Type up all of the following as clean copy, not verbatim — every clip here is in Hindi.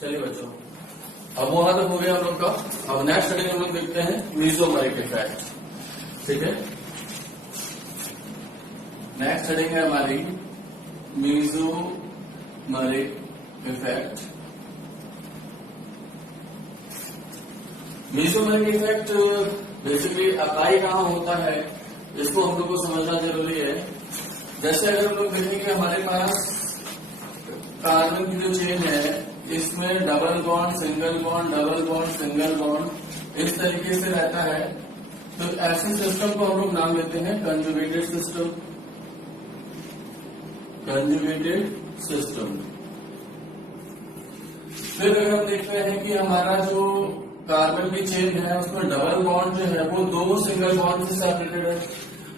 चलिए बच्चों, अब वहां तक हो गया हम लोग का। अब नेक्स्ट हेडिंग हम लोग देखते हैं मीसोमेरिक इफेक्ट। ठीक है, नेक्स्ट हेडिंग है हमारी मीसोमेरिक इफेक्ट। मीसोमेरिक इफेक्ट बेसिकली अप्लाई कहाँ होता है, इसको हम लोग को समझना जरूरी है। जैसे अगर हम लोग देखेंगे हमारे पास कार्बन की जो चेन है, इसमें double bond, single bond, double bond, single bond इस तरीके से रहता है। तो ऐसे सिस्टम को हम लोग नाम देते हैं कंजुगेटेड सिस्टम। Conjugated system. फिर अगर हम देखते हैं कि हमारा जो कार्बन की चेन है उसमें डबल बॉन्ड जो है वो दो सिंगल बॉन्ड से सेपरेटेड है।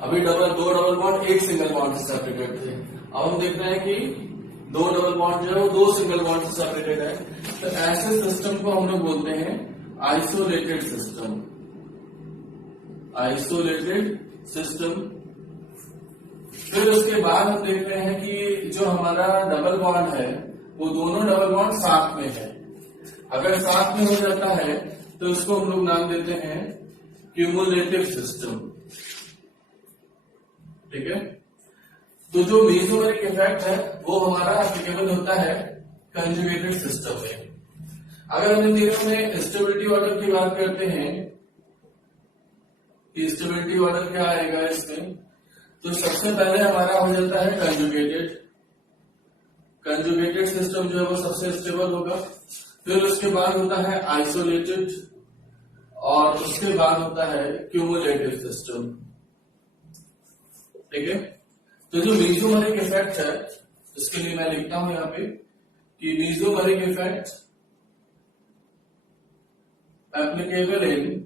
अभी दो डबल बॉन्ड एक सिंगल बॉन्ड से सेपरेटेड थे। अब हम देख रहे हैं कि दो डबल बॉन्ड जो है वो दो सिंगल बॉन्ड से सेपरेटेड है। तो ऐसे सिस्टम को हम लोग बोलते हैं आइसोलेटेड सिस्टम। Isolated system. फिर उसके बाद हम देख रहे हैं कि जो हमारा डबल बॉन्ड है वो दोनों डबल बॉन्ड साथ में है। अगर साथ में हो जाता है तो इसको हम लोग नाम देते हैं क्यूमुलेटिव सिस्टम। ठीक है, तो जो मीसोमेरिक इफेक्ट है वो हमारा एप्लीकेबल होता है कंजुगेटेड सिस्टम में। अगर हम इन दिनों में स्टेबिलिटी ऑर्डर की बात करते हैं कि स्टेबिलिटी ऑर्डर क्या आएगा इसमें, तो सबसे पहले हमारा हो जाता है कंजुगेटेड। कंजुगेटेड सिस्टम जो है वो सबसे स्टेबल होगा। फिर उसके बाद होता है आइसोलेटेड और उसके बाद होता है क्यूमुलेटिव सिस्टम। ठीक है, तो जो मीसोमेरिक इफेक्ट है इसके लिए मैं लिखता हूं यहाँ पे कि mesomeric effect applicable in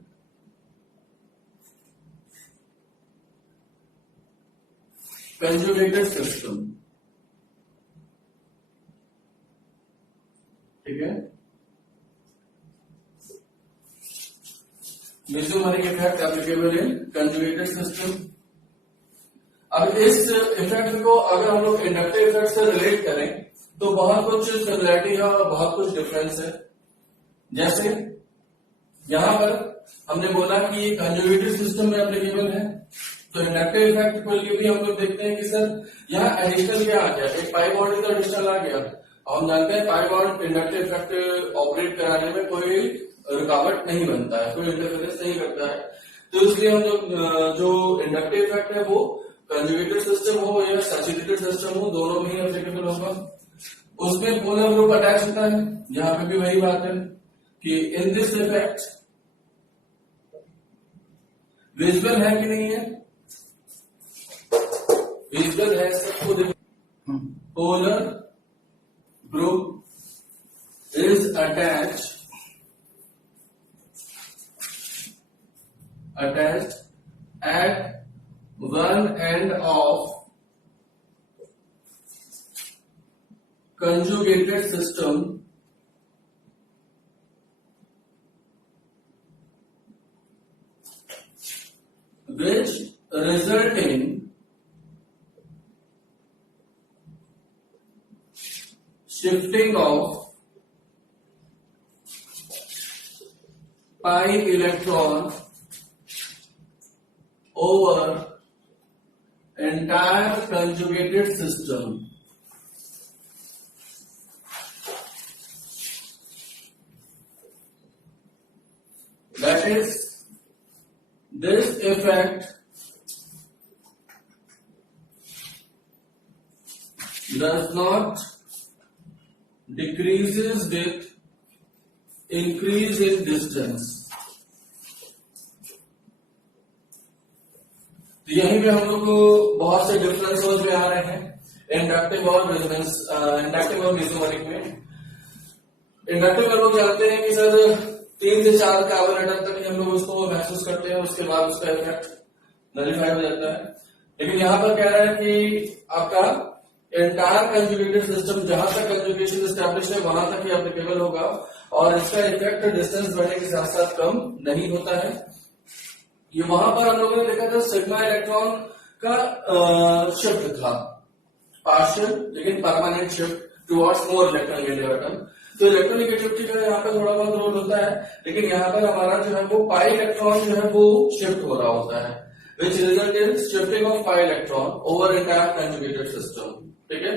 conjugated system. ठीक है, mesomeric effect applicable in conjugated system. अब इस इफेक्ट को अगर हम लोग इंडक्टिव इफेक्ट से रिलेट करें तो बहुत कुछ सिमिलरिटी है और बहुत कुछ डिफरेंस है। जैसे यहां पर हमने बोला कि कंजुगेटेड सिस्टम में एप्लीकेबल है, तो इंडक्टिव इफेक्ट को लिए भी हम लोग देखते हैं कि सर यहाँ एडिशनल क्या आ गया, एक पाई बॉन्ड तो एडिशनल आ गया। हम जानते हैं pi bond inductive effect operate कराने में कोई रुकावट नहीं बनता है, कोई इंटरफेरेंस नहीं करता है। तो इसलिए हम लोग जो इंडक्टिव इफेक्ट है वो कंजुगेटेड सिस्टम हो या सैचुरेटेड सिस्टम हो, दोनों में ही एप्लीकेबल होगा। उसमें पोलर ग्रुप अटैच होता है। यहाँ पे भी वही बात है कि इन दिस इफेक्ट विजुअल है कि नहीं है, विजुअल है सबको देखो। Polar group is attached at one end of conjugated system which result in shifting of pi electron over entire conjugated system. That is, this effect does not decreases with increase in distance. तो यहीं पे हम लोग को बहुत से डिफरेंस समझ में आ रहे हैं इंडक्टिव और रेजोनेंस, इंडक्टिव और मीसोमेरिक में। इंडक्टिव में लोग जानते हैं कि सर 3 से 4 कार्बन एटम तक हम लोग उसको महसूस करते हैं, उसके बाद उसका इफेक्ट नलिफाई हो जाता है। लेकिन यहाँ पर कह रहा है कि आपका एंटायर कंजुगेटेड सिस्टम जहां तक कंजुगेशन एस्टैब्लिश है वहां तक ही एप्लीकेबल होगा और इसका इफेक्ट डिस्टेंस बढ़ने के साथ साथ कम नहीं होता है। ये वहां पर हम लोगों ने देखा था सिग्मा इलेक्ट्रॉन का शिफ्ट था, पार्शियल लेकिन permanent shift towards more electron atom. तो इलेक्ट्रोनेगेटिविटी का यहाँ पे थोड़ा बहुत रोल होता है, लेकिन यहाँ पर हमारा जो है वो पाई इलेक्ट्रॉन जो है वो शिफ्ट हो रहा होता है, which result in shifting of pi electron over entire conjugated system. ठीक है,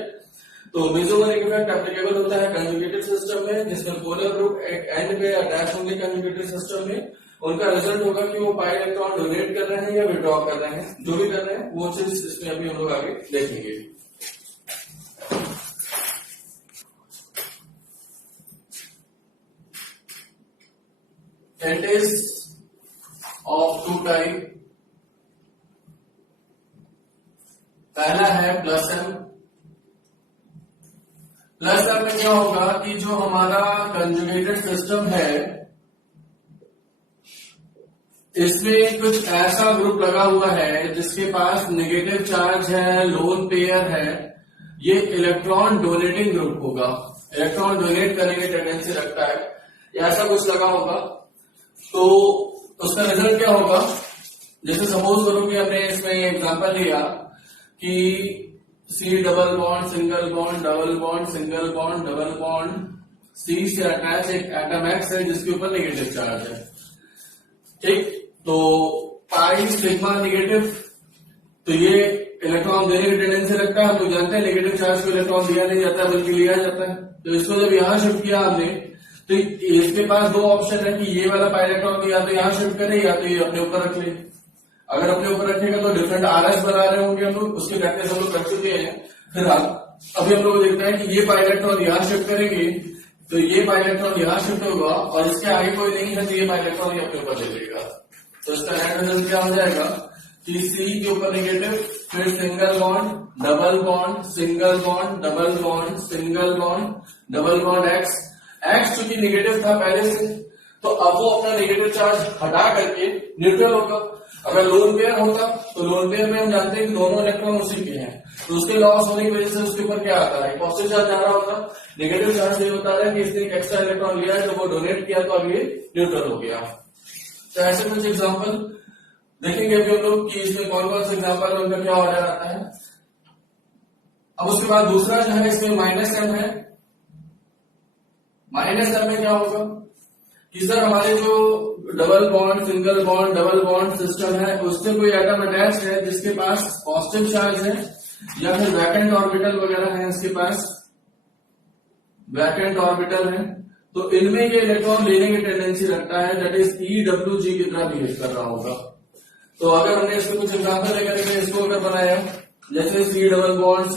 तो मेसोमेरिक इफेक्ट एप्लीकेबल होता है कंजुगेटेड सिस्टम में, जिसमें पोलर ग्रुप एक एंड पे अटैच होंगे कंजुगेटेड सिस्टम में। उनका रिजल्ट होगा कि वो पाई इलेक्ट्रॉन डोनेट कर रहे हैं या विड्रॉ कर रहे हैं, जो भी कर रहे हैं वो चीज इसमें अभी हम लोग आगे देखेंगे। It is of two type. पहला है प्लस एम। प्लस एम में क्या होगा कि जो हमारा कंजुगेटेड सिस्टम है इसमें कुछ ऐसा ग्रुप लगा हुआ है जिसके पास नेगेटिव चार्ज है, लोन पेयर है, ये इलेक्ट्रॉन डोनेटिंग ग्रुप होगा, इलेक्ट्रॉन डोनेट करने की टेंडेंसी रखता है, ऐसा कुछ लगा होगा। तो उसका रिजल्ट क्या होगा, जैसे सपोज करो कि हमने इसमें एग्जांपल लिया कि C double bond single bond double bond single bond double bond, C से अटैच एक एटम एक्स है जिसके ऊपर नेगेटिव चार्ज है। ठीक, तो पाई सिग्मा नेगेटिव, तो ये इलेक्ट्रॉन देने की टेंडेंसी रखता है। तो जानते हैं नेगेटिव चार्ज को इलेक्ट्रॉन दिया नहीं जाता बल्कि लिया जाता है। तो इसको जब यहां शिफ्ट किया हमने तो इसके पास दो ऑप्शन है कि ये वाला पाई इलेक्ट्रॉन या तो यहाँ शिफ्ट करे या तो ये अपने ऊपर रख ले। अगर अपने ऊपर रखेगा तो डिफरेंट आरएस बना रहे होंगे हम लोग, उसके प्रैक्टिस हम लोग कर चुके हैं। फिर अभी हम लोग देखते हैं कि ये पाई इलेक्ट्रॉन यहाँ शिफ्ट करेंगे तो ये पाई इलेक्ट्रॉन यहाँ शिफ्ट होगा और इसके आगे कोई नहीं है तो ये पाई इलेक्ट्रॉन अपने ऊपर ले लेगा। तो इसका नेट रिजल्ट क्या हो जाएगा कि सी के ऊपर नेगेटिव, फिर single bond double bond single bond double bond single bond double bond x. X चूंकि नेगेटिव था पहले से तो अब वो अपना नेगेटिव चार्ज हटा करके न्यूट्रल होगा। अगर लोन पेयर होता तो लोन पेयर में हम जानते हैं कि दोनों इलेक्ट्रॉन उसी के हैं, तो उसके लॉस होने की वजह से उसके ऊपर क्या आता है, पॉजिटिव चार्ज आ रहा होता, नेगेटिव चार्ज ये बता रहा है कि इसने एक एक्स्ट्रा इलेक्ट्रॉन लिया है तो वो डोनेट किया तो अब ये न्यूट्रल हो गया। तो ऐसे कुछ एग्जाम्पल देखेंगे अभी हम लोग कि इसमें कौन कौन से एग्जाम्पल है, उनका क्या ऑर्डर आता है। अब उसके बाद दूसरा जो है इसमें माइनस एम है। माइनस एम में क्या होगा कि सर हमारे जो double bond single bond double bond system है उससे कोई एटम अटैच है जिसके पास पॉजिटिव चार्ज है या फिर वैकेंट ऑर्बिटल वगैरह है, इसके पास वैकेंट ऑर्बिटल है, तो इनमें ये इलेक्ट्रॉन लेने की टेंडेंसी रखता है, दैट इज EWG की तरह बिहेव कर रहा होगा। तो अगर हमने इसको कुछ एग्जाम्पल लेकर के इसको अगर बनाया जैसे सी डबल बॉन्ड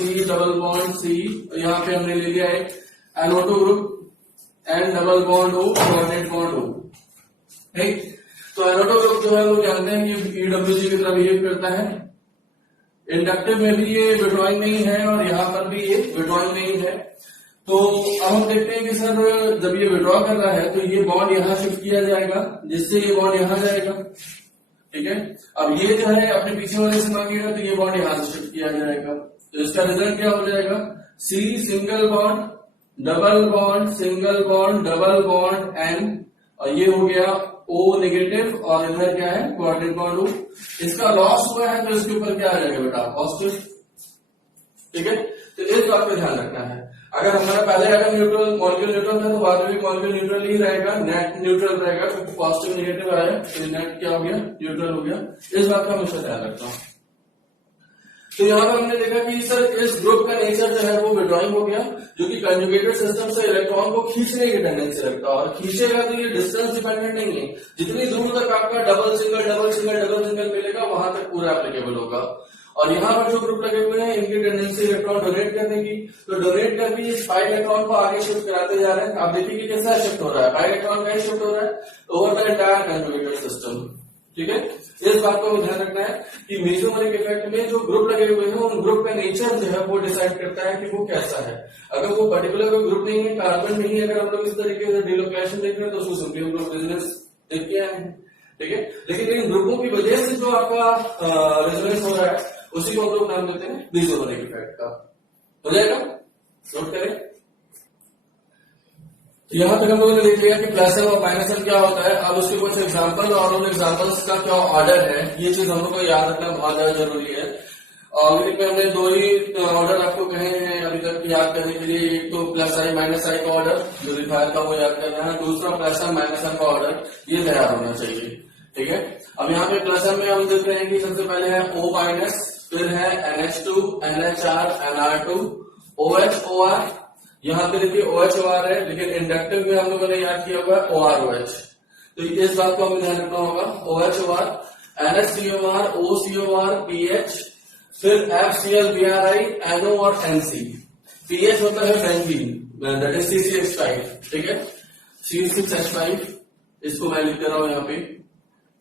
सी, यहाँ पे हमने ले लिया एक NO2 group and double bond O coordinate bond O। ठीक, तो NO2 ग्रुप जो है वो जानते हैं कि EWG की तरह बिहेव करता है। इंडक्टिव में भी ये विड्रॉइंग नहीं है और यहाँ पर भी ये विड्रॉइंग नहीं है। तो अब हम देखते हैं कि सर जब ये विड्रॉ कर रहा है तो ये बॉन्ड यहाँ शिफ्ट किया जाएगा जिससे ये बॉन्ड यहाँ जाएगा। ठीक है, अब ये जो है अपने पीछे वाले से मांगेगा तो ये बॉन्ड यहाँ से शिफ्ट किया जाएगा। तो इसका रिजल्ट क्या हो जाएगा, C single bond double bond single bond double bond N, और ये हो गया O नेगेटिव और इधर क्या है कोऑर्डिनेट बॉन्ड O। इसका लॉस हुआ है तो इसके ऊपर क्या आ जाएगा बेटा, पॉजिटिव। ठीक है, तो इस बात पे ध्यान रखना है। अगर हमारा पहले एटम न्यूट्रल मॉलिक्यूल न्यूट्रल था तो बाद में भी मॉलिक्यूल न्यूट्रल ही रहेगा, नेट न्यूट्रल रहेगा क्योंकि पॉजिटिव नेगेटिव आया तो नेट क्या हो गया, न्यूट्रल हो गया। इस बात का हमेशा ध्यान रखना हूं। तो यहाँ पर हमने देखा कि सर इस ग्रुप का नेचर जो है वो विड्रॉइंग हो गया, जो कि कंजुगेटेड सिस्टम से इलेक्ट्रॉन को खींचने की टेंडेंसी रखता है, और खींचेगा तो ये डिस्टेंस डिपेंडेंट नहीं है, जितनी दूर तक आपका डबल सिंगल मिलेगा वहां तक पूरा एप्लीकेबल होगा। और यहाँ पर जो ग्रुप लगे हुए हैं इनकी टेंडेंसी इलेक्ट्रॉन डोनेट करने की, तो डोनेट कर भी इस पाई इलेक्ट्रॉन को आगे शिफ्ट कराते जा रहे हैं। आप देखिए कि कैसा शिफ्ट हो रहा है, पाई इलेक्ट्रॉन का शिफ्ट हो रहा है over the entire conjugated system. ठीक है, इस बात को ध्यान रखना है कि मेसोमेरिक इफेक्ट में जो ग्रुप लगे हुए हैं उन ग्रुप का नेचर जो है वो डिसाइड करता है कि वो कैसा है। अगर वो पर्टिकुलर कोई ग्रुप नहीं है, कार्बन नहीं है, अगर हम लोग इस तरीके से डिलोकेशन देख रहे हैं तो उसको सिंपली हम लोग रेजोनेंस देख के आए हैं। ठीक है, लेकिन इन ग्रुपों की वजह से जो आपका रेजोनेंस हो रहा है उसी को हम लोग नाम देते हैं मेसोमेरिक इफेक्ट का। हो जाएगा, नोट करें। यहां तक हम लोगों ने देख लिया कि प्लस एम और माइनस एम क्या होता है। अब उसके कुछ एग्जांपल और उन एग्जांपल्स का क्या ऑर्डर है, ये चीज हम लोग को याद रखना बहुत ज्यादा जरूरी है। ऑर्गेनिक में हमने दो ही ऑर्डर आपको कहे हैं अभी तक याद करने के लिए। एक तो प्लस आई माइनस आई का ऑर्डर जो दिखाया था वो याद करना है, दूसरा प्लस एम माइनस एम का ऑर्डर ये तैयार होना चाहिए। ठीक है, अब यहाँ पे प्लस एम में हम देख रहे हैं कि सबसे पहले है O माइनस, फिर है NH2 NHR NR2 OH OR। यहाँ पे देखिए OH OR है, लेकिन इंडक्टिव में हम लोगों ने याद किया हुआ है OR OH, तो इस बात को हमें ध्यान रखना होगा। OH OR NHCOR OCOR PH, फिर FCl BRI NO और NC। PH होता है बेंजीन, दैट इज C6H5। ठीक है, C6H5 इसको मैं लिख दे रहा हूं यहाँ पे।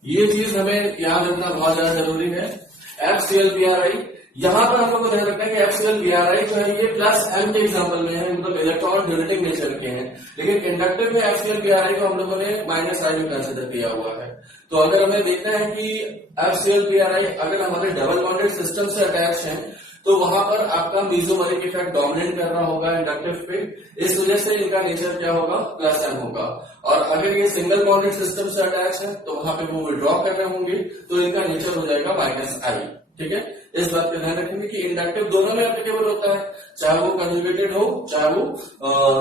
ये चीज हमें याद रखना बहुत ज्यादा जरूरी है। FCl BRI, यहां पर हम लोग को ध्यान रखना है कि FCl BRI जो है ये प्लस M के एग्जाम्पल में है, मतलब इलेक्ट्रॉन ड्यूनेटिंग नेचर के हैं, लेकिन इंडक्टिव में FCl BRI को हम लोगों ने माइनस आई में कंसिडर किया हुआ है। तो अगर हमें देखना है कि FCl BRI अगर हमारे डबल बॉन्डेड सिस्टम से अटैच है तो वहां पर आपका मेसोमेरिक इफेक्ट डोमिनेट कर रहा होगा इंडक्टिव पे, इस वजह से इनका नेचर क्या होगा, प्लस एम होगा। और अगर ये सिंगल बॉन्डेड सिस्टम से अटैच है तो वहां पे वो विड्रॉ कर रहे होंगे, तो इनका नेचर हो जाएगा माइनस आई। ठीक है, इस बात का ध्यान रखेंगे कि इंडक्टिव दोनों में एप्लीकेबल होता है, चाहे वो कंजुगेटेड हो चाहे वो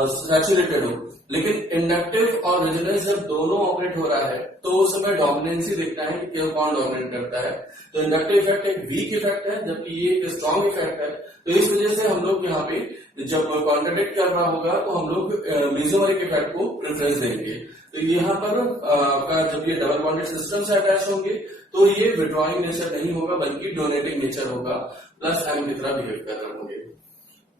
सैचुरेटेड हो, लेकिन इंडक्टिव और रेजोनेंस जब दोनों ऑपरेट हो रहा है तो उस समय डोमिनेंसी देखना है कि कौन डोमिनेट करता है। तो इंडक्टिव इफेक्ट एक वीक इफेक्ट है जबकि ये एक स्ट्रॉन्ग इफेक्ट है, तो इस वजह से हम लोग यहाँ पे जब कॉन्ट्राडिक्ट कर रहा होगा तो हम लोग मेसोमेरिक इफेक्ट को प्रेफरेंस देंगे। तो यहाँ पर आपका जब ये डबल बॉन्डेड सिस्टम से अटैच होंगे तो ये विड्रॉइंग नेचर नहीं होगा बल्कि डोनेटिंग नेचर होगा, प्लस एम की तरह बिहेव कर रहे होंगे।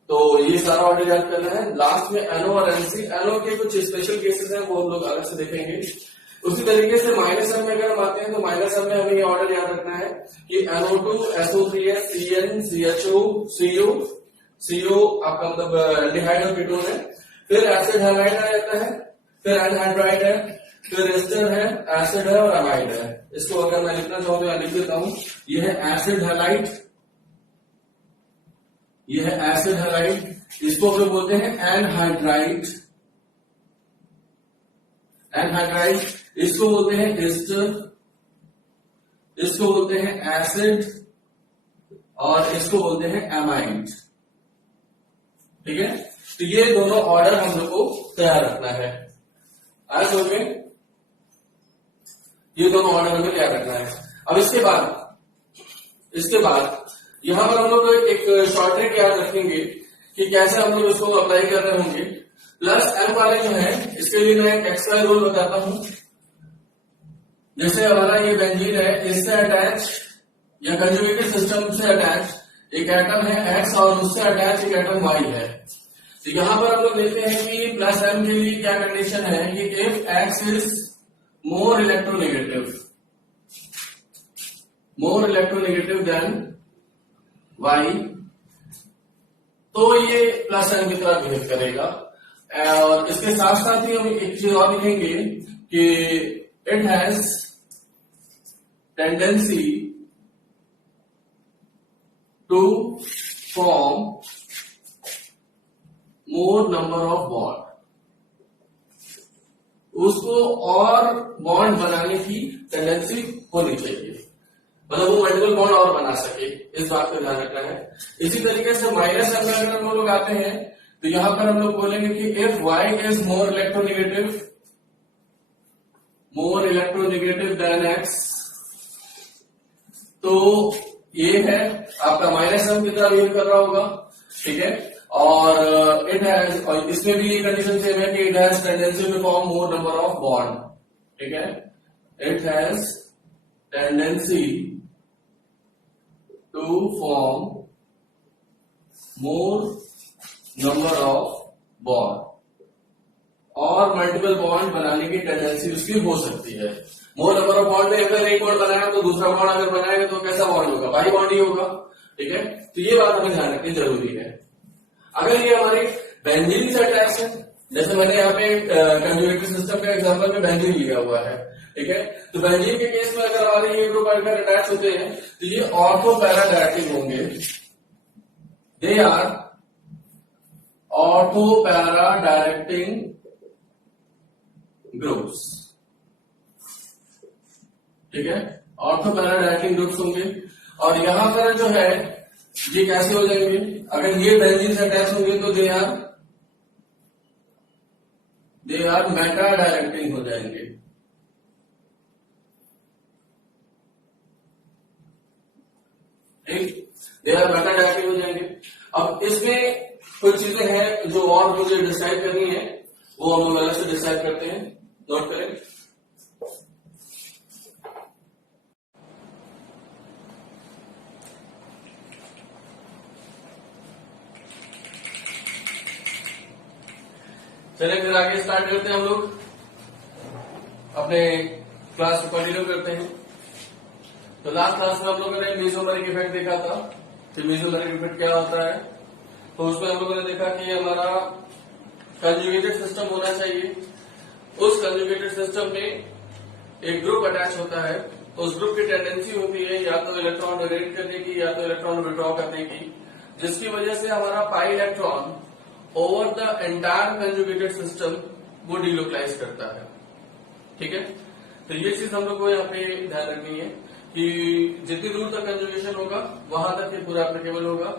तो ये सारा ऑर्डर याद करना है। लास्ट में NO और NC, NO के कुछ स्पेशल केसेस हैं वो हम लोग अलग से देखेंगे। उसी तरीके से माइनस एम में अगर हम आते हैं तो माइनस एम में हमें ये ऑर्डर याद रखना है कि NO2 SO3 CN CHO CO, CO आपका मतलब एल्डिहाइड और कीटोन है, फिर एसिड हैलाइड आ जाता है, फिर एनहाइड्राइड है, फिर एस्टर है, एसिड है और अमाइड है। इसको अगर मैं लिखना चाहूँ तो मैं लिख देता हूँ, यह है एसिड हैलाइड, यह है एसिड हैलाइड, इसको हम लोग बोलते हैं एनहाइड्राइड, एनहाइड्राइड, इसको बोलते हैं एस्टर, इसको बोलते हैं एसिड और इसको बोलते हैं एमाइड। ठीक है, तो ये दोनों ऑर्डर हम लोग को तैयार रखना है। आज हो गए, ये दोनों ऑर्डर हमें तैयार रखना है। अब इसके बाद यहां पर हम लोग एक शॉर्ट ट्रिक याद रखेंगे कि कैसे हम लोग इसको अप्लाई कर रहे होंगे। प्लस एम वाले जो है इसके लिए मैं एक एक्स्ट्रा रूल बताता हूं। जैसे हमारा ये बेंजीन है, इससे अटैच या कंजुगेटेड सिस्टम से अटैच एक एटम है X और उससे अटैच एक एटम Y है। तो यहां पर हम लोग देखते हैं कि प्लस एम के लिए क्या कंडीशन है कि if X is more electronegative then Y, तो ये प्लस एम की तरह बिहेव करेगा। और इसके साथ साथ ही हम एक चीज और लिखेंगे कि it has tendency to form more number of bond, उसको और बॉन्ड बनाने की टेंडेंसी होनी चाहिए, मतलब वो मल्टीपल बॉन्ड और बना सके, इस बात का ध्यान रखना है। इसी तरीके से माइनस एम में अगर हम लोग आते हैं तो यहां पर हम लोग बोलेंगे कि if Y is more electronegative then X, तो ये है आपका माइनस एम की तरह बिहेव कर रहा होगा। ठीक है, और इट हैज, और इसमें भी ये कंडीशन सेम है कि it has tendency to form more number of bond. ठीक है, it has tendency to form more number of bond, और मल्टीपल बॉन्ड बनाने की टेंडेंसी उसकी हो सकती है। मोर नंबर ऑफ बॉन्ड में अगर एक बॉन्ड बनाया तो दूसरा बॉन्ड अगर बनाएगा तो कैसा बॉन्ड होगा, बाई बॉन्ड ही होगा। ठीक है, तो ये बात हमें ध्यान रखनी जरूरी है। अगर ये हमारे बेंजीन से अटैच है, जैसे मैंने यहाँ पे कंजुगेटेड सिस्टम के एग्जांपल में बेंजीन लिया हुआ है। ठीक है, तो बेंजीन के केस में अगर हमारे ये ग्रुप अगर अटैच होते हैं तो ये ऑर्थो पैरा डायरेक्टिव होंगे, they are ortho para directing groups. ठीक है, ऑर्थो पैरा डायरेक्टिंग ग्रुप्स होंगे। और यहां पर जो है ये कैसे हो जाएंगे? अगर ये बेंजीन से अटैच होंगे तो दे आर मेटा डायरेक्टिंग हो जाएंगे। ठीक, दे आर मेटा डायरेक्टिंग हो जाएंगे। अब इसमें कुछ चीजें हैं जो और मुझे डिसाइड करनी है, वो हम लोग अलग से डिसाइड करते हैं, नोट करें। चलिए फिर आगे स्टार्ट करते हैं, हम लोग अपने क्लास को कंटिन्यू करते हैं। तो लास्ट क्लास में हम लोगों ने मेसोमेरिक इफेक्ट देखा था कि मेसोमेरिक इफेक्ट क्या होता है। तो उसमें हम लोगों ने देखा कि हमारा कंजुगेटेड सिस्टम होना चाहिए। उस कंजुगेटेड सिस्टम में एक ग्रुप अटैच होता है, उस ग्रुप की टेंडेंसी होती है या तो इलेक्ट्रॉन डोनेट करने की या तो इलेक्ट्रॉन विड्रॉ करने की, जिसकी वजह से हमारा pi electron over the entire conjugated system वो डिलोकलाइज करता है। ठीक है, तो ये चीज हम लोग को यहाँ पे ध्यान रखनी है कि जितनी दूर तक कंजुगेशन होगा वहां तक ये पूरा एप्लीकेबल होगा।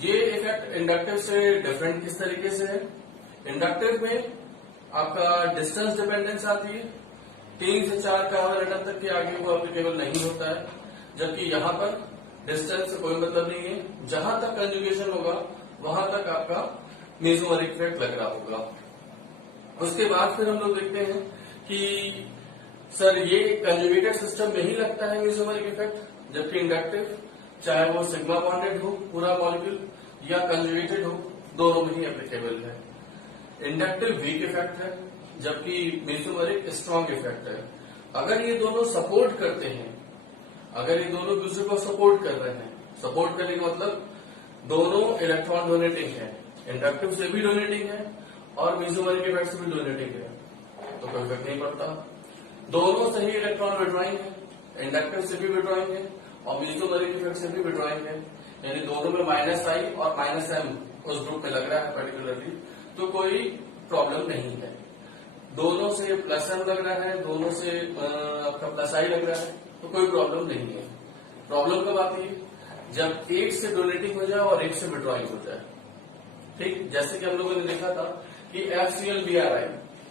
ये इफेक्ट इंडक्टिव से डिफरेंट किस तरीके से है? इंडक्टिव में आपका डिस्टेंस डिपेंडेंस आती है, 3 से 4 कार्बन एटम तक के आगे वो एप्लीकेबल नहीं होता है, जबकि यहाँ पर डिस्टेंस से कोई मतलब नहीं है। जहां तक कंजुगेशन होगा वहां तक आपका मेसोमेरिक इफेक्ट लग रहा होगा। उसके बाद फिर हम लोग देखते हैं कि सर ये कंजुगेटेड सिस्टम में ही लगता है मेसोमेरिक इफेक्ट, जबकि इंडक्टिव चाहे वो सिग्मा बॉन्डेड हो पूरा मॉलिक्यूल या कंजुगेटेड हो, दोनों में ही एप्लीकेबल है। इंडक्टिव वीक इफेक्ट है जबकि मेसोमेरिक स्ट्रॉन्ग इफेक्ट है। अगर ये दोनों सपोर्ट करते हैं, अगर ये दोनों दूसरे को सपोर्ट कर रहे हैं, सपोर्ट करने का मतलब दोनों इलेक्ट्रॉन डोनेटिंग है, इंडक्टिव से भी डोनेटिंग है और मेसोमेरिक इफेक्ट से भी डोनेटिंग है, तो कोई इफेक्ट नहीं पड़ता। दोनों से ही इलेक्ट्रॉन विड्रॉइंग है, इंडक्टिव से भी विड्रॉइंग है और मेसोमेरिक इफेक्ट से भी विड्रॉइंग है, यानी दोनों में -I और -M उस ग्रुप में लग रहा है पर्टिकुलरली, तो कोई प्रॉब्लम नहीं है। दोनों से +M लग रहा है, दोनों से आपका +I लग रहा है, तो कोई प्रॉब्लम नहीं है। प्रॉब्लम कब आती है? जब एक से डोनेटिंग हो जाए और एक से विड्रॉइंग हो जाए। ठीक, जैसे कि हम लोगों ने देखा था कि FCl BRI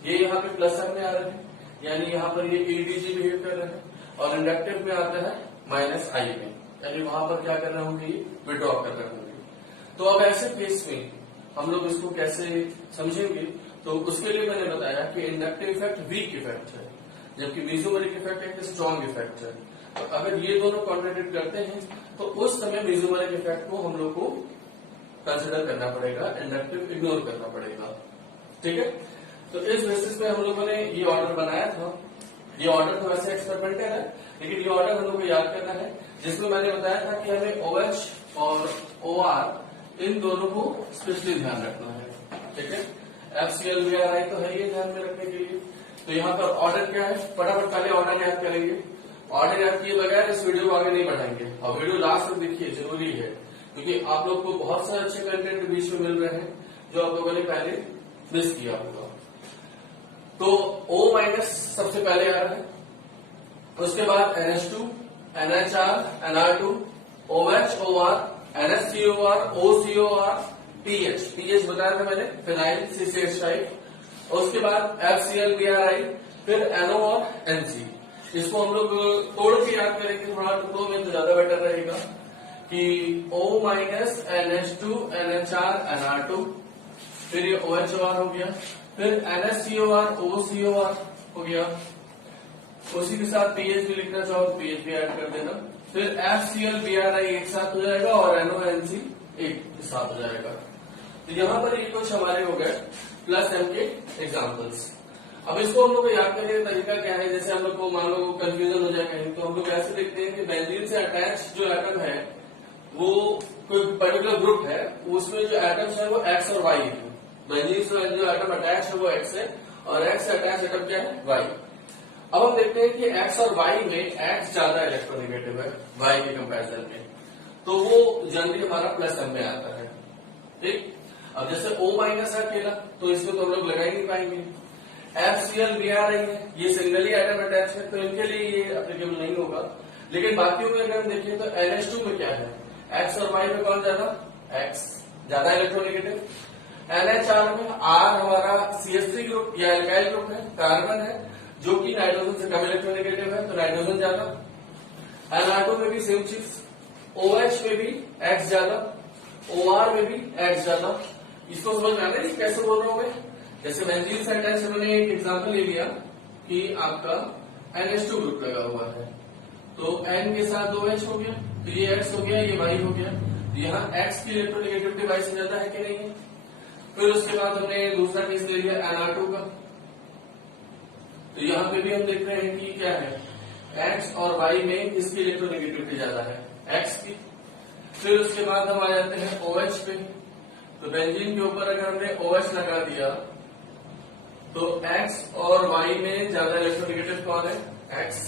ये यहाँ पे +M में आ रहे हैं, यानी यहाँ पर ये ADG बिहेव कर रहे हैं, और इंडक्टिव में आता है -I में, यानी वहां पर क्या कर रहे होंगे? विड्रॉ कर रहे होंगे। तो अब ऐसे केस में हम लोग इसको कैसे समझेंगे? तो उसके लिए मैंने बताया कि इंडक्टिव इफेक्ट वीक इफेक्ट है, जबकि मेसोमेरिक इफेक्ट एक स्ट्रॉन्ग इफेक्ट है। तो अगर ये दोनों कॉन्ट्रडिक्ट करते हैं तो उस समय मेसोमेरिक इफेक्ट को हम लोग को कंसिडर करना पड़ेगा, इंडक्टिव इग्नोर करना पड़ेगा। ठीक है, तो इस बेसिस पे हम लोगों ने ये ऑर्डर बनाया था। ये ऑर्डर तो वैसे एक्सपेरिमेंटल है, लेकिन ये ऑर्डर हम लोग को याद करना है, जिसमें मैंने बताया था कि हमें OH और OR इन दोनों को स्पेशली ध्यान रखना है। ठीक है, FCl BRI तो है ये ध्यान में रखने के लिए। तो यहाँ पर ऑर्डर क्या है, फटाफट पहले ऑर्डर याद करेंगे। ऑर्डर याद किए बगैर इस वीडियो को आगे नहीं बढ़ाएंगे, और वीडियो लास्ट तक देखिए, जरूरी है, क्योंकि आप लोग को बहुत सारे अच्छे कंटेंट बीच में मिल रहे हैं जो आप लोगों ने पहले मिस किया होगा। तो O- सबसे पहले आ रहा है, उसके बाद NH2, NHR, NR2, OH, OR, NHCOR, OCOR, PH बताया था मैंने, फिनाइल CCH टाइप। उसके बाद FCl BRI, फिर NO और NC। इसको हम लोग तोड़ के याद करेंगे थोड़ा टुकड़ों में तो ज्यादा बेटर रहेगा कि O- NH2 NHR NR2, फिर ये OHOR हो गया, फिर NHCOR OCOR हो गया, उसी के साथ पीएच भी लिखना चाहो तो पीएच भी ऐड कर देना, फिर FCl BRI एक साथ हो जाएगा और NO-NC एक साथ हो जाएगा। तो यहाँ पर ये कुछ हमारे हो गए +M के एग्जाम्पल्स। अब इसको हम लोग को याद करने का तरीका क्या है? जैसे हम लोग को मान लो कंफ्यूजन हो जाए कहीं, तो हम लोग ऐसे देखते हैं कि बेंजीन से अटैच जो एटम है वो कोई पर्टिकुलर ग्रुप है, उसमें जो एटम्स है वो X और Y है। बेंजीन से जो एटम अटैच है वो X है और X से अटैच एटम क्या है? Y। अब हम देखते हैं कि X और Y में X ज्यादा इलेक्ट्रोनेगेटिव है Y के कंपैरिजन में, तो वो जनरली हमारा +M में आता है। ठीक, अब जैसे O- है अकेला, तो इसमें तो हम लोग लगा ही नहीं पाएंगे। FCl BRI है, ये सिंगली एटम अटैच है, तो इनके लिए ये एप्लीकेबल नहीं होगा। लेकिन बाकियों में अगर हम देखें तो NH2 में क्या है? एक्स और वाई में कौन ज्यादा, एक्स ज्यादा इलेक्ट्रोनेगेटिव। NH4 में आर हमारा CH3 ग्रुप या एल्काइल ग्रुप है, कार्बन है जो कि नाइट्रोजन से कम इलेक्ट्रोनेगेटिव है, तो नाइट्रोजन ज्यादा। NR2 में भी सेम चीज, OH में भी X ज्यादा, OR में भी X ज्यादा। इसको समझ में आ रहा है कैसे बोल रहा हूं मैं? जैसे बेंजीन से अटैच उन्होंने एक एग्जाम्पल ले लिया कि आपका NH2 ग्रुप लगा हुआ है, तो N के साथ 2H हो गया, तो ये X हो गया, ये Y हो गया, तो यहाँ X की इलेक्ट्रोनेगेटिविटी Y से ज्यादा है कि नहीं है। फिर उसके बाद हमने दूसरा केस ले लिया NR2 का, तो यहाँ पे भी हम देख रहे हैं कि क्या है, X और Y में किसकी इलेक्ट्रोनेगेटिविटी ज्यादा है, X की। फिर उसके बाद हम आ जाते हैं OH पे, तो बेंजीन के ऊपर अगर हमने OH लगा दिया तो X और Y में ज्यादा इलेक्ट्रोनेगेटिव कौन है, X।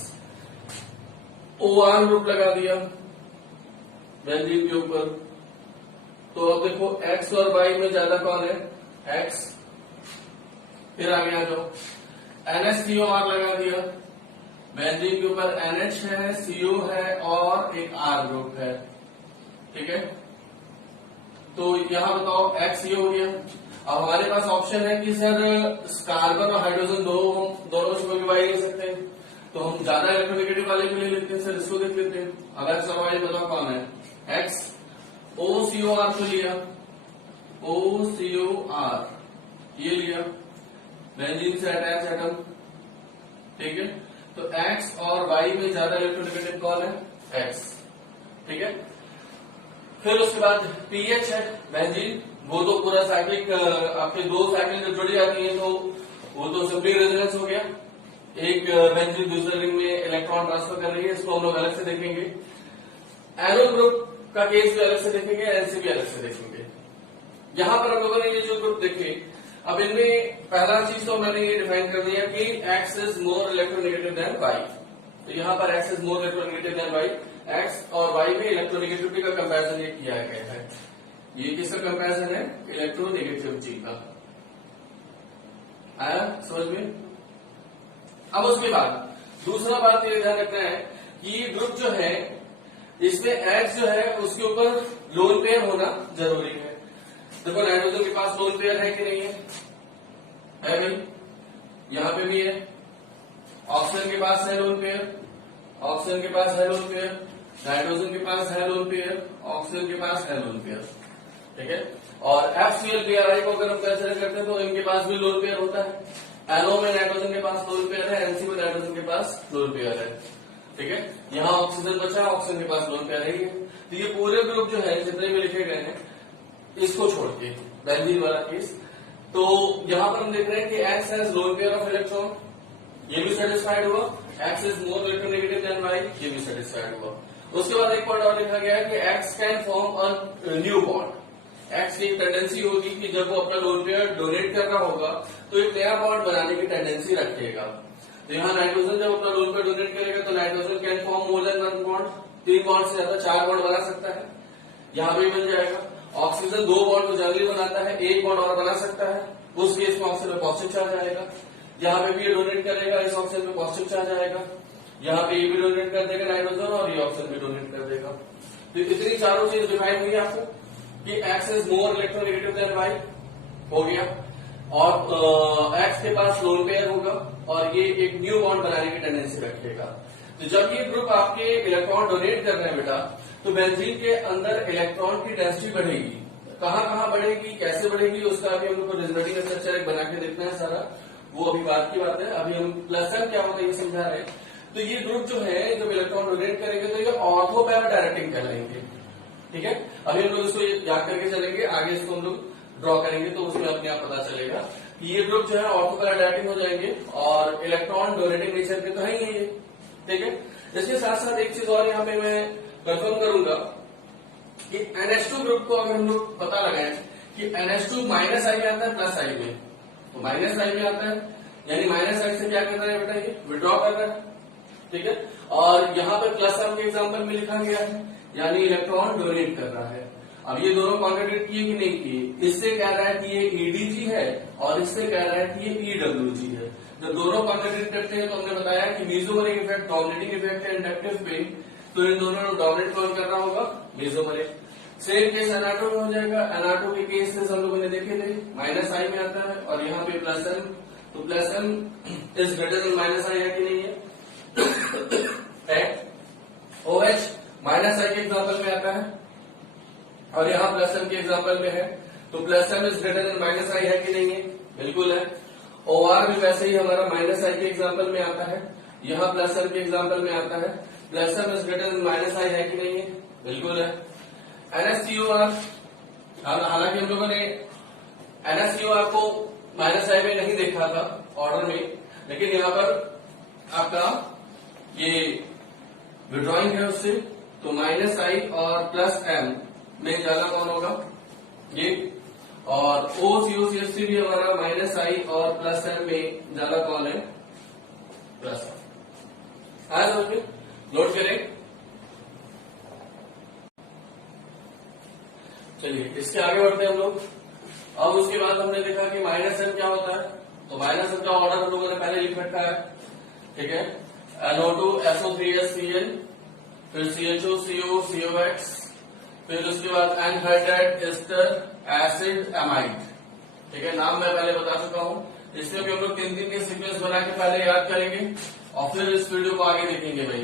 OR ग्रुप लगा दिया बेंजीन के ऊपर, तो अब देखो X और Y में ज्यादा कौन है, X। फिर आगे आ जाओ, NH3OR लगा दिया, बेंजीन के ऊपर NH है, CO है और एक R ग्रुप है, ठीक है। तो यहां बताओ X ये हो गया। अब हमारे पास ऑप्शन है कि सर कार्बन और हाइड्रोजन दोनों से कोई भी वाई ले सकते हैं, तो हम ज्यादा इलेक्ट्रोनेगेटिव वाले के लिए लेते हैं, सर इसको देख लेते हैं। अब X और Y बताओ कौन है, X। OCOR तो लिया, OCOR ये लिया, बेंजीन से अटैच एटम, ठीक है। तो X और Y में ज्यादा इलेक्ट्रोनेगेटिव कौन है, X, ठीक है। फिर उसके बाद पीएच है बेंजीन, वो तो पूरा साइक्लिक, आपके दो साइकिल जब जुड़ जाती है तो वो तो सिंपली रेजोनेंस हो गया, एक बेंजीन दूसरे रिंग में इलेक्ट्रॉन ट्रांसफर कर रही है, इसको हम लोग अलग से देखेंगे। एरो ग्रुप का केस भी अलग से देखेंगे, एनसी भी अलग से देखेंगे। यहां पर हम लोगों ने ये जो ग्रुप देखे, अब इनमें पहला चीज तो मैंने ये डिफाइन कर दिया कि X is more electronegative then Y, तो यहां पर X is more electronegative then Y। X और Y में इलेक्ट्रोनेगेटिविटी का कंपैरिजन ये किया गया है, ये किसका कंपैरिजन है, इलेक्ट्रोनेगेटिविटी का। आया समझ में? अब उसके बाद दूसरा बात ये ध्यान रखना है कि ये ग्रुप जो है इसमें X जो है उसके ऊपर लोन पेयर होना जरूरी है। देखो नाइट्रोजन के पास लोन पेयर है कि नहीं है भाई, यहां पे भी है। ऑक्सीजन के पास है लोन पेयर, ऑक्सीजन के पास है लोन पेयर, नाइट्रोजन के पास है लोन पेयर, ऑक्सीजन के पास है लोन पेयर, ठीक है। और FCl को अगर हम कंसिडर करते हैं तो इनके पास भी लोन पेयर होता है। NO में नाइट्रोजन के पास लोन पेयर है, NC में नाइट्रोजन के पास लोन पेयर है, ठीक है। यहाँ ऑक्सीजन बचा, ऑक्सीजन के पास लोन पेयर है। तो ये पूरे ग्रुप जो है जितने भी लिखे गए हैं इसको छोड़ के बेंजीन वाला केस, तो यहां पर हम देख रहे हैं कि X has lone pair of electron, ये भी सेटिस्फाइड हुआ। X is more electronegative then Y, ये भी सेटिस्फाइड हुआ। उसके बाद एक पॉइंट और लिखा गया है कि X can form a new bond. X की एक टेंडेंसी होगी कि जब वो अपना लोन पेयर डोनेट कर रहा होगा तो एक नया बॉन्ड बनाने की टेंडेंसी रखेगा। तो यहाँ नाइट्रोजन जब अपना लोन पेयर डोनेट करेगा तो nitrogen can form more than one bond, 3 bond से ज्यादा 4 बॉन्ड बना सकता है, यहाँ पे बन जाएगा। ऑक्सीजन 2 बॉन्ड तो जल्दी बनाता है, 1 बॉन्ड और बना सकता है, उस केस में ऑक्सीजन में पॉजिटिव चार्ज आएगा। यहाँ पे भी ये डोनेट करेगा, इस ऑक्सीजन में पॉजिटिव चार्ज आएगा। यहाँ पे ये भी डोनेट कर देगा नाइट्रोजन और ये ऑक्सीजन भी डोनेट कर देगा। तो इतनी चारों चीज डिफाइन हुई आपको कि X is more electronegative then Y हो गया, और X के पास लोन पेयर होगा और ये एक न्यू बॉन्ड बनाने की टेंडेंसी रखेगा। तो जब ये ग्रुप आपके इलेक्ट्रॉन डोनेट कर रहे हैं बेटा, तो बेंजीन के अंदर इलेक्ट्रॉन की डेंसिटी बढ़ेगी। कहाँ बढ़ेगी, कैसे बढ़ेगी, उसका अभी हम लोग को रिजल्टिंग स्ट्रक्चर बना के देखना है सारा, वो अभी बात की बात है। अभी हम प्लसन क्या होता है ये समझा रहे हैं। तो ये ग्रुप जो है जब इलेक्ट्रॉन डोनेट करेंगे तो ये ऑर्थो पैरा डायरेक्टिंग कहलाएंगे, ठीक है। अभी हम लोग इसको याद करके चलेंगे, आगे इसको हम लोग ड्रॉ करेंगे तो उसमें अपने आप पता चलेगा कि ये ग्रुप जो है ऑर्थो पैरा डायरेक्टिंग हो जाएंगे और इलेक्ट्रॉन डोनेटिंग नेचर के तो है ही ये, ठीक है। इसके साथ साथ एक चीज और यहाँ पे मैं कंफर्म करूंगा कि NH2 ग्रुप को अगर हम लोग पता लगाए कि NH2 माइनस आई में आता है प्लस आई में, तो माइनस आई में आता है यानी माइनस आई से क्या कर रहा है बेटा, ये विड्रॉ कर रहा है, ठीक है। और यहाँ पे प्लस आम के एग्जाम्पल में लिखा गया है यानी इलेक्ट्रॉन डोनेट कर रहा है। अब ये दोनों कॉन्ट्रडिक्ट किए कि नहीं किए, इससे कह रहा है कि ये EDG है और इससे कह रहा है कि ये EWG है। जब दोनों कॉन्ट्रडिक्ट करते हैं तो हमने बताया कि मीजोमेरिक इफेक्ट डोमिनेटिंग इफेक्ट है इंडक्टिव पे, तो इन दोनों में डोमिनेंट कौन कर रहा होगा, मेसोमर। सेम केस एनाटो में हो जाएगा। एनाटो के केस हम लोगों ने देखे थे, माइनस आई में आता है और यहाँ पे प्लस एम, तो plus M is greater than minus I है कि नहीं है। OH माइनस आई के एग्जाम्पल में आता है और यहाँ प्लस एम के एग्जाम्पल में है, तो plus M is greater than minus I है कि नहीं है, बिल्कुल है। OR भी वैसे ही हमारा माइनस आई के एग्जाम्पल में आता है, यहाँ प्लस एम के एग्जाम्पल में आता है, plus M is greater than minus I है कि नहीं है, बिल्कुल है। NaCOR, हालांकि हम लोगों ने NaCOR को माइनस आई में नहीं देखा था ऑर्डर में, लेकिन यहाँ पर आपका ये विड्रॉइंग है उससे, तो माइनस आई और प्लस एम में ज्यादा कौन होगा, ये। और OCOCFC भी हमारा माइनस आई और प्लस एम में ज्यादा कौन है, प्लस। आया समझ में, नोट करें। चलिए इसके आगे बढ़ते हैं हम लोग। अब उसके बाद हमने देखा कि माइनस एम क्या होता है, तो माइनस एम का ऑर्डर हम लोगों ने पहले लिख रखा है, ठीक है। NO2 SO3SCN, फिर CHO CO COX, फिर उसके बाद एनहाइड्राइड एस्टर एसिड एमाइड, ठीक है। नाम मैं पहले बता चुका हूं, इसमें भी हम लोग 3 के सीक्वेंस बना के पहले याद करेंगे और फिर इस वीडियो को आगे देखेंगे। भाई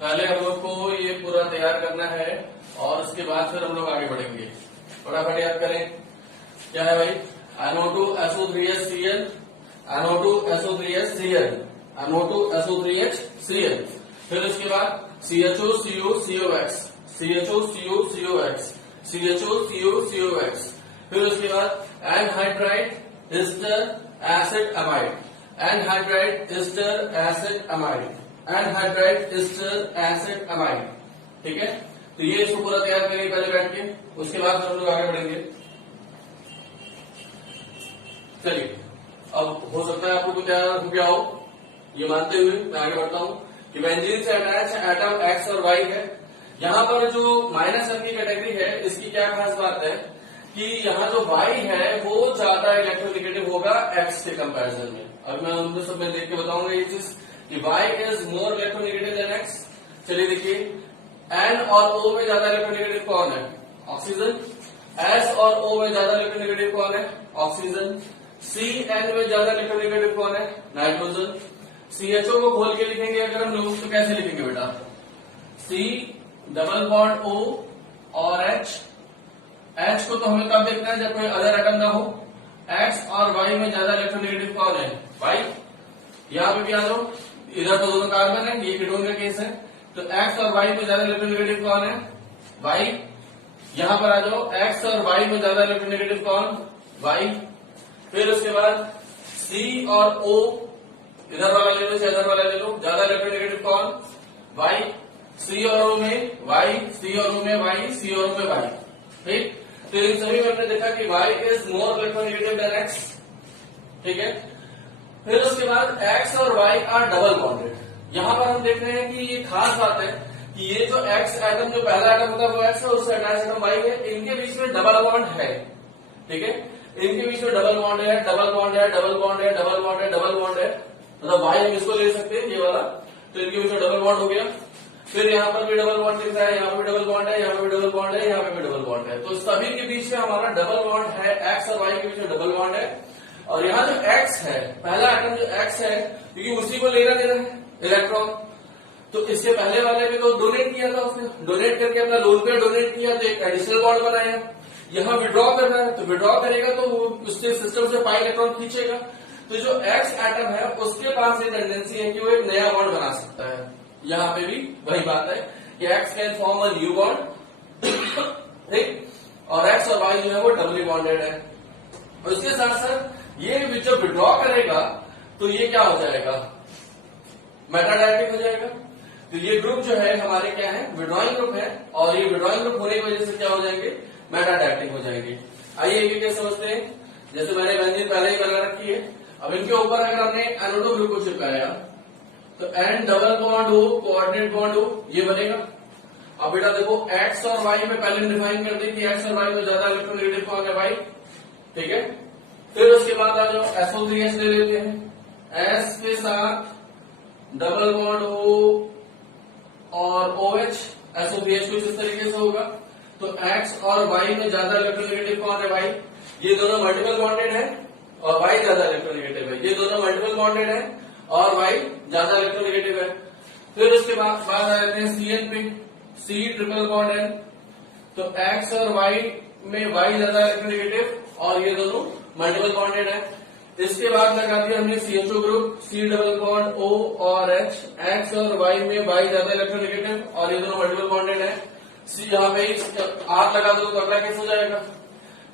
पहले हम लोग को ये पूरा तैयार करना है और उसके बाद फिर हम लोग आगे बढ़ेंगे। फटाफट याद करें, क्या है भाई, NO2 SO3HCl, NO2 SO3HCl, NO2 SO3HCl, फिर उसके बाद CHO CO COX, CHO CO COX, CHO CO COX, फिर उसके बाद anhydride ester acid amide, anhydride ester acid amide, anhydride ester acid amide, ठीक है। तो ये इसको पूरा तैयार करेंगे पहले बैठ के, उसके बाद हम लोग आगे बढ़ेंगे। चलिए अब हो सकता है आपको कुछ तैयार हो गया हो, ये मानते हुए मैं आगे बढ़ता हूं कि बेंजीन से अटैच एटम एक्स और वाई है। यहाँ पर जो माइनस एम की कैटेगरी है, इसकी क्या खास बात है कि यहाँ जो वाई है वो ज्यादा इलेक्ट्रोनेगेटिव होगा एक्स के कंपैरिजन में। अब मैं उनको सब में देख के बताऊंगा ये चीज कि Y is more electronegative than X. चलिए देखिए, एन और ओ में ज्यादा इलेक्ट्रोनेगेटिव कौन है, ऑक्सीजन। एस और ओ में ज्यादा इलेक्ट्रोनेगेटिव कौन है, ऑक्सीजन। सी एन में ज्यादा इलेक्ट्रोनेगेटिव कौन है, नाइट्रोजन। CHO को खोल के लिखेंगे अगर हम लोग तो कैसे लिखेंगे बेटा, C डबल बॉन्ड O और H। H को तो हमें कब देखना है, जब कोई अदर एटम ना हो। X और Y में ज्यादा इलेक्ट्रोनेगेटिव कौन है, Y। यहाँ पे भी आ जाओ, इधर तो दोनों कार्बन है, ये कीटोन का केस है, तो X और Y में ज्यादा इलेक्ट्रोनेगेटिव कौन है, Y। यहाँ पर आ जाओ, X और Y में ज्यादा इलेक्ट्रोनेगेटिव कौन, Y। फिर उसके बाद C और O, इधर वाला ले लो इधर वाला ले लो, ज्यादा इलेक्ट्रोनेगेटिव कौन, Y। C और O में Y, C और O में Y, C और O में Y, ठीक। तो इन सभी में हमने देखा कि Y is more electronegative then X, ठीक है। फिर उसके बाद X और Y आर डबल बॉन्डेड। यहाँ पर हम देख रहे हैं कि ये खास बात है कि ये जो X एटम, जो पहला एटम होता है वो X है, उससे अटैच एटम Y है, इनके बीच में डबल बॉन्ड है, ठीक है। इनके बीच में डबल बॉन्ड है, डबल बॉन्ड है, डबल बॉन्ड है, डबल बॉन्ड है, डबल बॉन्ड है, मतलब Y हम इसको ले सकते हैं ये वाला, तो इनके बीच में डबल बॉन्ड हो गया। फिर यहाँ पर भी डबल बॉन्ड दिख रहा है, यहाँ पे भी डबल बॉन्ड है, यहाँ पे भी डबल बॉन्ड है, यहाँ पे भी डबल बॉन्ड है, तो सभी के बीच में हमारा डबल बॉन्ड है। X और Y के बीच में डबल बॉन्ड है। और यहाँ जो X है, पहला एटम जो X है, क्योंकि उसी को लेना देना है इलेक्ट्रॉन, तो इससे पहले वाले में तो डोनेट किया था उसने, डोनेट करके अपना लोन पे डोनेट किया, तो एक एडिशनल बॉन्ड बनाया। यहाँ विड्रॉ कर रहा है, तो विड्रॉ करेगा तो वो उसके सिस्टम से पाई इलेक्ट्रॉन खींचेगा, तो जो X एटम है उसके पास ये टेंडेंसी है कि वो एक नया बॉन्ड बना सकता है। यहाँ पे भी वही बात है कि X can form a new bond, ठीक, और X और Y जो है वो डबली बॉन्डेड है। और इसके साथ साथ ये जब विड्रॉ करेगा तो ये क्या हो जाएगा, मेटाडायटिक हो जाएगा। तो ये ग्रुप जो है हमारे क्या है, विड्रॉइंग ग्रुप है, और ये विड्रॉइंग ग्रुप होने की वजह से क्या हो जाएंगे, मेटाडायटिक हो जाएंगे। आइए ये कैसे समझते हैं, जैसे मैंने बेंजीन पहले ही बना रखी है, अब इनके ऊपर अगर हमने NO2 ग्रुप को चिपकाया तो N डबल बॉन्ड हो, कोऑर्डिनेट बॉन्ड हो, ये बनेगा। अब बेटा देखो X और Y में पहले डिफाइन कर दी कि X और Y में ज्यादा इलेक्ट्रोनेगेटिव कौन है, Y, ठीक है। फिर उसके बाद आ जाओ SO3H ले लेते हैं, S के साथ डबल बॉन्ड हो और OH, SO3H कुछ इस तरीके से होगा। तो X और Y में ज्यादा इलेक्ट्रोनेगेटिव कौन है भाई? ये दोनों मल्टीपल बॉन्डेड है और Y ज्यादा इलेक्ट्रोनेगेटिव है। ये दोनों मल्टीपल बॉन्डेड है और Y ज्यादा इलेक्ट्रोनेगेटिव है। फिर उसके बाद आ जाते हैं CN पे, C ट्रिपल बॉन्ड है। तो X और Y में Y ज्यादा इलेक्ट्रोनेगेटिव और ये दोनों मल्टीपल बॉन्डेड है। इसके बाद लगा दिया हमने CHO group, C double bond O और H, X और Y में Y ज्यादा इलेक्ट्रोनेगेटिव और ये दोनों मल्टीपल बॉन्डेड है। यहाँ पे R लगा दो तो अगला केस हो जाएगा।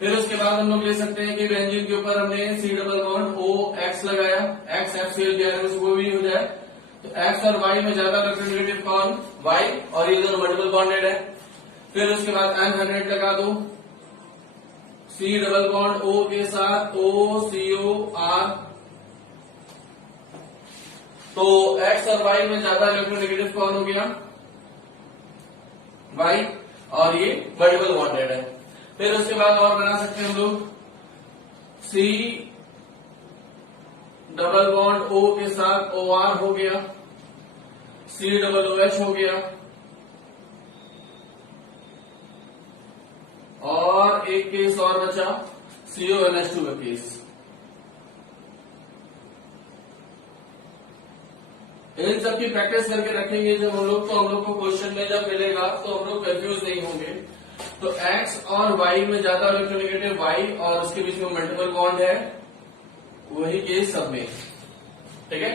फिर उसके बाद हम लोग ले सकते हैं कि बेंजीन के ऊपर हमने C डबल बॉन्ड OX लगाया, X FCl किया है, वो भी हो जाए। तो X और Y में ज्यादा इलेक्ट्रोनेगेटिव कौन? Y और ये दोनों मल्टीपल बॉन्डेड है। फिर उसके बाद N100 लगा दो, C डबल बॉन्ड O के साथ OCOR। तो X और Y में ज्यादा इलेक्ट्रोनेगेटिव कौन हो गया? Y और ये मल्टीपल बॉन्डेड है। फिर उसके बाद और बना सकते हैं हम लोग, C डबल बॉन्ड O के साथ OR हो गया, C डबल OH हो गया और एक केस और बचा CONH2 का केस। इन सब की प्रैक्टिस करके रखेंगे जब हम लोग, तो हम लोग को क्वेश्चन में जब मिलेगा तो हम लोग कंफ्यूज नहीं होंगे। तो X और Y में ज्यादा इलेक्ट्रोनेगेटिव Y और उसके बीच में मल्टीपल बॉन्ड है, वही केस सब में, ठीक है।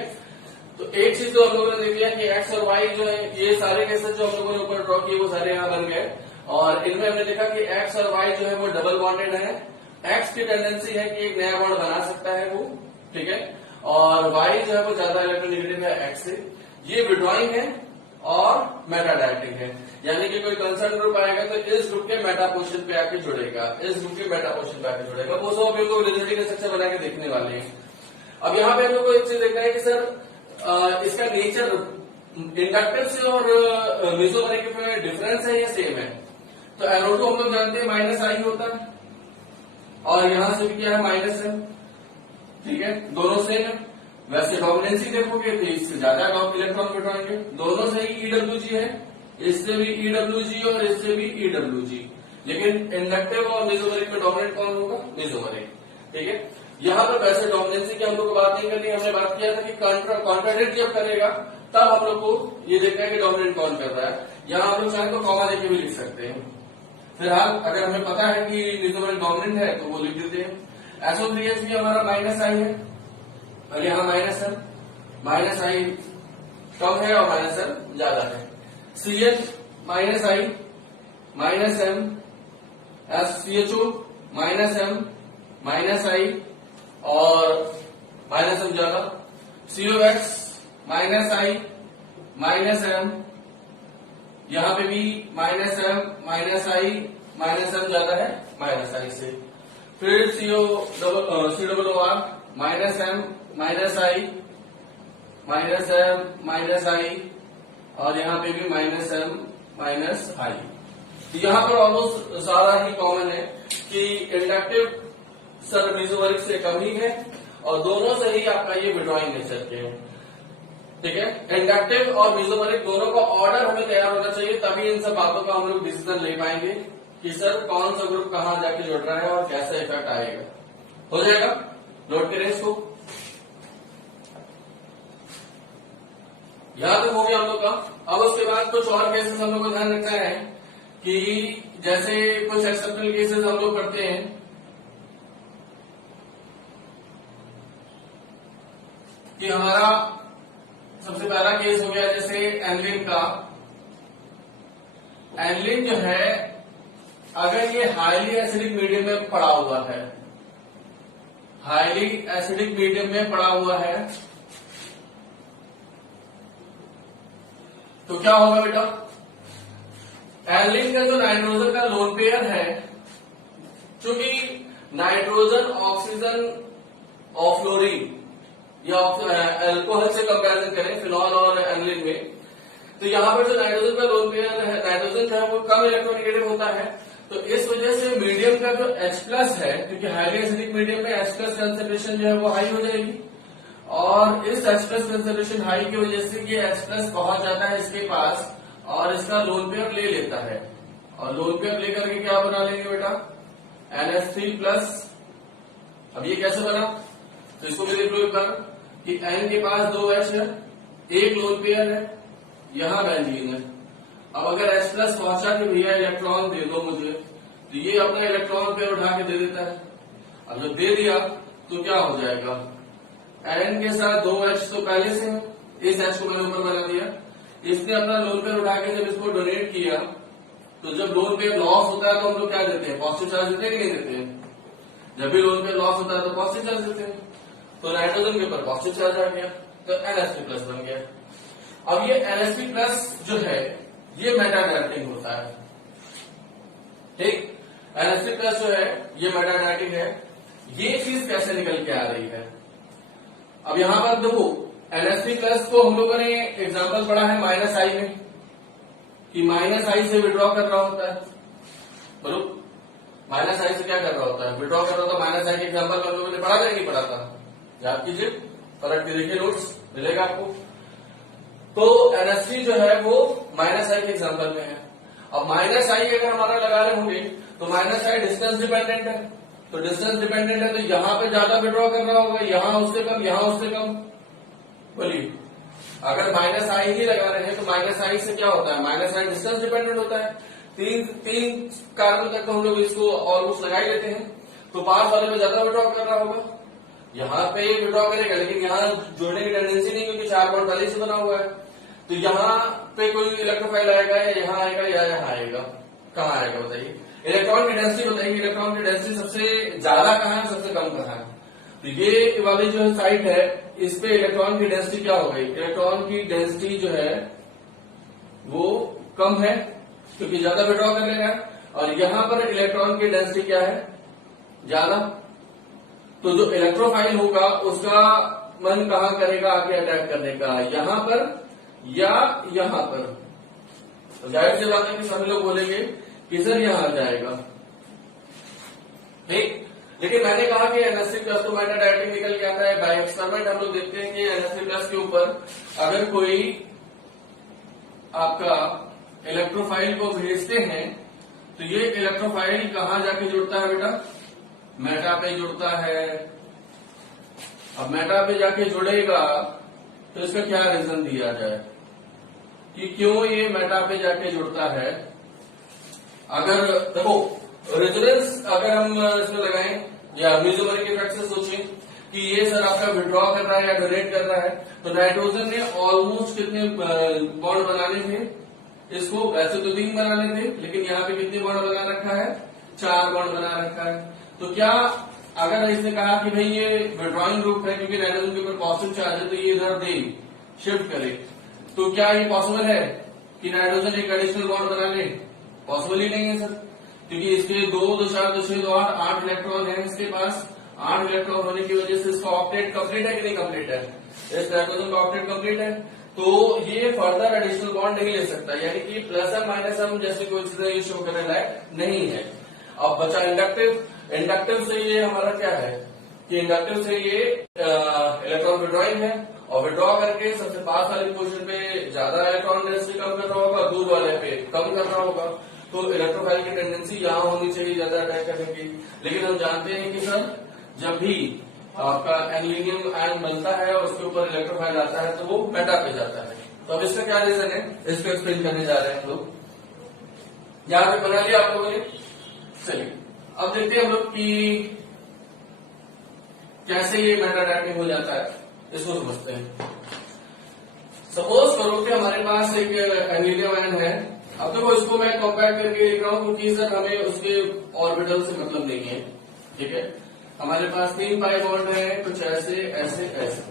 तो एक चीज तो हम लोगों ने देख लिया कि X और Y जो है, ये सारे केसेस जो हम लोगों ने ऊपर ड्रॉ किए वो सारे यहाँ बन गए और इनमें हमने देखा कि X और Y जो है वो डबल बॉन्डेड है। X की टेंडेंसी है कि एक नया बॉन्ड बना सकता है वो, ठीक है, और Y जो है वो ज्यादा इलेक्ट्रोनेगेटिव है X से। ये विड्रॉइंग है और मेटा डायरेक्टिंग है, यानी कि कोई कंसर्न ग्रुप आएगा तो इस ग्रुप के मेटा पोजीशन पे आके जुड़ेगा, इस ग्रुप के मेटा पोजीशन पे आके जुड़ेगा। वो सब हम लोग रिजल्टी का स्ट्रक्चर बना के देखने वाले हैं। अब यहाँ पे हम लोग को एक चीज देखना है कि सर इसका नेचर इंडक्टिव से और मेसोमेरिक में डिफरेंस है या सेम है? तो NO2 हम लोग जानते हैं -I होता है और यहां से भी क्या है -M, ठीक है, दोनों सेम है। वैसे डोमिनेंसी देखोगे तो इससे ज्यादा इलेक्ट्रॉन बिठाएंगे, दोनों से ही EWG है, इससे भी EWG और इससे भी EWG, लेकिन इंडक्टिव और मेसोमेरिक में डोमिनेंट कौन होगा? मेसोमेरिक, ठीक है। यहाँ पर वैसे डोमिनेंसी की हम लोग को बात नहीं करनी, हमने बात किया था कि कॉन्ट्राडिक्ट जब करेगा तब हम लोग को ये देखना है कि डोमिनेंट कौन कर रहा है। यहाँ हम लोग चाहे तो कॉमा देके भी लिख सकते हैं। फिलहाल अगर हमें पता है कि मेसोमेरिक डोमिनेंट है तो वो लिख देते हैं। SO3H भी हमारा -I है और यहाँ -M, -I कम है और -M ज्यादा है। CN -I, -M, CHO -M, -I और -M ज्यादा। COX -I, -M, यहाँ पे भी -M, -I, -M ज्यादा है -I से। फिर COR -M, -I, -M, और यहाँ पे भी -M, -I। यहाँ पर ऑलमोस्ट सारा ही कॉमन है कि इंडक्टिव सर मेसोमेरिक से कम ही है और दोनों से ही आपका ये विड्रॉइंग नेचर के है, ठीक है। इंडक्टिव और मेसोमेरिक दोनों का ऑर्डर हमें तैयार होना चाहिए, तभी इन सब बातों का हम लोग डिसीजन ले पाएंगे कि सर कौन सा ग्रुप कहाँ जाके जुड़ रहा है और कैसा इफेक्ट आएगा। हो जाएगा, नोट करें इसको। यहां तक हो गया हम लोग का। अब उसके बाद कुछ और केसेस हम लोग को ध्यान रखना है कि जैसे कुछ एक्सेप्शनल केसेस हम लोग करते हैं कि हमारा सबसे पहला केस हो गया जैसे एनलिन का। एनलिन जो है अगर ये हाईली एसिडिक मीडियम में पड़ा हुआ है, हाईली एसिडिक मीडियम में पड़ा हुआ है तो क्या होगा बेटा? एनलिन का जो नाइट्रोजन का लोन पेयर है, चूंकि नाइट्रोजन ऑक्सीजन और फ्लोरीन या अल्कोहल से कंपैरिजन करें फिनॉल और एनलिन में, तो यहाँ पर जो नाइट्रोजन का लोन पेयर है, नाइट्रोजन जो है वो कम इलेक्ट्रोनेगेटिव होता है। तो इस वजह से मीडियम का जो H+ है, क्योंकि हाईली एसिडिक मीडियम में H+ कंसेंट्रेशन जो है वो हाई हो जाएगी और इस H+ कंसेंट्रेशन हाई की वजह से ये H+ पहुंच जाता है इसके पास और इसका लोन पेयर ले लेता है, और लोन पेयर लेकर के क्या बना लेंगे बेटा, NH3 प्लस। अब ये कैसे बना, तो इसको भी देख लो एक बार कि N के पास 2H है, एक लोन पेयर है, यहां बेंजीन है। अब अगर H प्लस पहुंचा कि भैया इलेक्ट्रॉन दे दो मुझे, तो ये अपना इलेक्ट्रॉन पेयर उठा के दे देता है। अब जब दे दिया तो क्या हो जाएगा, N के साथ 2H तो पहले से है, इस H को मैंने ऊपर बना दिया, इसने अपना लोन पेयर उठा के जब इसको डोनेट किया, तो जब लोन पेयर लॉस होता है तो हम लोग क्या देते हैं, पॉजिटिव चार्ज देते हैं कि नहीं देते हैं। जब भी लोन पेयर लॉस होता है तो पॉजिटिव चार्ज देते हैं, तो नाइट्रोजन के ऊपर पॉजिटिव चार्ज आ गया, तो NH3 प्लस बन गया। अब ये NH3 प्लस जो है ये मेटा डायरेक्टिंग होता है, ठीक। NH3 प्लस जो है ये मेटा डायरेक्टिंग है। ये चीज कैसे निकल के आ रही है, अब यहां पर देखो NH3 प्लस को हम लोगों ने एग्जांपल पढ़ा है -I में, कि -I से विड्रॉ कर रहा होता है, बरोबर। -I से क्या कर रहा होता है, विड्रॉ कर रहा होता है। -I के एग्जांपल हम लोगों ने पढ़ा था, नहीं पढ़ा था, याद कीजिए, पलट के देखिए, नोट्स मिलेगा आपको। तो NH3 जो है वो -I के एग्जांपल में है। अब -I अगर हमारा लगा रहे होंगे तो -I डिस्टेंस डिपेंडेंट है, तो डिस्टेंस डिपेंडेंट है तो यहां पे ज्यादा विड्रॉ कर रहा होगा, यहां उससे कम, यहां उससे कम। बोलिए, अगर -I ही लगा रहे हैं तो -I से क्या होता है, -I डिस्टेंस डिपेंडेंट होता है। तीन कार्बन तक तो हम लोग इसको ऑलमोस्ट लगा ही लेते हैं, तो पास वाले में ज्यादा विड्रॉ कर रहा होगा, यहाँ पे विड्रॉ करेगा, लेकिन यहाँ जोड़ने की टेंडेंसी नहीं, क्योंकि 4 बॉन्ड पहले से बना हुआ है। तो यहाँ पे कोई इलेक्ट्रोफाइल आएगा या यहाँ आएगा या यहाँ आएगा, कहाँ आएगा बताइए, इलेक्ट्रॉन की डेंसिटी बताइए, इलेक्ट्रॉन की डेंसिटी सबसे ज्यादा कहाँ है, सबसे कम कहाँ है। तो ये वाली जो साइट है इस पे इलेक्ट्रॉन की डेंसिटी क्या हो गई, इलेक्ट्रॉन की डेंसिटी जो है वो कम है, क्योंकि ज्यादा विड्रॉ कर लेगा, और यहां पर इलेक्ट्रॉन की डेंसिटी क्या है, ज्यादा। तो जो इलेक्ट्रोफाइल होगा उसका मन कहां करेगा आके अटैक करने का, यहां पर या यहां पर। तो जाहिर सी बात है कि सभी लोग बोलेंगे कि सर यहां जाएगा, ठीक। लेकिन मैंने कहा कि NH3 प्लस तो मेटा डायरेक्टिंग निकल के आता है। बाय एक्सपेरिमेंट हम लोग देखते हैं कि NH3 प्लस के ऊपर अगर कोई आपका इलेक्ट्रोफाइल को भेजते हैं तो ये इलेक्ट्रोफाइल कहां जाके जुड़ता है बेटा, मेटा पे जुड़ता है। अब मेटा पे जाके जुड़ेगा तो इसका क्या रीजन दिया जाए कि क्यों ये मेटा पे जाके जुड़ता है। अगर देखो रेजोनेंस अगर हम इसमें लगाएं या म्यूजियोमेरिक इफेक्ट से सोचें कि ये सर आपका विड्रॉ कर रहा है या डोनेट कर रहा है, तो नाइट्रोजन ने ऑलमोस्ट कितने बॉन्ड बनाने थे, इसको वैसे तो 3 बनाने थे, लेकिन यहाँ पे कितने बॉन्ड बना रखा है, 4 बॉन्ड बना रखा है। तो क्या अगर इसने कहा कि भाई ये विड्रॉइंग ग्रुप है, क्योंकि नाइट्रोजन के ऊपर पॉजिटिव चार्ज है, तो ये इधर दे शिफ्ट करे, तो क्या ये पॉसिबल है कि नाइट्रोजन एक एडिशनल बॉन्ड बना ले, पॉसिबल ही नहीं है सर, क्योंकि इसके 2 2 4 2 6 2 8 इलेक्ट्रॉन है इसके पास। 8 इलेक्ट्रॉन होने की वजह से इसका ऑक्टेट कंप्लीट है कि नहीं कंप्लीट है, इस नाइट्रोजन का ऑक्टेट कंप्लीट है, तो ये फर्दर एडिशनल बॉन्ड नहीं ले सकता, यानी कि प्लस और माइनस हम जैसे कोई चीजें ये शो करने लायक नहीं है। अब बचा इंडक्टिव। इंडक्टिव से ये हमारा क्या है कि इंडक्टिव से ये इलेक्ट्रॉन विड्रॉइंग है, और विड्रॉ करके सबसे पास वाले पोजीशन पे ज्यादा इलेक्ट्रॉन डेंसिटी कम कर रहा होगा, दूर वाले पे कम कर रहा होगा, तो इलेक्ट्रोफाइल की टेंडेंसी यहां होनी चाहिए ज्यादा अटैक करने की। लेकिन हम जानते हैं कि सर जब भी आपका एल्यूमिनियम आयन बनता है और उसके ऊपर इलेक्ट्रोफाइल आता है तो वो मेटा पे जाता है। तो अब इसका क्या रीजन है, इसको एक्सप्लेन करने जा रहे हैं हम लोग। यहाँ पे बना लिया आप लोगों ने, चलिए अब देखते हैं हम लोग कि कैसे ये मेटा डायरेक्टिंग हो जाता है, इसको समझते हैं। सपोज करो कि हमारे पास एक एल्यूमिनियम आयन है। अब देखो इसको मैं कॉम्पैक्ट करके लिख रहा हूं क्योंकि सर हमें उसके ऑर्बिटल से मतलब नहीं है, ठीक है। हमारे पास 3 पाई बॉन्ड है, कुछ ऐसे ऐसे ऐसे।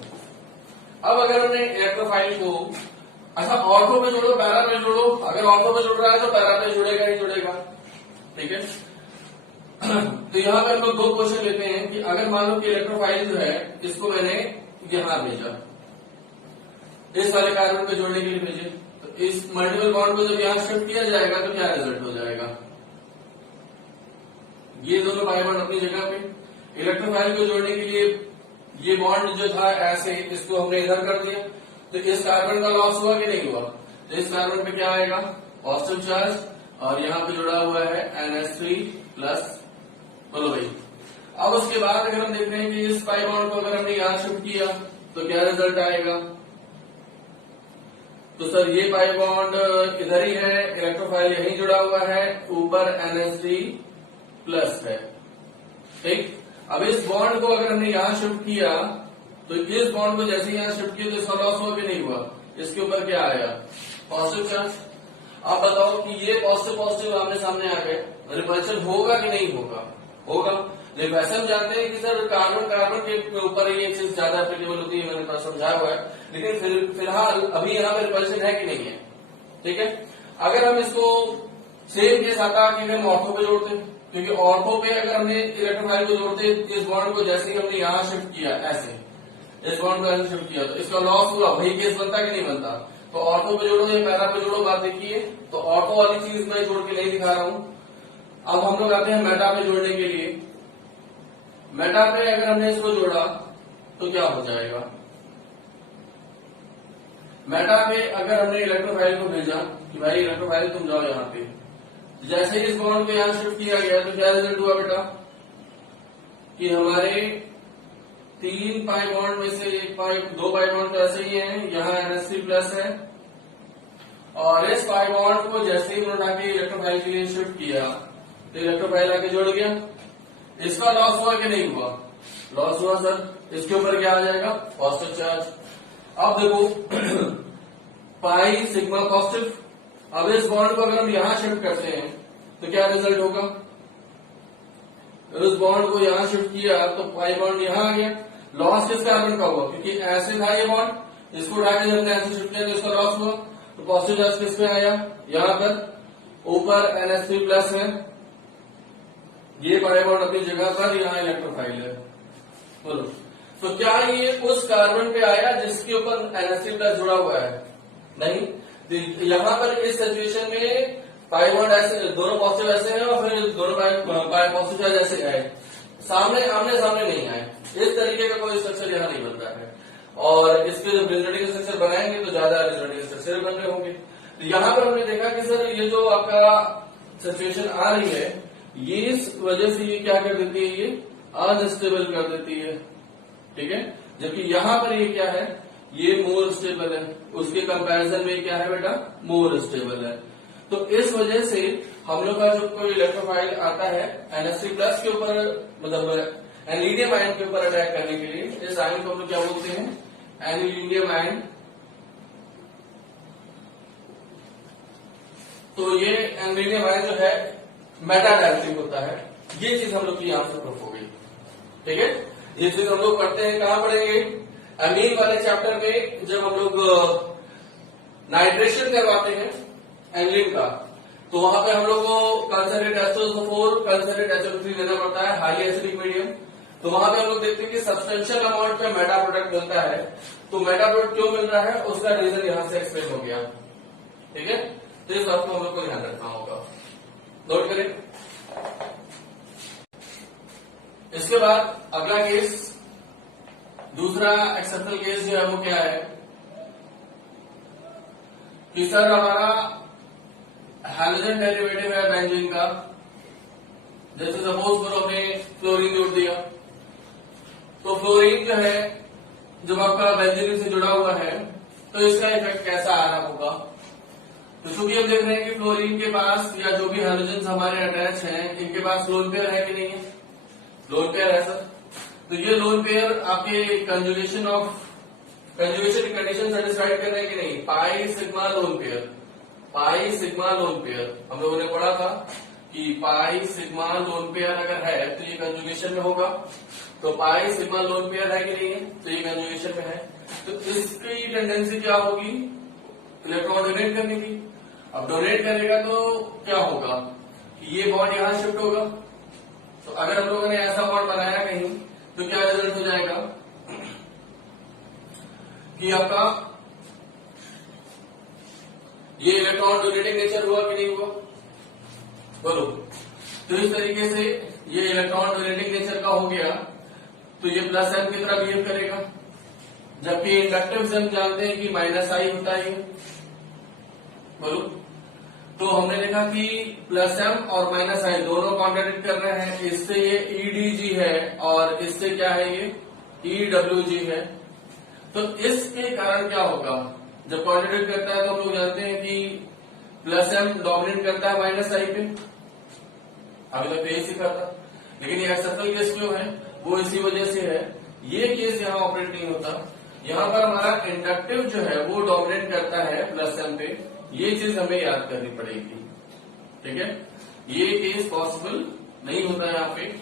अब अगर हमने इलेक्ट्रोफाइल को अच्छा ऑर्थो पे जोड़ो, पैरा पे जोड़ो, अगर ऑर्थो पे जुड़ रहा है तो पैरा पे जुड़ेगा ही जुड़ेगा, ठीक है। तो यहाँ पे हम लोग 2 क्वेश्चन लेते हैं कि अगर मान लो कि इलेक्ट्रोफाइल जो है इसको मैंने यहां भेजा, इस वाले कार्बन पे जोड़ने के लिए भेजे, तो इस मल्टीपल बॉन्ड को जब यहां शिफ्ट किया जाएगा तो क्या रिजल्ट हो जाएगा, ये दोनों पाई बॉन्ड अपनी जगह पे। इलेक्ट्रोफाइल को जोड़ने के लिए ये बॉन्ड जो था ऐसे, इसको हमने इधर कर दिया, तो इस कार्बन का लॉस हुआ कि नहीं हुआ, तो इस कार्बन पे क्या आएगा, पॉजिटिव चार्ज, और यहाँ पे जुड़ा हुआ है NH3 प्लस। बोलो भाई, अब उसके बाद अगर हम देख रहे हैं कि इस पाई बॉन्ड को अगर हमने यहाँ शिफ्ट किया तो क्या रिजल्ट आएगा, तो सर ये पाई बॉन्ड इधर ही है, इलेक्ट्रोफाइल यहीं जुड़ा हुआ है, ऊपर NH3 प्लस है। ठीक, अब इस बॉन्ड को अगर हमने यहाँ शिफ्ट किया तो इस बॉन्ड को जैसे ही यहाँ शिफ्ट किया तो इसका लॉस हुआ कि नहीं हुआ, इसके ऊपर क्या आया, पॉजिटिव चार्ज। आप बताओ कि ये पॉजिटिव पॉजिटिव आमने सामने आ गए, रिपल्शन होगा कि नहीं होगा, होगा। लेकिन वैसे हम जानते हैं कि सर कार्बन कार्बन के ऊपर ये चीज ज्यादा एप्लीकेबल होती है, मैंने पास समझाया हुआ है, लेकिन फिलहाल अभी यहाँ पे रिपल्शन है कि नहीं है। ठीक है, अगर हम इसको सेम केस आता कि हम ऑर्थो पे जोड़ते, क्योंकि ऑर्थो पे अगर हमने इलेक्ट्रोफाइल को जोड़ते, इस बॉन्ड को जैसे ही हमने यहाँ शिफ्ट किया, ऐसे इस बॉन्ड को ऐसे शिफ्ट किया तो इसका लॉस हुआ, वही केस बनता कि नहीं बनता। तो ऑर्थो पे जोड़ो या पैरा पे जोड़ो, बात देखिए। तो ऑर्थो वाली चीज मैं जोड़ के नहीं दिखा रहा हूं। अब हम लोग आते हैं मेटा पे जोड़ने के लिए। मेटा पे अगर हमने इसको जोड़ा तो क्या हो जाएगा, मेटा पे अगर हमने इलेक्ट्रोफाइल को भेजा कि भाई इलेक्ट्रोफाइल तुम जाओ यहाँ पे, जैसे इस बॉन्ड को यहाँ शिफ्ट किया गया तो क्या रिजल्ट हुआ बेटा, कि हमारे 3 पाई बॉन्ड में से 2 पाई बॉन्ड तो ऐसे ही हैं, यहाँ NH3 प्लस है, और इस पाई बॉन्ड को जैसे ही उन्होंने आके इलेक्ट्रोफाइल के लिए शिफ्ट किया तो इलेक्ट्रोफाइल आके जुड़ गया। इसका लॉस हुआ कि नहीं हुआ, लॉस हुआ सर। इसके ऊपर क्या आ जाएगा, पॉजिटिव चार्ज। अब देखो पाई सिग्मा पॉजिटिव, अब इस बॉन्ड को अगर हम यहां शिफ्ट करते हैं तो क्या रिजल्ट होगा, उस बॉन्ड को यहां शिफ्ट किया तो पाई बॉन्ड यहां आ गया, लॉस किस कार्बन का हुआ, क्योंकि ऐसे था ये बॉन्ड, इसको उठा के हमने ऐसे शिफ्ट किया तो इसका लॉस हुआ। तो पॉजिटिव चार्ज किस पे आया, यहां पर ऊपर NH3 प्लस है, ये पाई बॉन्ड अपनी जगह पर, यहाँ इलेक्ट्रोफाइल है। बोलो, तो क्या ये उस कार्बन पे आया जिसके ऊपर NH3 प्लस जुड़ा हुआ है, नहीं। यहाँ पर इस सिचुएशन में पाई बॉन्ड ऐसे, दोनों पॉजिटिव ऐसे हैं और फिर दोनों पाई पॉजिटिव चार्ज ऐसे आए, सामने आमने सामने नहीं आए। इस तरीके का कोई स्ट्रक्चर यहाँ नहीं बनता है, और इसके जब रिजल्टिंग स्ट्रक्चर बनाएंगे तो ज्यादा रिजल्टिंग स्ट्रक्चर बन रहे होंगे। तो यहाँ पर हमने देखा कि सर ये जो आपका सिचुएशन आ रही है, ये इस वजह से ये क्या कर देती है, ये अनस्टेबल कर देती है। ठीक है, जबकि यहाँ पर ये क्या है, ये मोर स्टेबल है, उसके कंपैरिजन में क्या है बेटा, मोर स्टेबल है। तो इस वजह से हम लोग का जो कोई इलेक्ट्रोफाइल आता है NH3 प्लस के ऊपर, मतलब एनिलिडियम आयन के ऊपर अटैक करने के लिए, इस आयन को हम लोग क्या बोलते हैं, एनिलिडियम आयन। तो ये एनिलिडियम आयन जो है मेटा डायरेक्टिव होता है, ये चीज हम लोग की यहां से प्रूफ हो गई। ठीक है, ये चीज हम लोग पढ़ते हैं, कहां पढ़ेंगे, अमीन वाले चैप्टर में, जब हम लोग नाइट्रेशन करवाते हैं एनिलीन का, तो वहां पे हम लोग को कंसंट्रेट H2SO4 कंसंट्रेट HO3 लेना पड़ता है, हाई एसिडिक मीडियम। तो वहां पे हम लोग देखते हैं कि सब्सटेंशियल अमाउंट में मेटा प्रोडक्ट बनता है। तो मेटा प्रोडक्ट क्यों मिल रहा है, उसका रीजन यहां से एक्सप्लेन हो गया। ठीक है, तो इस बात को हम लोग को ध्यान रखना होगा, नोट करें। इसके बाद अगला केस, दूसरा एक्सेप्शनल केस जो है वो क्या है कि सर हमारा हैलोजन डेरिवेटिव है बेंजीन का, जैसे सपोज करो हमने फ्लोरीन जोड़ दिया, तो फ्लोरीन जो है जब आपका बेंजीन से जुड़ा हुआ है तो इसका इफेक्ट कैसा आ रहा होगा। तो चूंकि हम देख रहे हैं कि फ्लोरीन के पास या जो भी हैलोजन हमारे अटैच हैं, इनके पास लोन पेयर है कि नहीं है, लोन पेयर है सर। तो ये लोन पेयर आपके कंजुगेशन की कंडीशन सेटिस्फाइड कर रहे हैं कि नहीं, pi sigma lone pair, pi sigma lone pair हम लोगों ने पढ़ा था कि पाई सिग्मा लोन पेयर अगर है तो ये कंजुगेशन में होगा। तो पाई सिग्मा लोन पेयर है कि नहीं है, तो ये कंजुगेशन में है। तो इसकी टेंडेंसी क्या होगी, इलेक्ट्रॉन डोनेट करने की। अब डोनेट करेगा तो क्या होगा कि ये बॉन्ड यहां शिफ्ट होगा। तो अगर हम लोगों ने ऐसा बॉन्ड बनाया कहीं तो क्या रिजल्ट हो जाएगा कि आपका ये इलेक्ट्रॉन डोनेटिंग नेचर हुआ कि नहीं हुआ, बोलो। तो इस तरीके से ये इलेक्ट्रॉन डोनेटिंग नेचर का हो गया, तो ये प्लस एन की तरह बिहेव करेगा, जबकि इंडक्टिव से हम जानते हैं कि माइनस आई होता है। बोलो। तो हमने देखा कि प्लस एम और माइनस आई दोनों कॉन्ट्राडिक्ट कर रहे हैं, इससे ये ईडीजी है और इससे क्या है ये ईडब्ल्यूजी है। तो इसके कारण क्या होगा, जब कॉन्ट्राडिक्ट करता है तो हम लोग जानते हैं कि प्लस एम डोमिनेट करता है माइनस आई पे, अभी तक तो यही सीखा था। लेकिन ये एक्सेप्शनल केस क्यों है, वो इसी वजह से है, ये केस यहाँ ऑपरेट नहीं होता। यहाँ पर हमारा इंडक्टिव जो है वो डोमिनेट करता है प्लस एम पे, ये चीज हमें याद करनी पड़ेगी। ठीक है, ये केस पॉसिबल नहीं होता यहाँ पे।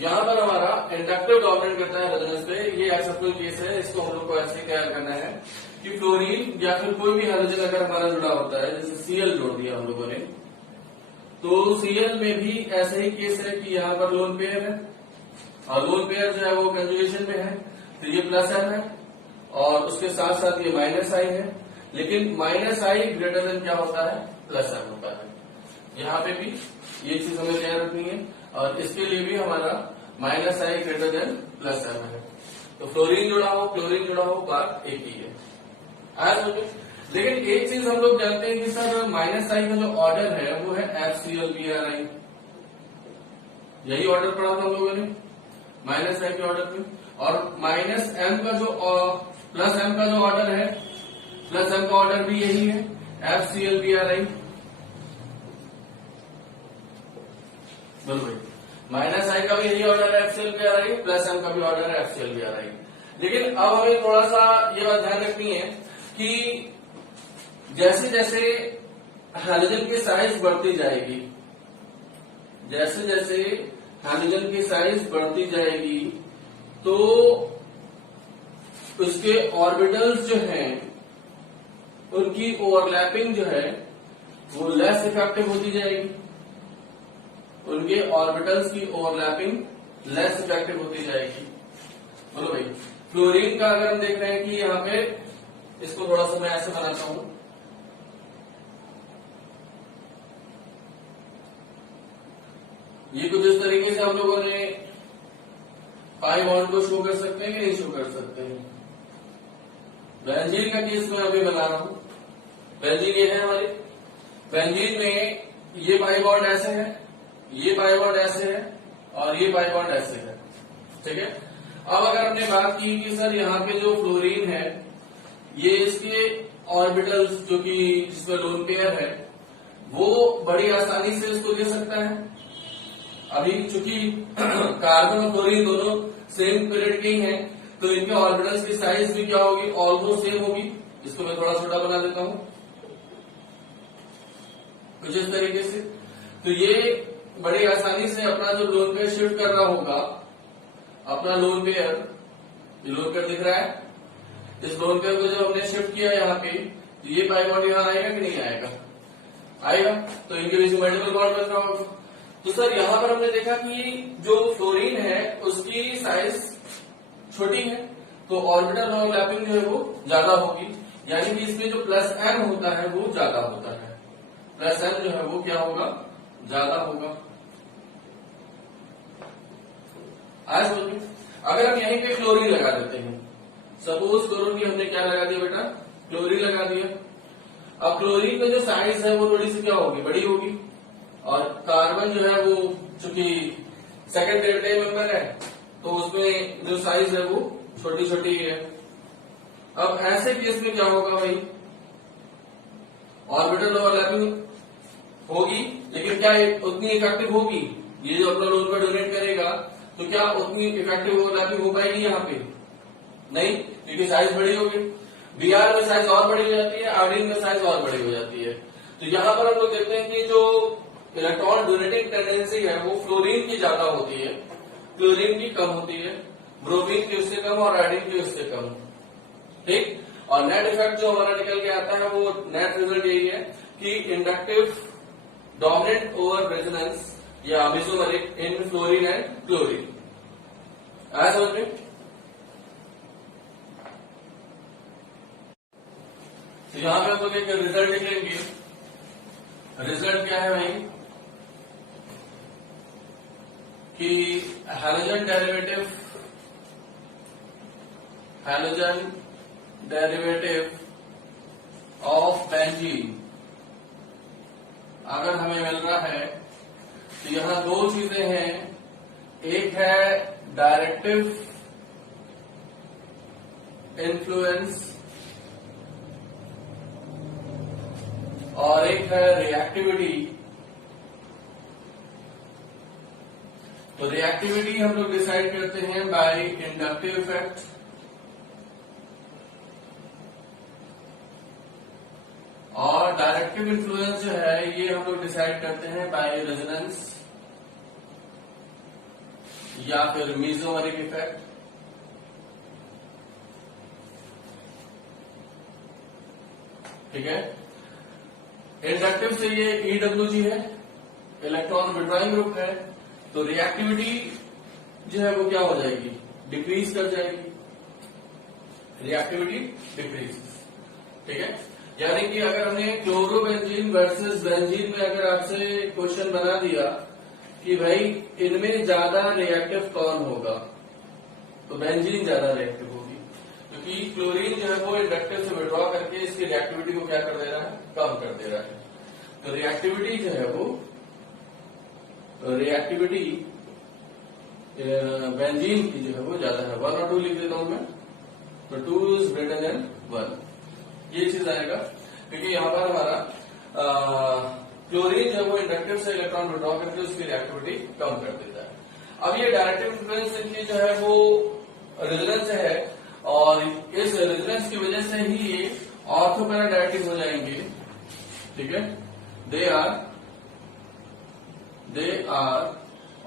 यहाँ पर हमारा इंडक्टिव डोमिनेट करता है रेजोनेंस पे, ये एक्सेप्शनल केस है। इसको हम लोग को ऐसे क्या करना है कि फ्लोरीन या फिर कोई भी हाइड्रोजन अगर हमारा जुड़ा होता है, जैसे सीएल जोड़ दिया हम लोगों ने, तो सीएल में भी ऐसे ही केस है कि यहाँ पर लोन पेयर है और लोन पेयर जो है वो कंजुगेशन में है, तो ये प्लस एम है और उसके साथ साथ ये माइनस आई है। लेकिन माइनस आई ग्रेटर देन क्या होता है, प्लस एम होता है। यहाँ पे भी ये चीज हमें ध्यान रखनी है और इसके लिए भी हमारा माइनस आई ग्रेटर देन प्लस एम है। तो फ्लोरीन जुड़ा हो क्लोरीन जुड़ा हो, बात एक ही है। लेकिन एक चीज हम लोग जानते हैं कि सर माइनस आई का जो ऑर्डर है वो है FClBrI, यही ऑर्डर पढ़ा था हम लोगों ने माइनस आई के ऑर्डर पे। और माइनस एम का जो प्लस एम का जो ऑर्डर है, प्लस एम का ऑर्डर भी यही है FClBrI। बोलो भाई, माइनस आई का भी यही ऑर्डर है FClBrI, प्लस एम का भी ऑर्डर है FClBrI। लेकिन अब हमें थोड़ा सा ये बात ध्यान रखनी है कि जैसे जैसे हाइड्रोजन की साइज बढ़ती जाएगी, जैसे जैसे हाइड्रोजन की साइज बढ़ती जाएगी तो उसके ऑर्बिटल्स जो हैं उनकी ओवरलैपिंग जो है वो लेस इफेक्टिव होती जाएगी, उनके ऑर्बिटल्स की ओवरलैपिंग लेस इफेक्टिव होती जाएगी। बोलो भाई, फ्लोरीन का अगर हम देख रहे हैं कि यहाँ पे, इसको थोड़ा सा मैं ऐसे बनाता हूं, ये कुछ इस तरीके से हम लोगों ने पाई बॉन्ड को शो कर सकते हैं कि नहीं शो कर सकते हैं। बेंजीन का केस मैं अभी बना रहा हूं, बेंजीन ये है हमारी, बेंजीन में ये पाई बॉन्ड ऐसे है, ये पाई बॉन्ड ऐसे है और ये पाई बॉन्ड ऐसे है। ठीक है, अब अगर हमने बात की कि सर यहाँ पे जो फ्लोरीन है ये इसके ऑर्बिटल्स जो कि जिसमें लोन पेयर है वो बड़ी आसानी से इसको ले सकता है। अभी चूंकि कार्बन और क्लोरीन दोनों सेम पीरियड के हैं तो इनके ऑर्बिटल्स की साइज भी क्या होगी, ऑलमोस्ट सेम होगी। इसको मैं थोड़ा छोटा बना देता हूं कुछ इस तरीके से। तो ये बड़ी आसानी से अपना जो लोन पेयर शिफ्ट कर रहा होगा, अपना लोन पेयर, ये लोन पेयर दिख रहा है, इस लोन पेयर को जब हमने शिफ्ट किया यहाँ पे तो ये पाई बॉन्ड यहाँ आएगा कि नहीं आएगा, आएगा। तो इनके बीच में मल्टीपल बॉन्ड बन रहा होगा। तो सर यहाँ पर हमने देखा कि जो फ्लोरीन है उसकी साइज छोटी है तो ऑर्बिटल ओवरलैपिंग जो है वो ज्यादा होगी, यानी कि इसमें जो प्लस एम होता है वो ज्यादा होता है, प्लस एम जो है वो क्या होगा, ज्यादा होगा। आज बोलिए, अगर हम यहीं पे क्लोरीन लगा देते हैं, सपोज करो कि हमने क्या लगा दिया बेटा, क्लोरीन लगा दिया। अब क्लोरीन का जो साइज है वो थोड़ी सी क्या होगी, बड़ी होगी, और कार्बन जो है वो चूंकि सेकंड पेरियोडिक मेंबर है तो उसमें जो साइज है वो छोटी छोटी है। अब ऐसे केस में क्या होगा भाई, ऑर्बिटल ओवरलैपिंग होगी, लेकिन क्या उतनी इफेक्टिव होगी, ये जो अपना लोन पर डोनेट करेगा तो क्या उतनी इफेक्टिव ओवरलैपिंग हो पाएगी यहाँ पे, नहीं, क्योंकि साइज बड़ी होगी। बीआर में साइज और बड़ी हो जाती है, आरडीन में साइज और बड़ी हो जाती है। तो यहाँ पर हम लोग देखते हैं कि जो इलेक्ट्रॉन डोनेटिंग टेंडेंसी है वो फ्लोरीन की ज्यादा होती है, क्लोरीन की कम होती है, ब्रोमीन की उससे कम और आयोडीन की उससे कम। ठीक, और नेट इफेक्ट जो हमारा निकल के आता है वो नेट रिजल्ट यही है कि इंडक्टिव डोमिनेंट ओवर रेजोनेंस या mesomeric in fluorine and chlorine. आया समझ में? तो यहां पे हम लोग एक रिजल्ट लिखेंगे। रिजल्ट क्या है भाई कि हैलोजन डेरिवेटिव ऑफ बेंजीन अगर हमें मिल रहा है तो यहां दो चीजें हैं, एक है डायरेक्टिव इन्फ्लुएंस और एक है रिएक्टिविटी। तो रिएक्टिविटी हम लोग डिसाइड करते हैं बाय इंडक्टिव इफेक्ट, और डायरेक्टिव इन्फ्लुएंस जो है ये हम लोग डिसाइड करते हैं बाय रेजोनेंस या फिर मीजोमेरिक इफेक्ट। ठीक है, इंडक्टिव से ये EWG है, इलेक्ट्रॉन विड्रॉइंग ग्रुप है, तो रिएक्टिविटी जो है वो क्या हो जाएगी, डिक्रीज कर जाएगी, रिएक्टिविटी डिक्रीज। ठीक है, यानी कि अगर हमने क्लोरोबेंजीन वर्सेस बेंजीन में अगर आपसे क्वेश्चन बना दिया कि भाई इनमें ज्यादा रिएक्टिव कौन होगा, तो बेंजीन ज्यादा रिएक्टिव होगी, क्योंकि क्लोरीन जो है वो इंडक्टिव से विड्रॉ करके इसकी रिएक्टिविटी को क्या कर दे रहा है, कम कर दे रहा है। तो रिएक्टिविटी जो है वो रिएक्टिविटी बेंजीन की जो है वो ज्यादा है, 1 और 2 लिख देता हूं मैं, तो 2 इज ग्रेटर देन 1, ये चीज आएगा, क्योंकि यहाँ पर हमारा क्लोरीन जो है वो इंडक्टिव से इलेक्ट्रॉन विड्रॉ करके उसकी रिएक्टिविटी कम कर देता है। अब ये डायरेक्टिव इन्फ्लुएंस इनकी जो है वो रेजोनेंस है, और इस रेजोनेंस की वजह से ही ये ऑर्थोपैरा डायरेक्टिव हो जाएंगे। ठीक है, दे आर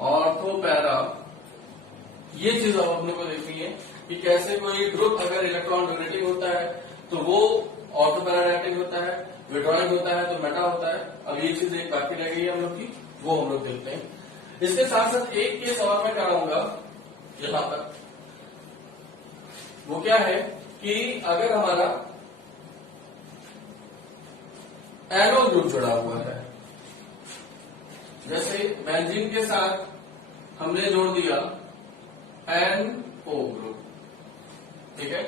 ऑर्थोपैरा। ये चीज अब अपने को देखनी है कि कैसे कोई ग्रुप अगर इलेक्ट्रॉन डोनेटिंग होता है तो वो ऑर्थोपैरा डायरेक्टिव होता है, विड्रॉइंग होता है तो मेटा होता है। अब ये चीज एक बाकी रह गई है हम लोग की, वो हम लोग देखते हैं। इसके साथ साथ एक केस और मैं कराऊंगा यहां पर, वो क्या है कि अगर हमारा एनो ग्रुप जुड़ा हुआ है, जैसे बेंजीन के साथ हमने जोड़ दिया NO ग्रुप। ठीक है,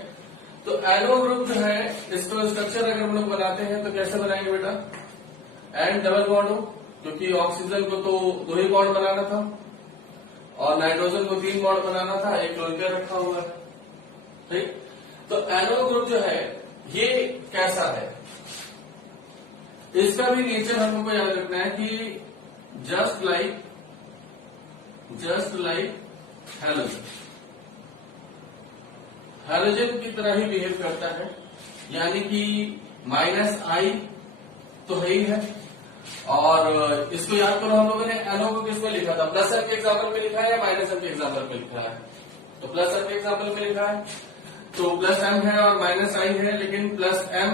तो एनो ग्रुप जो है इसको स्ट्रक्चर अगर हम लोग बनाते हैं तो कैसे बनाएंगे बेटा, N डबल बॉन्ड हो, क्योंकि ऑक्सीजन को तो 2 ही बॉन्ड बनाना था और नाइट्रोजन को 3 बॉन्ड बनाना था, एक क्लोरीन रखा हुआ है। ठीक, तो एनो ग्रुप जो है ये कैसा है, इसका भी नेचर हम लोग को याद रखना है कि जस्ट लाइक हैलोजन की तरह ही बिहेव करता है, यानी कि -I तो है ही है। और इसको याद करो, हम लोगों ने एनो को किसमें लिखा था, प्लस एम के एग्जाम्पल में लिखा है या -M के एग्जाम्पल में लिखा है, तो प्लस एम के एग्जाम्पल में लिखा है, तो प्लस एम है और -I है, लेकिन प्लस एम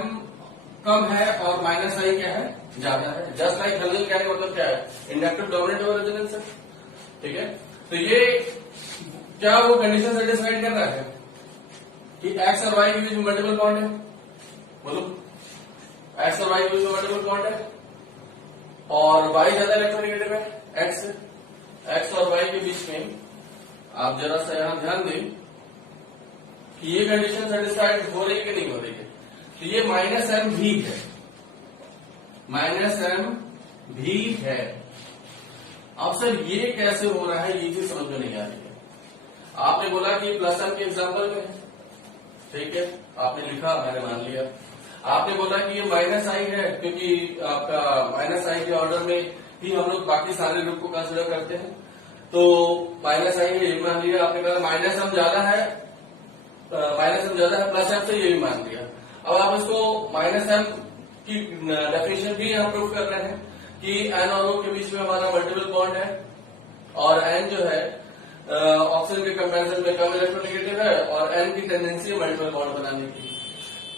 कम है और -I क्या है, ज्यादा है। जस्ट लाइक हैलोजन कहने का मतलब क्या है, इंडक्टिव डोमिनेंट और रेजोनेंस है। ठीक है, तो ये क्या वो कंडीशन सेटिस्फाइड कर रहा है कि एक्स और वाई के बीच में मल्टीपल बॉन्ड है, मतलब एक्स और वाई के बीच में मल्टीपल बॉन्ड है और वाई ज्यादा इलेक्ट्रोनेगेटिव है एक्स और वाई के बीच में। आप जरा सा यहां ध्यान दें कि ये कंडीशन सेटिस्फाइड हो रही है कि नहीं हो रही है, तो ये -M भी है, -M भी है। अब सर ये कैसे हो रहा है, ये चीज समझ में नहीं आ रही है। आपने बोला कि प्लस एम के एग्जाम्पल में है, ठीक है, आपने लिखा, मैंने मान लिया। आपने बोला कि ये -I है, क्योंकि आपका -I के ऑर्डर में ही हम लोग बाकी सारे ग्रुप को कंसिडर करते हैं, तो -I है, ये मान लिया। आपने कहा -M ज्यादा है, प्लस एम से ये भी मान लिया। अब आप इसको -M की डेफिनेशन भी यहाँ प्रूव कर रहे हैं कि N और O के बीच में हमारा मल्टीपल बॉन्ड है और N जो है ऑक्सीजन के कंपैरिजन में कम इलेक्ट्रोनेगेटिव है और N की टेंडेंसी है मल्टीपल बॉन्ड बनाने की।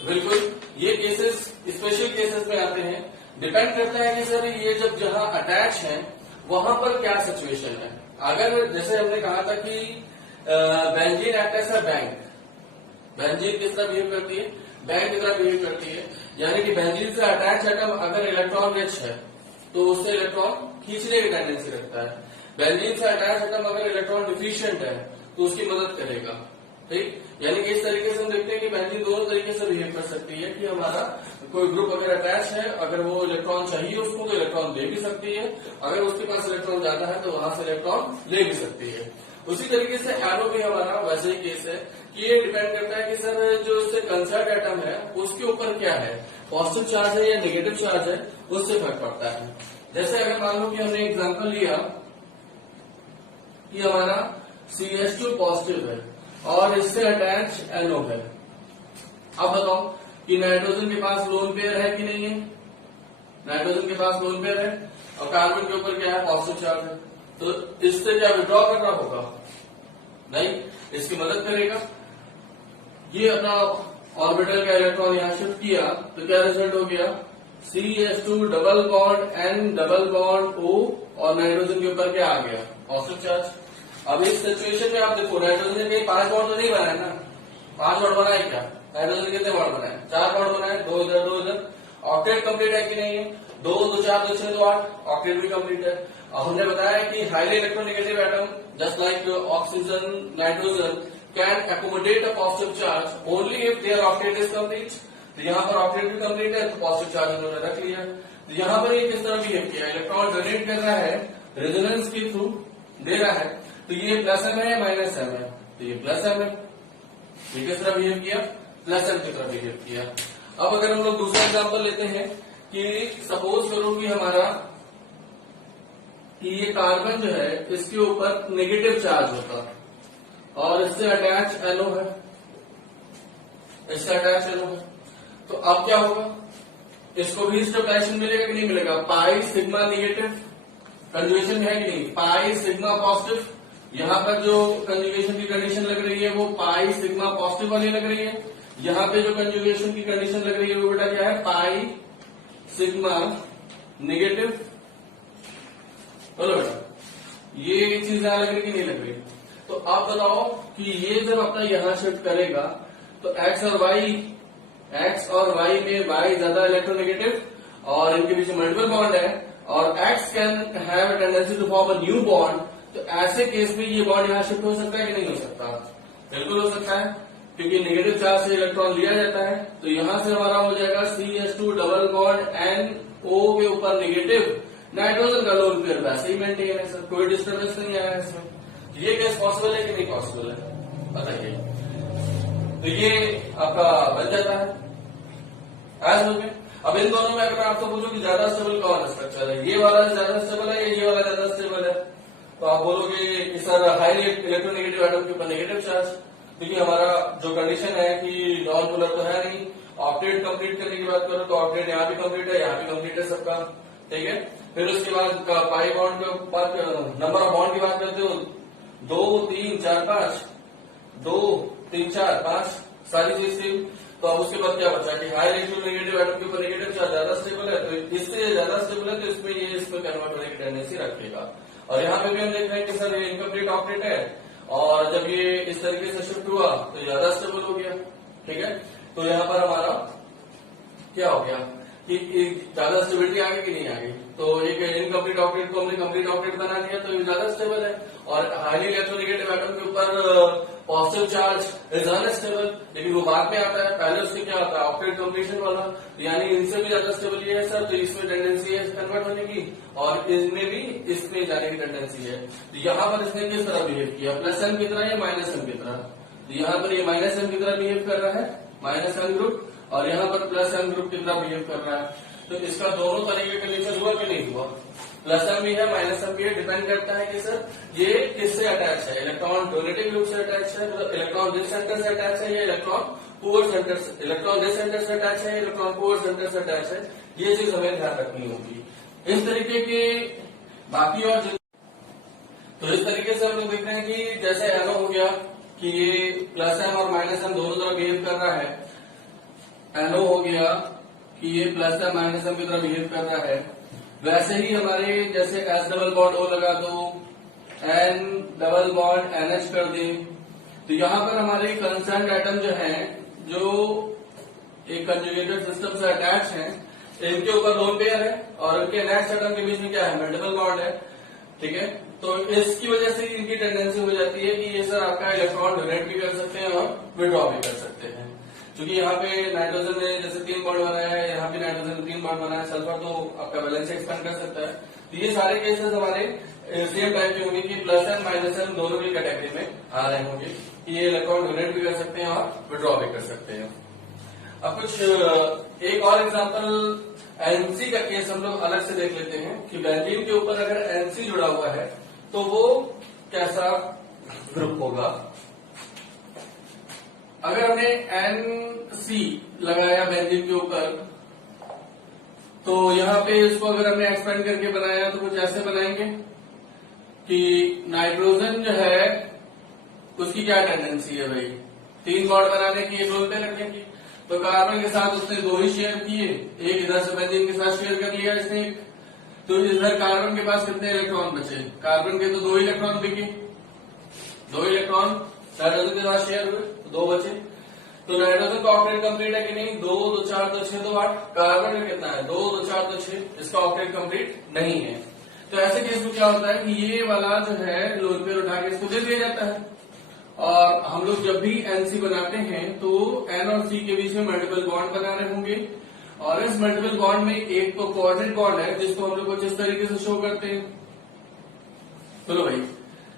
बिल्कुल, ये केसेस स्पेशल केसेस में आते हैं, डिपेंड करता है कि सर ये जब जहां अटैच है वहां पर क्या सिचुएशन है। अगर जैसे हमने कहा था कि benzene act as a bank, benzene किस तरह बिहेव करती है, बैंक की तरह बिहेव करती है, यानी कि बेंजीन से अटैच एटम अगर इलेक्ट्रॉन रिच है तो उससे इलेक्ट्रॉन खींचने की टेंडेंसी रखता है। बेंजीन से अटैच एटम अगर इलेक्ट्रॉन डिफिशिएंट है तो उसकी मदद करेगा। ठीक, यानी कि इस तरीके से हम देखते हैं कि बेंजीन दोनों तरीके से बिहेव कर सकती है कि हमारा कोई ग्रुप अगर अटैच है, अगर वो इलेक्ट्रॉन चाहिए उसको तो इलेक्ट्रॉन दे भी सकती है, अगर उसके पास इलेक्ट्रॉन ज्यादा है तो वहां से इलेक्ट्रॉन ले भी सकती है। उसी तरीके से एरो भी हमारा वैसे ही केस है कि ये डिपेंड करता है कि सर जो इससे कंसर्न एटम है उसके ऊपर क्या है, पॉजिटिव चार्ज है या नेगेटिव चार्ज है, उससे फर्क पड़ता है। जैसे अगर मान लो कि हमने एग्जांपल लिया कि हमारा CH2 पॉजिटिव है और इससे अटैच NO है। अब बताओ कि नाइट्रोजन के पास लोन पेयर है कि नहीं है, नाइट्रोजन के पास लोन पेयर है और कार्बन के ऊपर क्या है, पॉजिटिव चार्ज है, तो इससे क्या विड्रॉ करना होगा, नहीं, इसकी मदद करेगा। ये अपना ऑर्बिटल का इलेक्ट्रॉन यहां शिफ्ट किया तो क्या रिजल्ट हो गया, CH2 double bond N double bond O और नाइट्रोजन के ऊपर क्या आ गया, पॉजिटिव चार्ज। अब इस सिचुएशन में आप देखो नाइट्रोजन ने कहीं 5 बॉन्ड तो नहीं बनाए ना, 5 बॉन्ड बनाए क्या, नाइट्रोजन कितने बॉन्ड बनाए, 4 बॉन्ड बनाए, 2 इधर 2 इधर। ऑक्टेट कंप्लीट है कि नहीं है, 2 2 4 2 6 2 8, ऑक्टेट भी कंप्लीट है। और हमने बताया कि highly electronegative atom just like oxygen nitrogen can accommodate a positive charge only if their octet is complete. तो यहाँ पर ऑक्टेट भी कंप्लीट है तो पॉजिटिव चार्ज उन्होंने रख लिया। तो यहाँ पर ये किस तरह बिहेव किया, इलेक्ट्रॉन डोनेट कर रहा है रेजोनेंस के थ्रू दे रहा है, तो ये प्लस एम है या माइनस एम है, तो ये प्लस एम है। ये किस तरह बिहेव किया, प्लस एम की तरह बिहेव किया। अब अगर हम लोग दूसरा एग्जांपल लेते हैं कि सपोज करो कि हमारा कि ये कार्बन जो है इसके ऊपर नेगेटिव चार्ज होता और इससे अटैच NO है, इससे अटैच NO है, तो अब क्या होगा, इसको भी स्टेबलाइजेशन मिलेगा कि नहीं मिलेगा, पाई सिग्मा नेगेटिव कंजुगेशन है कि नहीं, पाई सिग्मा पॉजिटिव। यहाँ पर जो कंजुगेशन की कंडीशन लग रही है वो पाई सिग्मा पॉजिटिव वाली लग रही है, यहाँ पे जो कंजुगेशन की कंडीशन लग रही है वो बेटा क्या है, पाई सिग्मा नेगेटिव। बोलो बेटा, ये चीज लग रही कि नहीं लग रही। तो आप बताओ कि ये जब अपना यहां शिफ्ट करेगा तो एक्स और वाई में वाई ज्यादा इलेक्ट्रोनेगेटिव और इनके बीच मल्टीपल बॉन्ड है और X can have a tendency to form a new bond, तो ऐसे केस में ये बॉन्ड यहां शिफ्ट हो सकता है कि नहीं हो सकता, बिल्कुल हो सकता है, क्योंकि नेगेटिव चार्ज से इलेक्ट्रॉन लिया जाता है। तो यहां से हमारा हो जाएगा CH2 डबल बॉन्ड NO के ऊपर नेगेटिव, नाइट्रोजन का लोन पेयर वैसे ही मेंटेन है सर, कोई डिस्टर्बेंस नहीं आया इसमें। ये केस पॉसिबल है कि नहीं पॉसिबल है, बताइए। तो ये आपका बन जाता है एज हो गया। अब इन दोनों में अगर मैं आपको पूछूं कि ज्यादा स्टेबल कौन है स्ट्रक्चर है, ये वाला ज्यादा स्टेबल है या ये वाला ज्यादा स्टेबल है, तो आप बोलोगे कि सर हाईली इलेक्ट्रोनेगेटिव एटम के ऊपर नेगेटिव चार्ज, क्योंकि हमारा जो कंडीशन है कि नॉन पोलर तो है नहीं, ऑक्टेट कंप्लीट करने की बात करो तो ऑक्टेट यहाँ भी कंप्लीट है, यहाँ भी कंप्लीट है सबका, ठीक है। फिर उसके बाद पाई बॉन्ड के बाद नंबर ऑफ बॉन्ड की बात करते हो, 2 3 4 5, 2 3 4 5 सारी चीज थी। तो अब उसके बाद क्या बचा कि हाई इलेक्ट्रोनेगेटिव एटम के ऊपर नेगेटिव चार्ज ज्यादा स्टेबल है, तो इससे ज्यादा स्टेबल है तो इसमें ये इसमें कन्वर्ट होने की टेंडेंसी रखेगा। और यहाँ पे भी हम देख रहे हैं कि सर ये इनकम्प्लीट ऑक्टेट है और जब ये इस तरीके से शिफ्ट हुआ तो ज्यादा स्टेबल हो गया, ठीक है। तो यहाँ पर हमारा क्या हो गया कि ज्यादा स्टेबिलिटी आ गई कि नहीं आ गई, तो एक इनकम्प्लीट ऑक्टेट को हमने कंप्लीट ऑक्टेट बना दिया तो ये ज्यादा स्टेबल है। और हाईली इलेक्ट्रोनेगेटिव एटम के ऊपर पॉजिटिव चार्ज इज अनस्टेबल, लेकिन वो बाद में आता है, पहले उससे क्या होता है ऑक्टेट कंप्लीशन वाला, यानी इनसे भी ज्यादा स्टेबल ये है सर, तो इसमें टेंडेंसी है कन्वर्ट होने की और इसमें भी इसमें जाने की टेंडेंसी है। तो यहाँ पर इसने किस तरह बिहेव किया, प्लस एम की तरह या माइनस एम की तरह, तो यहाँ पर ये माइनस एम की तरह बिहेव कर रहा है, माइनस एम ग्रुप, और यहाँ पर प्लस एम ग्रुप की तरह बिहेव कर रहा है। तो इसका दोनों तरीके का नेचर हुआ कि नहीं हुआ, प्लस एम भी है माइनस एम भी है, डिपेंड करता है कि सर ये किससे अटैच है, इलेक्ट्रॉन डोनेटिव ग्रुप से अटैच है, मतलब इलेक्ट्रॉन दिस सेंटर से अटैच है या इलेक्ट्रॉन पुअर सेंटर से, इलेक्ट्रॉन दिस सेंटर से अटैच है, इलेक्ट्रॉन पुअर सेंटर से अटैच है, ये चीज हमें ध्यान रखनी होगी। इस तरीके के बाकी और तो इस तरीके से हम लोग देख रहे हैं कि जैसे एनो हो गया कि ये प्लस एम और माइनस एम दोनों तरफ बिहेव कर रहा है, एनो हो गया कि ये प्लस एम माइनस एम की तरह बिहेव कर रहा है, वैसे ही हमारे जैसे एस डबल बॉन्ड ओ लगा दो, एन डबल बॉन्ड NH कर दे, तो यहाँ पर हमारे कंसर्न एटम जो है जो एक कंजुगेटेड सिस्टम से अटैच है, इनके ऊपर लोन पेयर है और इनके नेक्स्ट एटम के बीच में क्या है, मल्टीपल बॉन्ड है, ठीक है। तो इसकी वजह से इनकी टेंडेंसी हो जाती है कि ये सर आपका इलेक्ट्रॉन डोनेट भी कर सकते हैं और विड्रॉ भी कर सकते हैं। क्योंकि यहाँ पे नाइट्रोजन ने जैसे 3 बॉन्ड बनाया है, यहाँ पे नाइट्रोजन 3 बॉन्ड बनाया है, सल्फर तो आपका बैलेंस एक्सपेंड कर सकता है। तो ये सारे केसेस हमारे सेम टाइप के होंगे कि प्लस एन माइनस एन दोनों की कैटेगरी में आ रहे होंगे कि ये इलेक्ट्रॉन डोनेट भी कर सकते हैं और विड्रॉ भी कर सकते हैं। अब कुछ एक और एग्जांपल एनसी का केस हम लोग अलग से देख लेते हैं कि बेंजीन के ऊपर अगर एनसी जुड़ा हुआ है तो वो कैसा ग्रुप होगा। अगर हमने एनसी लगाया बेंजीन के ऊपर तो यहाँ पे इसको अगर हमने एक्सपेंड करके बनाया तो कुछ ऐसे बनाएंगे कि नाइट्रोजन जो है उसकी क्या टेंडेंसी है भाई, 3 बॉन्ड बनाने की, 1 लोन पे रखने की। तो कार्बन के साथ उसने 2 ही शेयर किए, एक इधर से बेंजीन के साथ शेयर कर लिया इसने। तो इधर कार्बन के पास कितने इलेक्ट्रॉन बचे, कार्बन के तो 2 इलेक्ट्रॉन बिके, 2 इलेक्ट्रॉन नाइट्रोजन के साथ शेयर हुए, 2 बचे। तो नाइट्रोजन का ऑक्टेट कंप्लीट है कि नहीं, 2 2 4 2 6 2 8। कार्बन में कितना है, 2 2 4 2 6, इसका ऑक्टेट कंप्लीट नहीं है। तो ऐसे केस में क्या होता है कि ये वाला जो है लोन पेयर उठा के इसको दे दिया जाता है। और हम लोग जब भी एनसी बनाते हैं तो एन और सी के बीच में मल्टीपल बॉन्ड बना रहे होंगे और इस मल्टीपल बॉन्ड में एक तो कोऑर्डिनेट बॉन्ड है जिसको हम लोग कुछ इस तरीके से शो करते हैं। चलो भाई,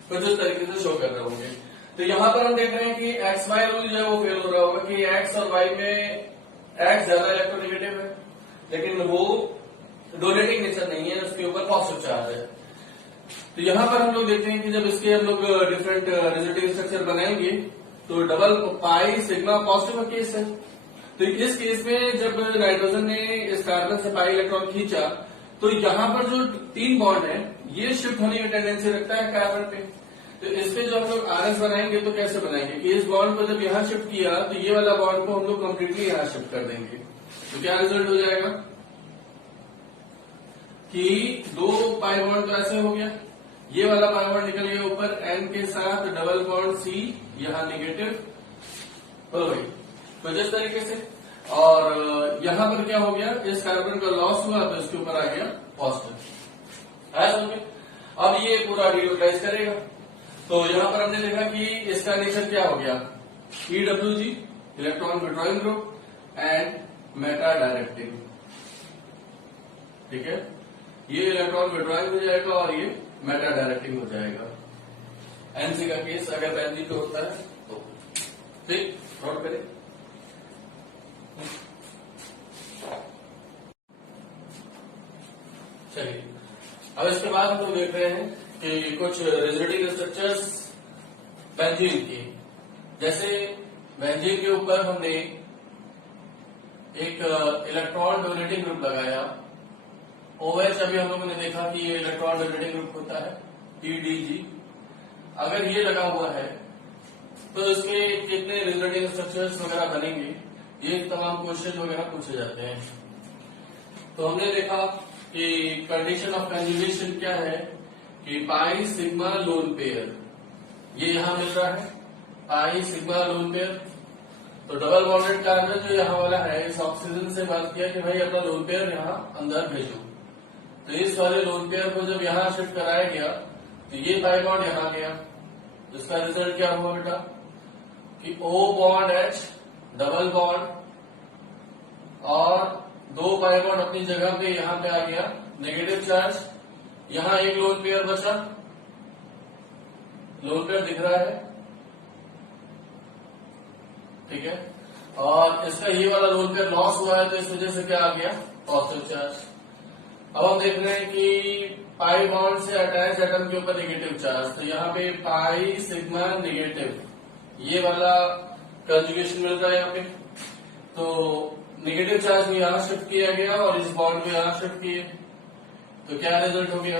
कुछ इस तरीके से शो कर रहे होंगे। तो यहाँ पर हम देख रहे हैं कि एक्स वाई रूल जो है वो फेल हो रहा होगा कि एक्स और वाई में एक्स ज्यादा इलेक्ट्रोनेगेटिव है लेकिन वो डोनेटिंग नेचर नहीं है, उसके ऊपर पॉजिटिव चार्ज है। तो यहाँ पर हम लोग देखते हैं कि जब इसके हम लोग डिफरेंट रिजल्टिंग स्ट्रक्चर बनाएंगे तो double pi sigma positive case है। तो इस केस में जब नाइट्रोजन ने इस कार्बन से पाई इलेक्ट्रॉन खींचा तो यहाँ पर जो 3 बॉन्ड है ये शिफ्ट होने की टेंडेंसी रखता है कार्बन पे। तो इस पे जो हम लोग आरएस बनाएंगे तो कैसे बनाएंगे कि इस बॉन्ड को जब यहाँ शिफ्ट किया तो ये वाला बॉन्ड को हम लोग कम्प्लीटली यहाँ शिफ्ट कर देंगे। तो क्या रिजल्ट हो जाएगा कि 2 पाई बॉन्ड तो ऐसे हो गया, ये वाला पाई बॉन्ड निकल गया ऊपर एन के साथ डबल बॉन्ड सी यहाँ नेगेटिव हो गई कुछ इस तरीके से। और यहाँ पर क्या हो गया, इस कार्बन का लॉस हुआ तो इसके ऊपर आ गया पॉजिटिव। ऐसा अब ये पूरा रीयूटिलाइज करेगा। तो यहाँ पर हमने देखा कि इसका नेचर क्या हो गया, EWG electron withdrawing group and Meta directing. ठीक है, ये इलेक्ट्रॉन विड्रॉइंग हो जाएगा और ये मेटा डायरेक्टिंग हो जाएगा। एनसी का केस अगर बेंजीन पे होता है तो ठीक नोट करें। चलिए, अब इसके बाद हम लोग देख रहे हैं कि कुछ रिजल्टिंग स्ट्रक्चर्स बेंजीन की। जैसे बेंजीन के ऊपर हमने एक इलेक्ट्रॉन डोनेटिंग ग्रुप लगाया OH। अभी हम लोगों ने देखा कि ये इलेक्ट्रॉन डोनेटिंग ग्रुप होता है TDG। अगर ये लगा हुआ है तो इसके कितने रिजल्टिंग स्ट्रक्चर्स वगैरह बनेंगे, ये तमाम क्वेश्चन वगैरह पूछे जाते हैं। तो हमने देखा कि कंडीशन ऑफ कंजुगेशन क्या है कि पाई सिग्मा लोन पेयर, ये यहां मिल रहा है पाई सिग्मा लोन पेयर। तो डबल बॉन्डेड कार्बन जो यहाँ वाला है इस ऑक्सीजन से बात किया कि भाई अपना लोन पेयर यहाँ अंदर भेजो। तो इस वाले लोन पेयर को जब यहाँ शिफ्ट कराया गया तो ये पाई बॉन्ड यहाँ गया। तो इसका रिजल्ट क्या हुआ बेटा कि O bond H double bond और 2 पाई बॉन्ड अपनी जगह पे यहाँ पे आ गया नेगेटिव चार्ज। यहाँ एक लोन पेयर बचा, लोन पेयर दिख रहा है, ठीक है। और इसका ये वाला लोन पेयर लॉस हुआ है तो इस वजह से क्या आ गया पॉजिटिव चार्ज। अब हम देख रहे हैं कि पाई बॉन्ड से अटैच एटम के ऊपर नेगेटिव चार्ज, तो यहाँ पे पाई सिग्मा नेगेटिव ये वाला कंजुगेशन मिल रहा है यहाँ पे। तो नेगेटिव चार्ज में यहाँ शिफ्ट किया गया और इस बॉन्ड को यहाँ शिफ्ट किए तो क्या रिजल्ट हो गया,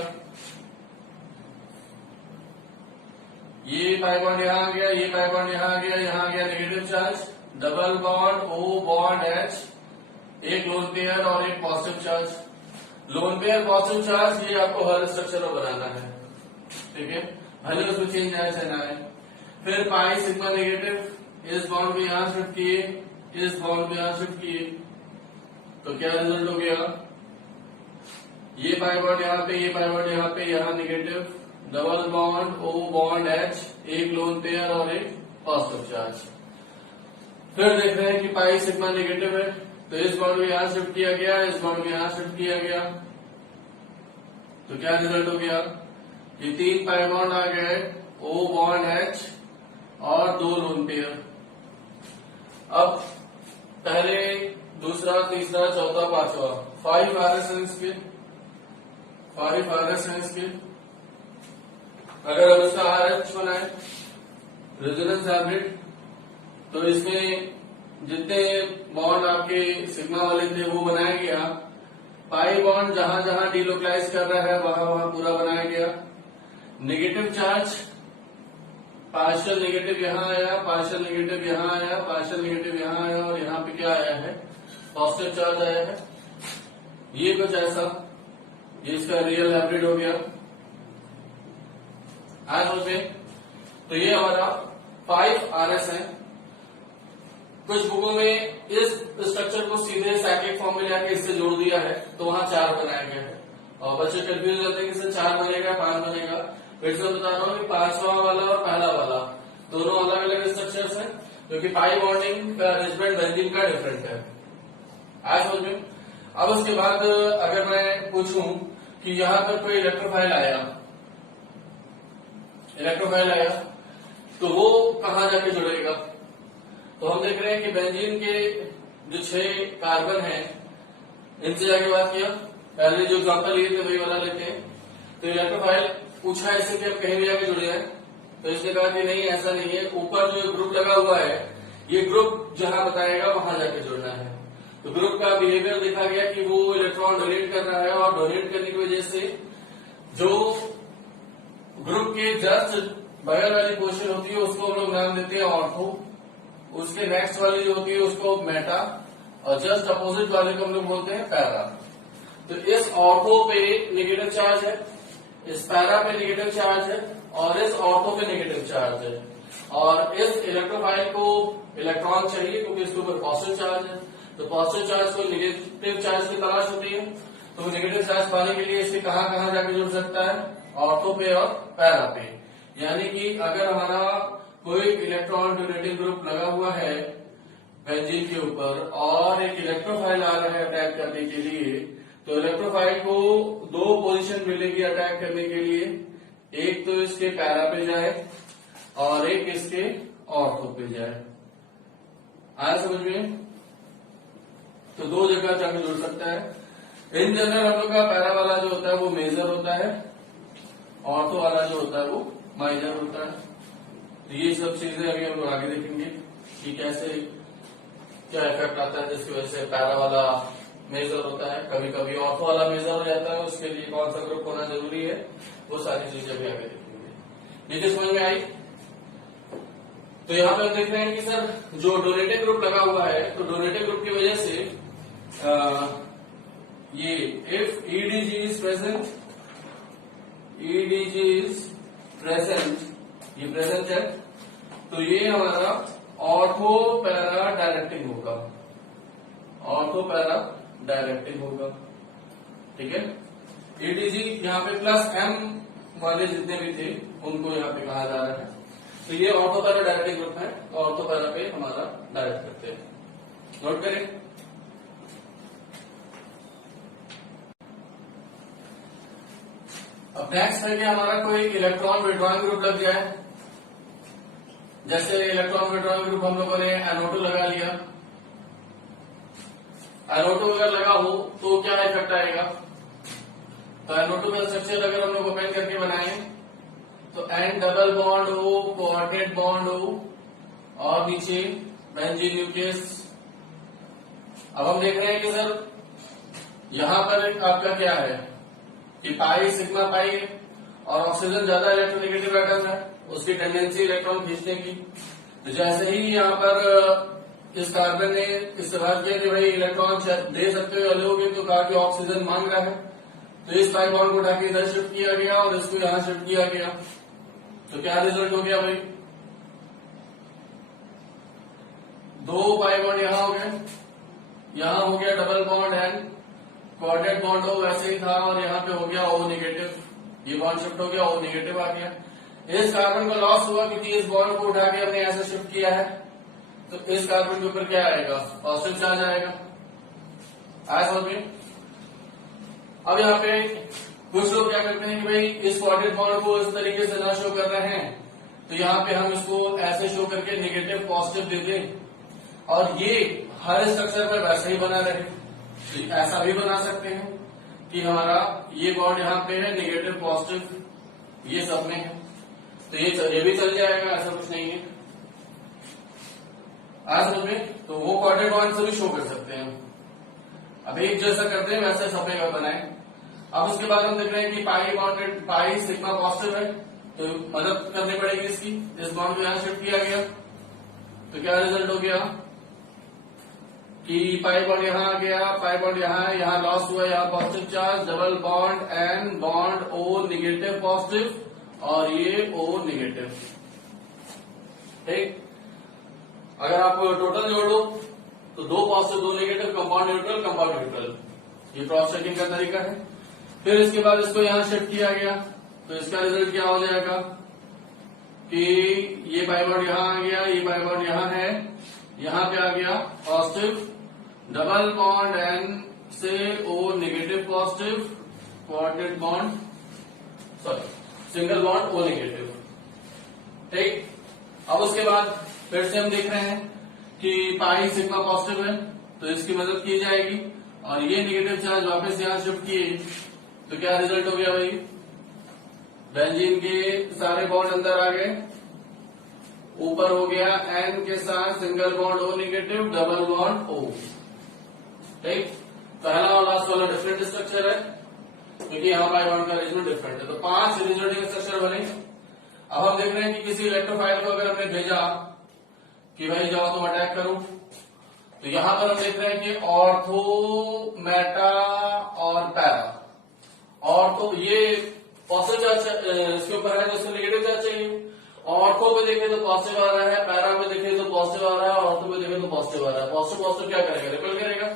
ये पाई बॉन्ड यहाँ आ गया, ये पाई बॉन्ड यहाँ आ गया, यहाँ आ गया negative charge, double bond O bond H, एक लोन पेयर और एक positive charge. Lone pair positive charge ये आपको हर स्ट्रक्चर में बनाना है, ठीक है, भले उसमें चेंज आए चाहे ना आए। फिर पाई सिग्मा नेगेटिव, इस बॉन्ड को यहाँ शिफ्ट किए, इस बॉन्ड को यहाँ शिफ्ट किए तो क्या रिजल्ट हो गया, ये पाई बॉन्ड यहाँ पे, ये पाई बॉन्ड यहाँ पे, यहाँ negative, double bond O bond H, एक लोन पेयर और एक पॉजिटिव चार्ज। फिर देख रहे हैं कि पाई सिग्मा नेगेटिव है, तो इस बॉन्ड में यहां शिफ्ट किया गया, इस बॉन्ड में यहां शिफ्ट किया गया, तो क्या रिजल्ट हो गया कि 3 पाई बॉन्ड आ गए O बॉन्ड H और 2 लोन पेयर। अब पहले, दूसरा, तीसरा, चौथा, पांचवा 5 RS के, 5 RS के। अगर हम इसका RH बनाए रेजोनेंस हाइब्रिड, तो इसमें जितने बॉन्ड आपके सिग्मा वाले थे वो बनाया गया। पाई बॉन्ड जहां जहां डिलोकलाइज कर रहा है वहां वहां पूरा बनाया गया। नेगेटिव चार्ज पार्शियल नेगेटिव यहां आया, पार्शियल नेगेटिव यहां आया, पार्शियल नेगेटिव यहां आया और यहां पे क्या आया है, पॉजिटिव चार्ज आया है। ये कुछ ऐसा, ये इसका रियल हाइब्रिड हो गया आज में। तो ये हमारा 5 RS है। कुछ बुकों में इस स्ट्रक्चर को सीधे साइक्लिक फॉर्म में जाके इससे जोड़ दिया है, तो वहां 4 बनाया गया है और बच्चे कंफ्यूज होते हैं कि इससे 4 बनेगा 5 बनेगा। फिर से बता रहा हूँ कि 5वां वाला और पहला वाला दोनों अलग अलग स्ट्रक्चर्स हैं, क्योंकि पाई बॉन्डिंग का अरेंजमेंट बेंजीन का डिफरेंट है। आज समझ में। अब उसके बाद अगर मैं पूछूं कि यहाँ पर कोई इलेक्ट्रोफाइल आया, तो वो कहाँ जाके जुड़ेगा, तो हम देख रहे हैं कि बेंजीन के जो 6 कार्बन हैं इनसे जाके बात किया। पहले जो एग्जाम्पल लिए थे वही वाला लेते हैं। तो इलेक्ट्रोफाइल पूछा इससे कि हम कहीं भी जाके जुड़े हैं, तो इसने कहा कि नहीं ऐसा नहीं है, ऊपर जो ग्रुप लगा हुआ है ये ग्रुप जहां बताएगा वहां जाके जुड़ना है। तो ग्रुप का बिहेवियर देखा गया कि वो इलेक्ट्रॉन डोनेट कर रहा है और डोनेट करने की वजह से जो ग्रुप के जस्ट बगल वाली पोजीशन होती है उसको हम लोग नाम देते हैं ऑर्थो, उसके नेक्स्ट वाली जो होती है उसको मेटा और जस्ट अपोजिट वाले को हम लोग बोलते हैं पैरा। तो इस ऑर्थो पे नेगेटिव चार्ज है, इस पैरा पे नेगेटिव चार्ज है और इस ऑर्थो पे नेगेटिव चार्ज है। और इस इलेक्ट्रोफाइल को इलेक्ट्रॉन चाहिए क्योंकि इसके ऊपर पॉजिटिव चार्ज है, तो पॉजिटिव चार्ज को नेगेटिव चार्ज की तलाश होती है। तो नेगेटिव चार्ज पाने के लिए इसके कहां कहां जाके जुड़ सकता है, ऑर्थो पे और पैरा पे। यानी कि अगर हमारा कोई इलेक्ट्रॉन डोनेटिंग ग्रुप लगा हुआ है बेंजीन के ऊपर और एक इलेक्ट्रोफाइल आ रहा है अटैक करने के लिए, तो इलेक्ट्रोफाइल को 2 पोजीशन मिलेगी अटैक करने के लिए, एक तो इसके पैरा पे जाए और एक इसके ऑर्थो पे जाए। आया समझ में। तो 2 जगह जाके जुड़ सकता है। इन जनरल हम लोग का पैरा वाला जो होता है वो मेजर होता है, ऑर्थो वाला जो होता है वो माइनर होता है। तो ये सब चीजें अभी हम लोग आगे देखेंगे कि कैसे क्या इफेक्ट आता है जिसकी वजह से पैरा वाला मेजर होता है, कभी कभी ऑर्थो वाला मेजर हो जाता है, उसके लिए कौन सा ग्रुप होना जरूरी है, वो सारी चीजें भी आगे देखेंगे। ये समझ में आई। तो यहाँ पे हम देख रहे हैं कि सर जो डोनेटिंग ग्रुप लगा हुआ है, तो डोनेटिंग ग्रुप की वजह से ये if EDG is present, EDG is present, ये प्रेजेंट है, तो ये हमारा ऑर्थो पैरा डायरेक्टिंग होगा, ऑर्थो पैरा डायरेक्टिंग होगा। ठीक है। EDG यहाँ पे +M वाले जितने भी थे उनको यहाँ पे कहा जा रहा है। तो ये ऑर्थो पैरा डायरेक्टिंग ग्रुप है, तो ऑर्थो पैरा पे हमारा डायरेक्ट करते हैं। नोट करें। अब नेक्स्ट है कि हमारा कोई इलेक्ट्रॉन विड्रॉइंग ग्रुप लग जाए। जैसे इलेक्ट्रॉन विड्रॉइंग ग्रुप हम लोगों ने NO2 लगा लिया, NO2 अगर लगा हो तो क्या इफेक्ट आएगा, तो NO2 का स्ट्रक्चर अगर हम लोग ओपन करके बनाए तो N डबल बॉन्ड हो, कोऑर्डिनेट बॉन्ड हो और नीचे बेंजीन न्यूक्लियस। अब हम देख रहे हैं कि सर यहां पर आपका क्या है कि पाई सिग्मा पाई है और ऑक्सीजन ज्यादा इलेक्ट्रोनेगेटिव एटम है, उसकी टेंडेंसी इलेक्ट्रॉन खींचने की। तो जैसे ही यहाँ पर इस कार्बन ने इससे बात किया कि भाई इलेक्ट्रॉन दे सकते हो या लोगे, तो कहा कि ऑक्सीजन मांग रहा है, तो इस पाई बॉन्ड को उठा के इधर शिफ्ट किया गया और इसको यहां शिफ्ट किया गया। तो क्या रिजल्ट हो गया भाई, 2 पाई बॉन्ड यहां हो गए, यहां हो गया double bond N, coordinate bond हो वैसे ही था और यहाँ पे हो गया O नेगेटिव, ये बॉन्ड शिफ्ट हो गया, O नेगेटिव आ गया। इस कार्बन का लॉस हुआ क्योंकि इस बॉन्ड को उठा के हमने ऐसे शिफ्ट किया है, तो इस कार्बन के ऊपर क्या आएगा, पॉजिटिव चार्ज आएगा। आया समझ में? अब यहाँ पे कुछ लोग क्या करते हैं कि भाई इस क्वाड्रेट बॉन्ड को इस तरीके से ना शो कर रहे हैं, तो यहाँ पे हम इसको ऐसे शो करके नेगेटिव पॉजिटिव दे दें और ये हर स्ट्रक्चर में वैसे ही बना रहे। तो ऐसा भी बना सकते हैं कि हमारा ये बॉन्ड यहाँ पे है, नेगेटिव पॉजिटिव ये सब में है, तो ये भी चल जाएगा, ऐसा कुछ नहीं है। आज समझ में? तो वो क्वाड्रेट बॉन्ड से भी शो कर सकते हैं। अब एक जैसा करते हैं वैसे सफेद का बनाए। अब उसके बाद हम देख रहे हैं कि पाई बॉन्डेड, पाई सिग्मा पॉजिटिव है, तो मदद करनी पड़ेगी इसकी। इस बॉन्ड को यहां शिफ्ट किया गया, तो क्या रिजल्ट हो गया कि पाई बॉन्ड यहां आ गया, पाई बॉन्ड यहां है, यहां लॉस हुआ, यहां positive charge, double bond N bond O negative positive और ये O नेगेटिव। ठीक, अगर आप टोटल जोड़ो तो 2 positive 2 negative, compound neutral compound neutral, ये क्रॉस चेकिंग का तरीका है। फिर इसके बाद इसको यहां शिफ्ट किया गया, तो इसका रिजल्ट क्या हो जाएगा कि ये पाई बॉन्ड यहां आ गया, ये पाई बॉन्ड यहां है, यहां पे आ गया पॉजिटिव, डबल बॉन्ड एन से O negative positive, quadrate bond sorry single bond O negative. ठीक, अब उसके बाद फिर से हम देख रहे हैं कि पाई सिग्मा पॉजिटिव है, तो इसकी मदद की जाएगी और ये नेगेटिव चार्ज वापस यहां शिफ्ट किए, तो क्या रिजल्ट हो गया भाई, बेंजीन के सारे बॉन्ड अंदर आ गए, ऊपर हो गया N के साथ single bond O negative, double bond O। ठीक, पहला और लास्ट वाला डिफरेंट स्ट्रक्चर है क्योंकि यहाँ पाई बॉन्ड का अरेंजमेंट डिफरेंट है, तो 5 रिजल्टिंग स्ट्रक्चर बने। अब हम देख रहे हैं कि किसी इलेक्ट्रोफाइल को अगर हमने भेजा कि भाई जाओ तुम अटैक करो, तो यहां पर हम देख रहे हैं कि ऑर्थो, मेटा और पैरा। ऑर्थो ये पॉजिटिव चार्ज इसके ऊपर है, तो इसको नेगेटिव चार्ज चाहिए। ऑर्थो पे देखें तो पॉजिटिव आ रहा है, पैरा पे देखें तो पॉजिटिव आ रहा है, ऑर्थो पे देखें तो पॉजिटिव आ रहा है। पॉजिटिव पॉजिटिव क्या करेगा, रिपेल करेगा।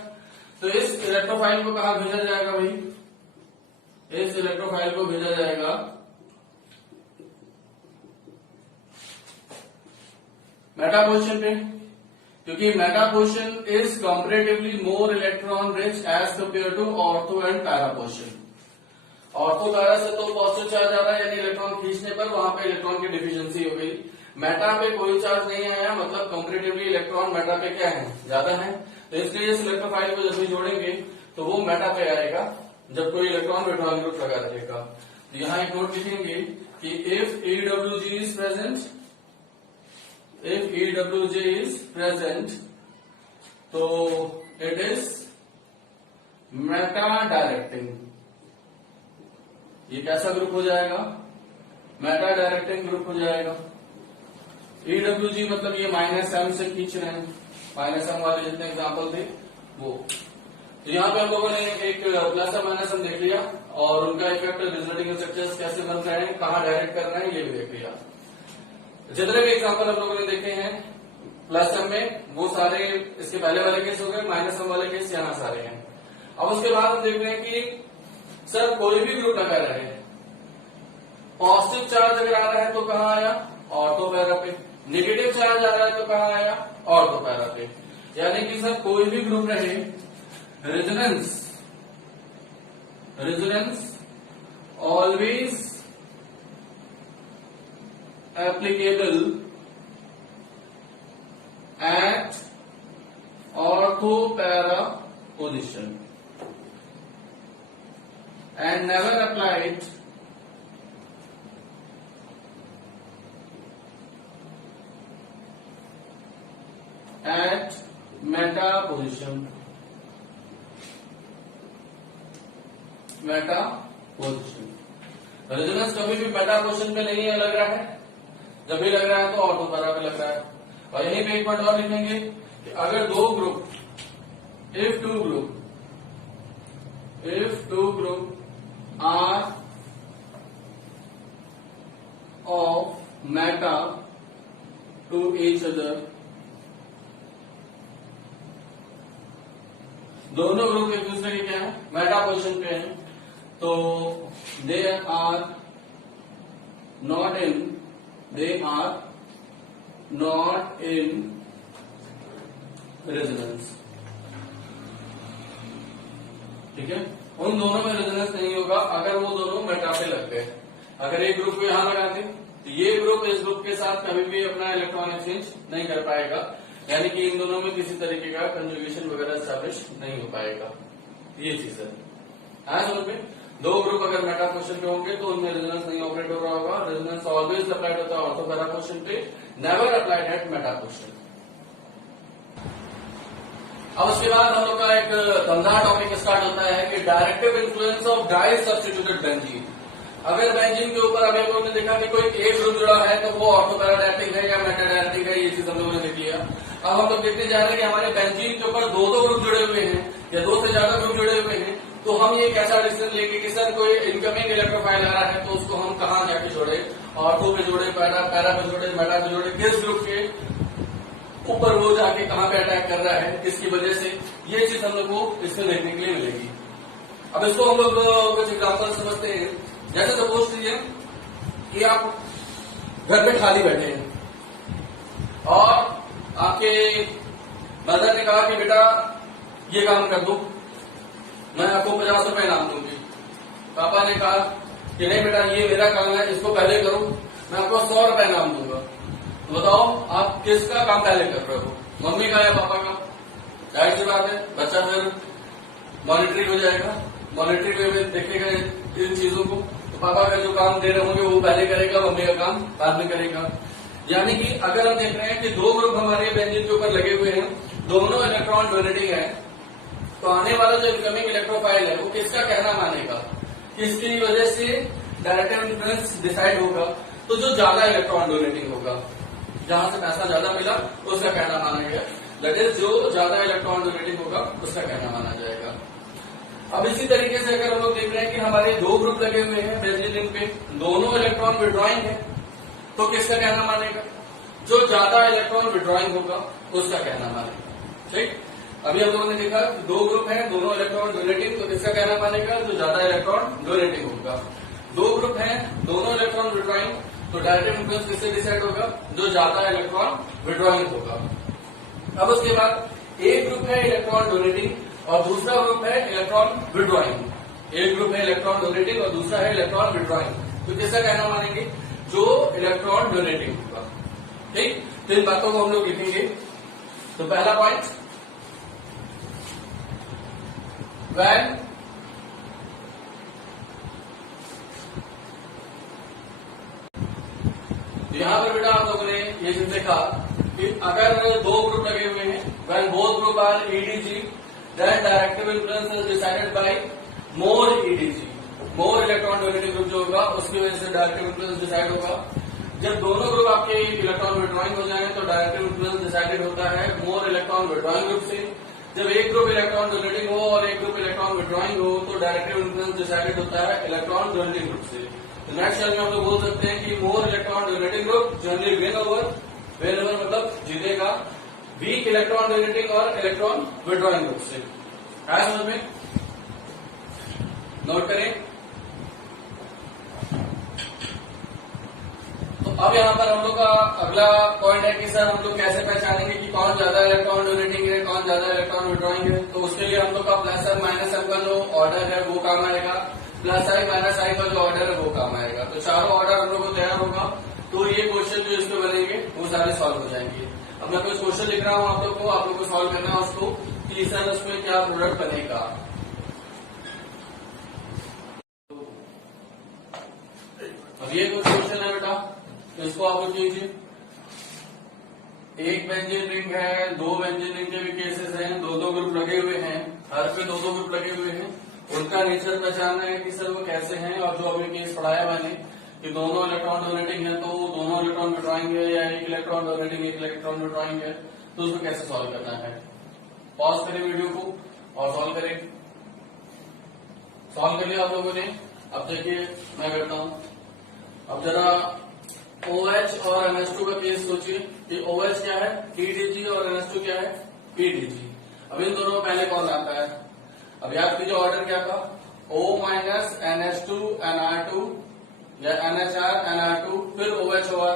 तो इस इलेक्ट्रोफाइल को कहां भेजा जाएगा भाई, इस इलेक्ट्रोफाइल को भेजा जाएगा मेटा पोजीशन पे, क्योंकि meta position is comparatively more electron rich as compare to ortho and para position. Ortho para से तो पॉजिटिव चार्ज आ रहा है, यानी इलेक्ट्रॉन खींचने पर वहां पे इलेक्ट्रॉन की डिफिशियंसी हो गई। मेटा पे कोई चार्ज नहीं आया, मतलब कंपैरेटिवली इलेक्ट्रॉन मेटा पे क्या है, ज्यादा है, तो इसलिए इस इलेक्ट्रोफाइल को जब भी जोड़ेंगे तो वो मेटा पे आएगा जब कोई इलेक्ट्रॉन विड्रॉइंग ग्रुप लगा रहेगा। तो यहाँ एक नोट लिखेंगे कि if EWG is present, if EWG is present, तो it is meta directing। ये कैसा ग्रुप हो जाएगा, मेटा डायरेक्टिंग ग्रुप हो जाएगा। EWG मतलब ये -m से खींच रहे हैं, -m वाले जितने एग्जाम्पल थे वो। तो यहाँ पे हम लोगों ने एक प्लस और माइनस हम देख लिया और उनका इफेक्ट रिजल्टिंग स्ट्रक्चर्स कैसे बन रहे हैं, कहाँ डायरेक्ट कर रहे हैं, ये भी देख लिया। जितने भी एग्जाम्पल हम लोगों ने देखे हैं प्लस एम में, वो सारे इसके पहले वाले केस हो गए, -m वाले केस यहाँ सारे हैं। अब उसके बाद हम देख रहे हैं कि सर कोई भी ग्रुप लगा रहे हैं, पॉजिटिव चार्ज अगर आ रहा है तो कहाँ आया, ऑर्थो पैरा पे, नेगेटिव चार्ज आ रहा है तो कहाँ आया, ऑर्थो पैरा पे। यानी कि सर कोई भी ग्रुप रहे, resonance always applicable at ortho-para position and never applied at meta position। Meta position, resonance कभी भी मेटा पोजिशन पे नहीं लग रहा है, जब भी लग रहा है तो ऑर्थो पैरा पे लग रहा है। और यहीं पे एक पॉइंट और लिखेंगे कि अगर दो group, if two group are of meta to each other, दोनों ग्रुप एक दूसरे के क्या है, मेटा पोजिशन पे हैं, तो they are not in, they are not in resonance. ठीक है, उन दोनों में रेजोनेंस नहीं होगा अगर वो दोनों मेटा पे लग गए। अगर एक ग्रुप को यहां लगा दें तो ये ग्रुप इस ग्रुप के साथ कभी भी अपना इलेक्ट्रॉन एक्सचेंज नहीं कर पाएगा, यानी कि इन दोनों में किसी तरीके का कंजुगेशन वगैरह एस्टैब्लिश नहीं हो पाएगा। ये चीज है। समझ में, दो ग्रुप अगर मेटा पोजीशन पे होंगे तो उनमें रेजोनेंस नहीं ऑपरेट हो रहा होगा। रेजोनेंस ऑलवेज अप्लाइड होता है ऑर्थो पैरा पोजीशन पे, never applied at Meta position. अब उसके बाद हम लोग का एक दमदार टॉपिक स्टार्ट होता है कि directive influence of di substituted benzene. अगर बेंजीन के ऊपर अभी हम लोगों ने देखा कि कोई एक ग्रुप जुड़ा है तो वो ऑर्थो पैराडायरेक्टिक है या मेटाडायरेक्टिक है, ये चीज हम लोगों ने देख लिया। अब हम लोग देखते जा रहे हैं कि हमारे बेंजीन के ऊपर दो दो ग्रुप जुड़े हुए हैं या दो से ज्यादा ग्रुप जुड़े हुए हैं, तो हम ये कैसा डिसीजन लेंगे कि सर कोई इनकमिंग इलेक्ट्रोफाइल आ रहा है तो उसको हम कहाँ जाके जोड़े, ऑर्थो पे जोड़े, पैरा पे जोड़े, मेटा पे जोड़े, किस ग्रुप के ऊपर वो जाके कहां पे अटैक कर रहा है, किसकी वजह से, ये चीज हम लोग को इसमें देखने के लिए मिलेगी। अब इसको हम लोग कुछ एग्जाम्पल समझते हैं। जैसे सपोज कीजिए कि आप घर पे खाली बैठे हैं और आपके मदर ने कहा कि बेटा ये काम कर दो, मैं आपको 50 रुपए इनाम दूंगी। पापा ने कहा कि नहीं बेटा ये मेरा काम है, इसको पहले करो, मैं आपको 100 रुपए इनाम दूंगा। तो बताओ आप किसका काम पहले कर रहे हो, मम्मी का या पापा का? जाहिर सी बात है बच्चा फिर मॉनिटरी हो जाएगा, मॉनिटरी वे में देखेगा इन चीजों को। तो पापा का जो काम दे रहे होंगे वो पहले करेगा, मम्मी का काम बाद में करेगा। यानी कि अगर हम देख रहे हैं कि दो ग्रुप हमारे बेंजीन के ऊपर लगे हुए हैं, दोनों इलेक्ट्रॉन डोनेटिंग है, तो आने वाला जो इनकमिंग इलेक्ट्रोफाइल है वो किसका कहना मानेगा, किसकी वजह से डायरेक्टिव इन्फ्लुएंस डिसाइड होगा? तो जो ज्यादा इलेक्ट्रॉन डोनेटिंग होगा, जहां से पैसा ज्यादा मिला उसका कहना माना गया, दैट इज जो ज्यादा इलेक्ट्रॉन डोनेटिंग होगा उसका कहना माना जाएगा। अब इसी तरीके से अगर हम लोग देख रहे हैं कि हमारे दो ग्रुप लगे हुए हैं बेंजीन रिंग पे, दोनों इलेक्ट्रॉन विड्रॉइंग है, तो किसका कहना मानेगा? जो ज्यादा इलेक्ट्रॉन विड्रॉइंग होगा उसका कहना मानेगा। ठीक, अभी हम लोगों ने देखा दो ग्रुप हैं, दोनों इलेक्ट्रॉन डोनेटिंग, तो किसका कहना मानेगा? जो ज्यादा इलेक्ट्रॉन डोनेटिंग होगा। दो ग्रुप हैं, दोनों इलेक्ट्रॉन विड्रॉइंग, तो डायरेक्टिव इन्फ्लुएंस किससे डिसाइड होगा? जो ज्यादा इलेक्ट्रॉन विड्रॉइंग होगा। अब उसके बाद एक ग्रुप है इलेक्ट्रॉन डोनेटिंग और दूसरा ग्रुप है इलेक्ट्रॉन विड्रॉइंग। एक ग्रुप है इलेक्ट्रॉन डोनेटिंग और दूसरा है इलेक्ट्रॉन विड्रॉइंग, तो किसका कहना मानेंगे? जो इलेक्ट्रॉन डोनेटिंग होगा। ठीक, तो इन बातों को हम लोग लिखेंगे। तो पहला पॉइंट, व्हेन यहां पर बेटा आप लोगों ने ये चीज देखा कि अगर दो ग्रुप लगे हुए हैं, when both group are EDG, then directive influence is decided by more EDG. More electron donating group जो होगा उसकी वजह से डायरेक्टिव इन्फ्लुएंस डिसाइड होगा। जब दोनों ग्रुप आपके इलेक्ट्रॉन विड्रॉइंग हो जाए तो डायरेक्टिव इन्फ्लुएंस डिसाइडेड होता है मोर इलेक्ट्रॉन विड्रॉइंग ग्रुप से। जब एक ग्रुप इलेक्ट्रॉन डोनेटिंग हो और एक ग्रुप इलेक्ट्रॉन विड्रॉइंग हो तो डायरेक्टिव इन्फ्लुएंस डिसाइडेड होता है इलेक्ट्रॉन डोनेटिंग ग्रुप से। तो नेक्स्ट में हम लोग बोल सकते हैं कि मोर electron donating group generally win over मतलब जीतेगा वीक इलेक्ट्रॉन डोनेटिंग और इलेक्ट्रॉन विड्रॉइंग ग्रुप से। है समझ में? नोट करें। तो अब यहाँ पर हम लोग का अगला पॉइंट है कि सर हम लोग कैसे पहचानेंगे कि कौन ज्यादा इलेक्ट्रॉन डोनेटिंग है, कौन ज्यादा इलेक्ट्रॉन विड्रॉइंग है। तो उसके लिए हम लोग का प्लस और माइनस का जो ऑर्डर है वो काम आएगा, प्लस आई माइनस आई का जो ऑर्डर है वो काम आएगा। तो चारों ऑर्डर हम लोग को तैयार होगा तो ये क्वेश्चन जो इसमें बनेंगे वो सारे सॉल्व हो जाएंगे। अब मैं कुछ क्वेश्चन लिख रहा हूँ आप लोग को सॉल्व करना है उसको कि सर उसमें क्या प्रोडक्ट बनेगा। अब ये कुछ क्वेश्चन है बेटा, तो इसको आप लोग कीजिए। एक बेंजीन रिंग है, दो बेंजीन रिंग के भी केसेस हैं, दो दो ग्रुप लगे हुए हैं, हर पे दो दो ग्रुप लगे हुए हैं, उनका नेचर पहचानना है कि सर वो कैसे हैं। और जो अभी केस पढ़ाया मैंने कि दोनों इलेक्ट्रॉन डोनेटिंग है तो दोनों इलेक्ट्रॉन विड्रॉइंग है या एक इलेक्ट्रॉन डोनेटिंग एक इलेक्ट्रॉन विड्रॉइंग है, तो उसको कैसे सॉल्व करना है। पॉज करें वीडियो को और सॉल्व करें। सॉल्व कर लिया आप लोगों ने। अब देखिए मैं करता हूं। अब जरा OH और NH2 का केस सोचिए कि OH क्या है TDG और NH2 क्या है PDG। अब इन दोनों में पहले कौन आता है? अब याद कीजिए ऑर्डर क्या था, O- NH2 Nr2 या NHR NR2 फिर OHOR,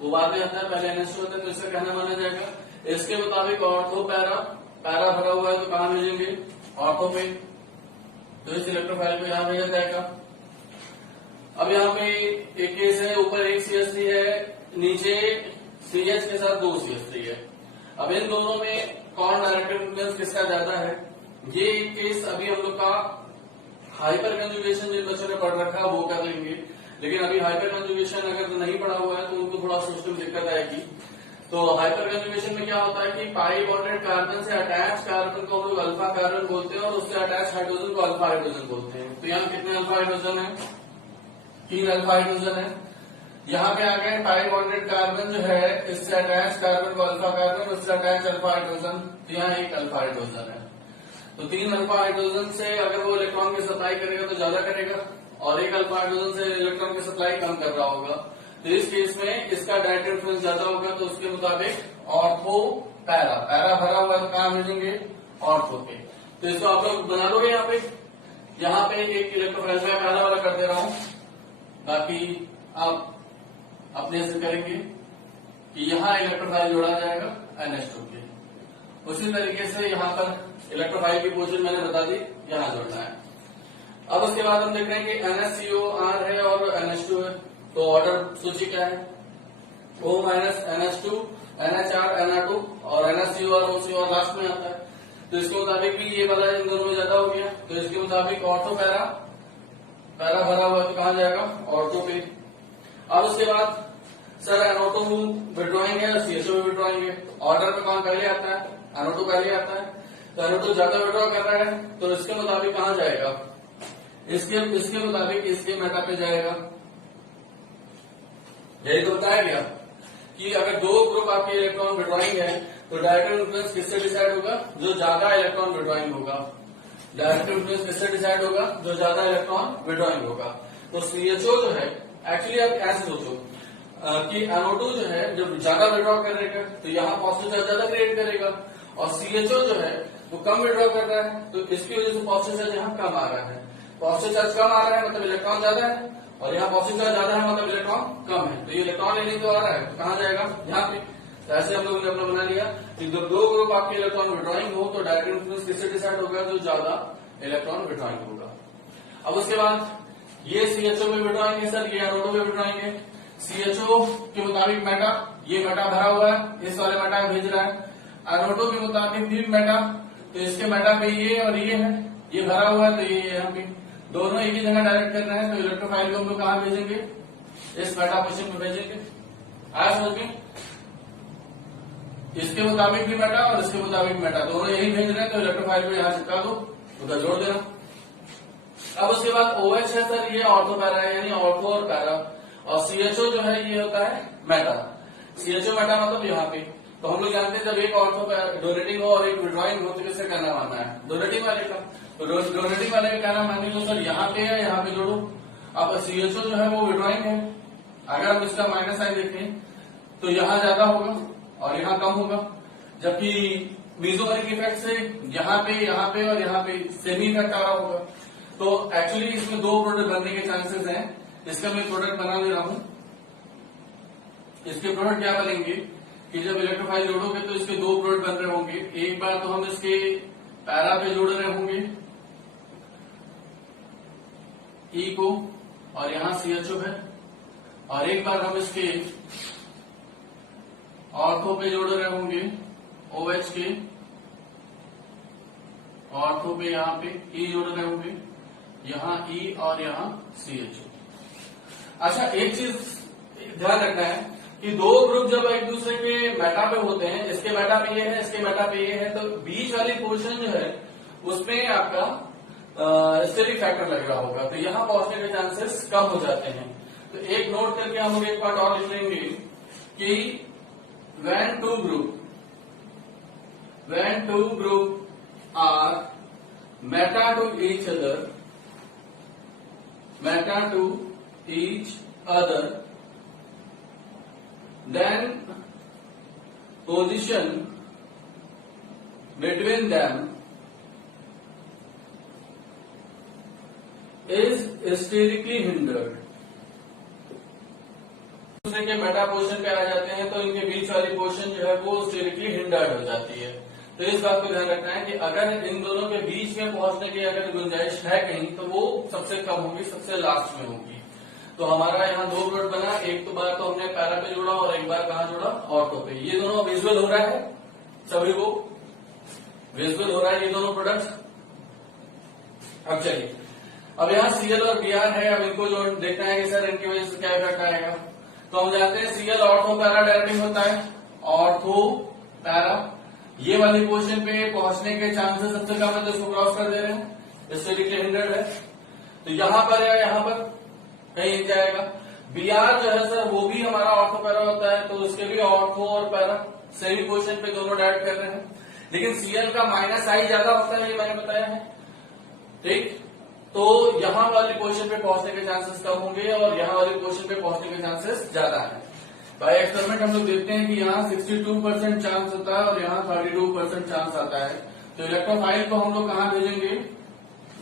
वो बाद में आता है, पहले NH2 होता है, तो इससे कहना माना जाएगा। इसके मुताबिक ऑर्थो पैरा, पैरा भरा हुआ है तो कहां भेजेंगे? ऑर्थो पे, तो इस इलेक्ट्रोफाइल को यहां भेजा जाएगा। अब यहाँ पे एक केस है, ऊपर एक CH3 है, नीचे CH के साथ 2 CH3 है। अब इन दोनों में कौन डायरेक्टेड इन्फ्लुएंस किसका ज्यादा है? ये एक केस अभी हम लोग का हाइपर कंजुगेशन जिन बच्चों ने पढ़ रखा है वो कर लेंगे, लेकिन अभी हाइपर कंजुगेशन अगर तो नहीं पढ़ा हुआ है तो उनको थोड़ा सोचने में दिक्कत आएगी। तो हाइपर कंजुगेशन में क्या होता है कि पाई बॉन्डेड कार्बन से अटैच कार्बन को हम लोग अल्फा कार्बन बोलते हैं और उससे अटैच हाइड्रोजन को अल्फा हाइड्रोजन बोलते हैं। तो यहाँ कितने अल्फा हाइड्रोजन है? 3 अल्फा हाइड्रोजन है। यहाँ पे आ गए पाई बॉन्डेड कार्बन जो है, इससे अटैच कार्बन को अल्फा कार्बन, उससे अटैच अल्फा हाइड्रोजन, तो यहाँ 1 अल्फा हाइड्रोजन है। तो 3 अल्फा हाइड्रोजन से अगर वो इलेक्ट्रॉन की सप्लाई करेगा तो ज्यादा करेगा, और 1 अल्फा हाइड्रोजन से इलेक्ट्रॉन की सप्लाई कम कर रहा होगा। तो इस केस में इसका डायरेक्ट इन्फ्लुएंस ज्यादा होगा, तो उसके मुताबिक ऑर्थो पैरा, पैरा भरा हुआ है कहां भेजेंगे? ऑर्थो पे। तो इसको आप लोग बना लोगे यहाँ पे एक इलेक्ट्रोफाइल में पहला वाला कर दे रहा हूं, बाकी आप अपने से करेंगे कि यहाँ इलेक्ट्रोफाइल जोड़ा जाएगा NH2 के। उसी तरीके से यहाँ पर इलेक्ट्रोफाइल की पोजीशन मैंने बता दी, यहाँ जोड़ना है। अब उसके बाद हम देख रहे हैं कि NHCOR है और NH2 है, तो ऑर्डर सूची क्या है? O NH2 NHR NR2 और NHCOR OCOR लास्ट में आता है। तो इसके मुताबिक भी ये वाला इन दोनों में ज्यादा हो गया, तो इसके मुताबिक ऑर्थो पैरा, पैरा भरा हुआ तो कहां जाएगा? ऑर्थो पे। अब उसके बाद सर NO2 विड्रॉइंग है और CHO भी विड्रॉइंग है, ऑर्डर में कौन पहले आता है? NO2 पहले आता है। तो NO2 ज्यादा विड्रॉ कर रहा है, तो इसके मुताबिक कहां जाएगा? इसके मुताबिक इसके मेटा पे जाएगा। यही तो बताया गया कि अगर 2 ग्रुप आपके इलेक्ट्रॉन विड्रॉइंग है तो डायरेक्ट इन्फ्लुएंस किससे डिसाइड होगा? जो ज्यादा इलेक्ट्रॉन विड्रॉइंग होगा। डायरेक्ट इन्फ्लुएंस किससे डिसाइड होगा? जो ज्यादा इलेक्ट्रॉन विड्रॉइंग होगा। तो CHO जो है, एक्चुअली आप ऐसे सोचो कि NO2 जो है जब ज्यादा विड्रॉ करेगा तो यहाँ पॉजिटिव चार्ज ज्यादा क्रिएट करेगा, और CHO जो है वो कम विड्रॉ कर रहा है, तो इसकी वजह से पॉजिटिव चार्ज यहाँ कम आ रहा है। पॉजिटिव चार्ज कम आ रहा है मतलब इलेक्ट्रॉन ज्यादा है, और यहाँ पॉजिटिव चार्ज ज्यादा है मतलब इलेक्ट्रॉन कम है। तो ये इलेक्ट्रॉन लेने तो आ रहा है, तो कहाँ जाएगा? यहाँ पे। तो ऐसे हम लोगों ने अपना बना लिया कि जब 2 ग्रुप आपके इलेक्ट्रॉन विड्रॉइंग हो तो डायरेक्ट इन्फ्लुएंस किससे डिसाइड होगा? जो ज्यादा इलेक्ट्रॉन विड्रॉइंग होगा। अब उसके बाद ये CHO में विड्रॉइंग है सर, ये NO2 में विड्रॉइंग है। CHO के मुताबिक मेटा, ये मेटा भरा हुआ है, इस वाले मेटा भेज रहा है। NO2 के मुताबिक भी मेटा, तो इसके मेटा पे ये और ये है, ये भरा हुआ है तो ये यहाँ पे दोनों एक ही जगह डायरेक्ट कर रहे हैं, तो इलेक्ट्रोफाइल को हम लोग कहाँ भेजेंगे? इस मेटा पोजिशन में भेजेंगे। आया समझ में? इसके मुताबिक भी मेटा और इसके मुताबिक मेटा, दोनों यही भेज रहे हैं, तो इलेक्ट्रोफाइल को यहाँ चिपका दो, उधर जोड़ देना। अब उसके बाद OH है सर, ये ऑर्थो पैरा है, यानी ऑर्थो और पैरा, और CHO जो है ये होता है मेटा। CHO मेटा मतलब यहाँ पे। तो हम लोग जानते हैं जब एक ऑर्थो डोनेटिंग हो और एक विड्रॉइंग हो तो किससे कहना मानना है? डोनेटिंग वाले का। तो डोनेटिंग वाले का कहना मान लो सर यहाँ पे है, यहाँ पे जोड़ो। अब CHO जो है वो विड्रॉइंग है, अगर हम इसका माइनस साइन देखें तो यहाँ ज्यादा होगा और यहाँ कम होगा, जबकि मीजोमेरिक इफेक्ट से यहाँ पे और यहाँ पे सेमी इफेक्ट आ रहा होगा। तो एक्चुअली इसमें 2 प्रोडक्ट बनने के चांसेस हैं। इसका मैं प्रोडक्ट बना ले रहा हूं। इसके प्रोडक्ट क्या बनेंगे कि जब इलेक्ट्रोफाइल जोड़ोगे तो इसके 2 प्रोडक्ट बन रहे होंगे। एक बार तो हम इसके पैरा पे जोड़ रहे होंगे E को, और यहाँ CHO है, और एक बार हम इसके ऑर्थो पे जोड़ रहे होंगे OH के, ऑर्थो पे यहाँ पे E जोड़ रहे होंगे, यहाँ E और यहाँ CHO। अच्छा, एक चीज ध्यान रखना है कि 2 ग्रुप जब एक दूसरे के मेटा पे होते हैं, इसके मेटा पे ये है, इसके मेटा पे ये है, तो बीच वाली पोजीशन जो है उसमें आपका स्टेरिक फैक्टर लग रहा होगा, तो यहाँ पहुंचने के चांसेस कम हो जाते हैं। तो एक नोट करके हम लोग एक पॉइंट और लिख लेंगे कि when two group are meta to each other, then position between them is sterically hindered. दूसरे के मेटा पोजीशन पे आ जाते हैं तो इनके बीच वाली पोजीशन जो है वो स्टेरिकली हिंडर्ड हो जाती है। तो इस बात को ध्यान रखना है कि अगर इन दोनों के बीच में पहुंचने की अगर गुंजाइश है कहीं तो वो सबसे कम होगी, सबसे लास्ट में होगी। तो हमारा यहाँ दो प्लॉट बना, एक तो बार तो हमने पैरा पे जोड़ा और एक बार कहाँ जोड़ा, ऑर्थो पे। ये दोनों विजुअल हो रहा है, सभी को विजुअल हो रहा है ये दोनों प्रोडक्ट। अब चलिए, अब यहाँ सीएल और बीआर है, अब इनको जो देखना है कि सर इनकी वजह से क्या इफेक्ट आएगा। तो हम जानते हैं सीएल ऑर्थो पैरा डायरेक्टिंग होता है, ऑर्थो पैरा। ये वाली पोजीशन पे पहुंचने के चांसेस सबसे कम है तो इसको क्रॉस कर दे रहे हैं, इससे लिखिए 100 है। तो यहां पर या यहां पर कहीं जाएगा। बीआर जो है सर वो भी हमारा ऑर्थो पैरा होता है, तो उसके भी ऑर्थो और पैरा सेम पोजीशन पे दोनों डायरेक्ट कर रहे हैं। लेकिन सीएल का माइनस आई ज्यादा होता है, ये मैंने बताया है, ठीक। तो यहां वाली पोजीशन पे पहुंचने के चांसेस कम होंगे और यहां वाली पोजीशन पे पहुंचने के चांसेस ज्यादा है। बाय एक्सपेरिमेंट हम लोग देखते हैं कि यहाँ 62% चांस होता है और यहाँ 32% चांस आता है। तो इलेक्ट्रोफाइल को हम लोग कहाँ भेजेंगे,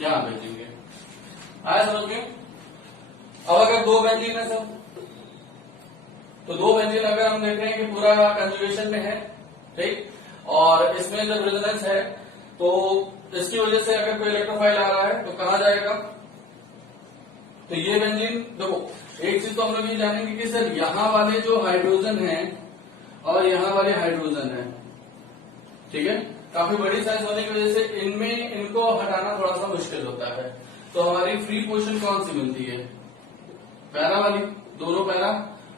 यहाँ भेजेंगे। आया समझ में। अब अगर दो बेंजीन है सर, तो दो बेंजीन अगर हम देख रहे हैं कि पूरा कंजुगेशन में है, ठीक, और इसमें जब रेजोनेंस है तो इसकी वजह से अगर कोई इलेक्ट्रोफाइल आ रहा है तो कहाँ जाएगा। तो ये बेंजीन देखो, एक चीज तो हम लोग ये जानेंगे कि सर यहाँ वाले जो हाइड्रोजन है और यहाँ वाले हाइड्रोजन है, ठीक है, काफी बड़ी साइज होने की वजह से इनमें इनको हटाना थोड़ा सा मुश्किल होता है। तो हमारी फ्री पोजीशन कौन सी मिलती है, पैरा वाली, दोनों पैरा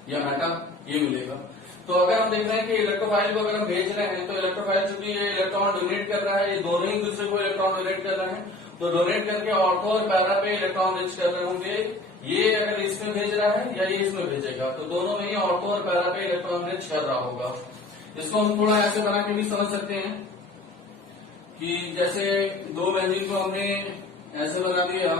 या मेटा, ये मिलेगा। तो अगर हम देख रहे हैं कि इलेक्ट्रोफाइल को अगर हम भेज रहे हैं तो इलेक्ट्रोफाइल चूंकि ये इलेक्ट्रॉन डोनेट कर रहा है, ये दोनों ही दूसरे को इलेक्ट्रॉन डोनेट कर रहे हैं, तो डोनेट करके ऑर्थो और पैरा पे इलेक्ट्रॉन रिच कर रहे होंगे। ये अगर इसमें भेज रहा है या ये इसमें भेजेगा, तो दोनों में ही ऑर्थो और पैरा पे इलेक्ट्रॉन रिच कर रहा होगा। इसको हम थोड़ा ऐसे बना के भी समझ सकते हैं कि जैसे दो बेंजीन को हमने ऐसे बना दिया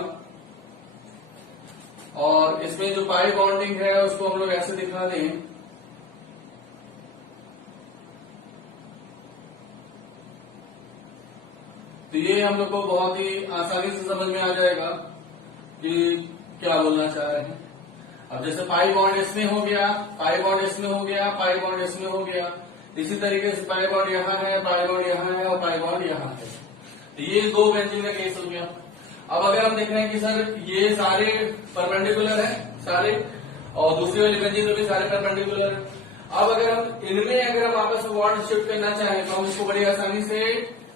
और इसमें जो पाई बॉन्डिंग है उसको हम लोग ऐसे दिखा दें, तो ये हम लोग को बहुत ही आसानी से समझ में आ जाएगा कि क्या बोलना चाह रहे हैं। अब जैसे पाई बॉन्ड इसमें हो गया, पाई बॉन्ड इसमें हो गया, पाई बॉन्ड इसमें हो गया, इसी तरीके से पाई बॉन्ड यहाँ है, पाई बॉन्ड यहाँ है और पाई बॉन्ड यहाँ है। तो ये दो बेंजीन का केस हो गया। अब अगर हम देख रहे हैं कि सर ये सारे परपेंडिकुलर है सारे, और दूसरी वाली बेंजीन में भी सारे परपेंडिकुलर है। अब अगर हम इनमें अगर हम आपस में बॉन्ड शिफ्ट करना चाहें तो हम इसको बड़ी आसानी से,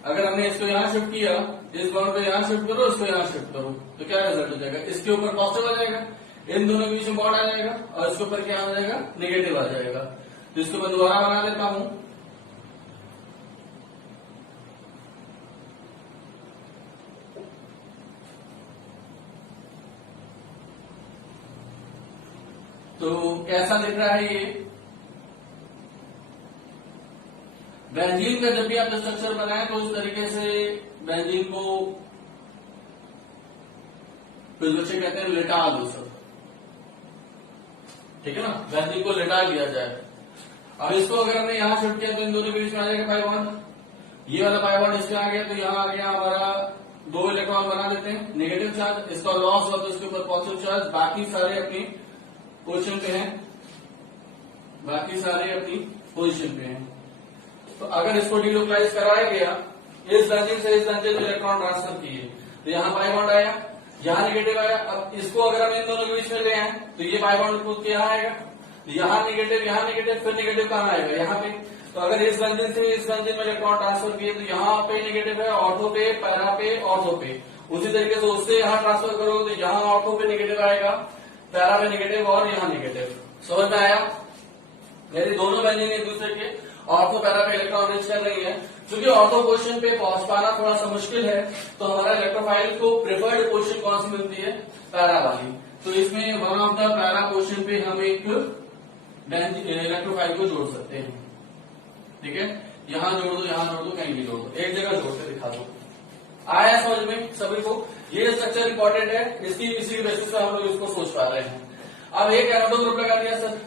अगर हमने इसको यहाँ शिफ्ट किया, इस बॉन्ड को यहाँ शिफ्ट करो, इसको यहाँ शिफ्ट करो, तो क्या रिजल्ट हो जाएगा, इसके ऊपर पॉजिटिव आ जाएगा, इन दोनों के बीच में बॉन्ड आ जाएगा और इसके ऊपर क्या आ जाएगा, नेगेटिव आ जाएगा। तो इसको मैं दोबारा बना देता हूं। तो कैसा दिख रहा है ये बेंजीन का, जब भी आप स्ट्रक्चर बनाए तो उस तरीके से बेंजीन को कुछ बच्चे कहते हैं लिटा दो सब, ठीक है ना, बेंजीन को लिटा लिया जाए। अब इसको अगर हमने यहाँ शिफ्ट किया तो इन दोनों के बीच में आ जाएगा पाई बॉन्ड, ये वाला पाई बॉन्ड इसमें आ गया तो यहाँ आ गया हमारा दो इलेक्ट्रॉन बना देते हैं नेगेटिव चार्ज, इसका लॉस हुआ तो इसके ऊपर पॉजिटिव चार्ज, बाकी सारे अपनी पोजीशन पे हैं, बाकी सारे अपनी पोजीशन पे हैं। तो अगर इसको डिलोकलाइज कराया गया, इस बेंजीन से इस बेंजीन में इलेक्ट्रॉन ट्रांसफर किए, तो यहाँ पाई बॉन्ड आया, यहाँ नेगेटिव आया। अब इसको अगर हम इन दोनों के बीच में ले आए तो ये पाई बॉन्ड कूद के यहाँ आएगा, यहाँ नेगेटिव, फिर नेगेटिव कहाँ आएगा, यहाँ पे। तो अगर इस बेंजीन से इस बेंजीन में इलेक्ट्रॉन ट्रांसफर किए तो यहाँ पे नेगेटिव है, ऑर्थो पे, पैरा पे, ऑर्थो पे। उसी तरीके से उससे यहाँ ट्रांसफर करोगे तो यहाँ ऑर्थो पे नेगेटिव आएगा, पैरा पे नेगेटिव और यहाँ नेगेटिव। समझ में आया, यदि दोनों बेंजीन एक दूसरे के ऑर्थो पैरा पे इलेक्ट्रॉन रिच कर रही है। क्योंकि ऑर्थो पोजीशन पे पहुंच पाना थोड़ा सा मुश्किल है, तो हमारा इलेक्ट्रोफाइल को प्रेफर्ड पोजीशन कौन सी मिलती है, पैरा वाली। तो इसमें one of the para position पे हम एक इलेक्ट्रोफाइल को जोड़ सकते हैं, ठीक है, यहाँ जोड़ दो, यहाँ जोड़ दो, कहीं भी जोड़ दो, एक जगह जोड़ के दिखा दो। आया समझ में सभी को, ये स्ट्रक्चर इंपॉर्टेंट है, इसी बेसिस पे हम लोग इसको सोच पा रहे हैं। अब एक एनोडो ग्रुप लगा दिया सर,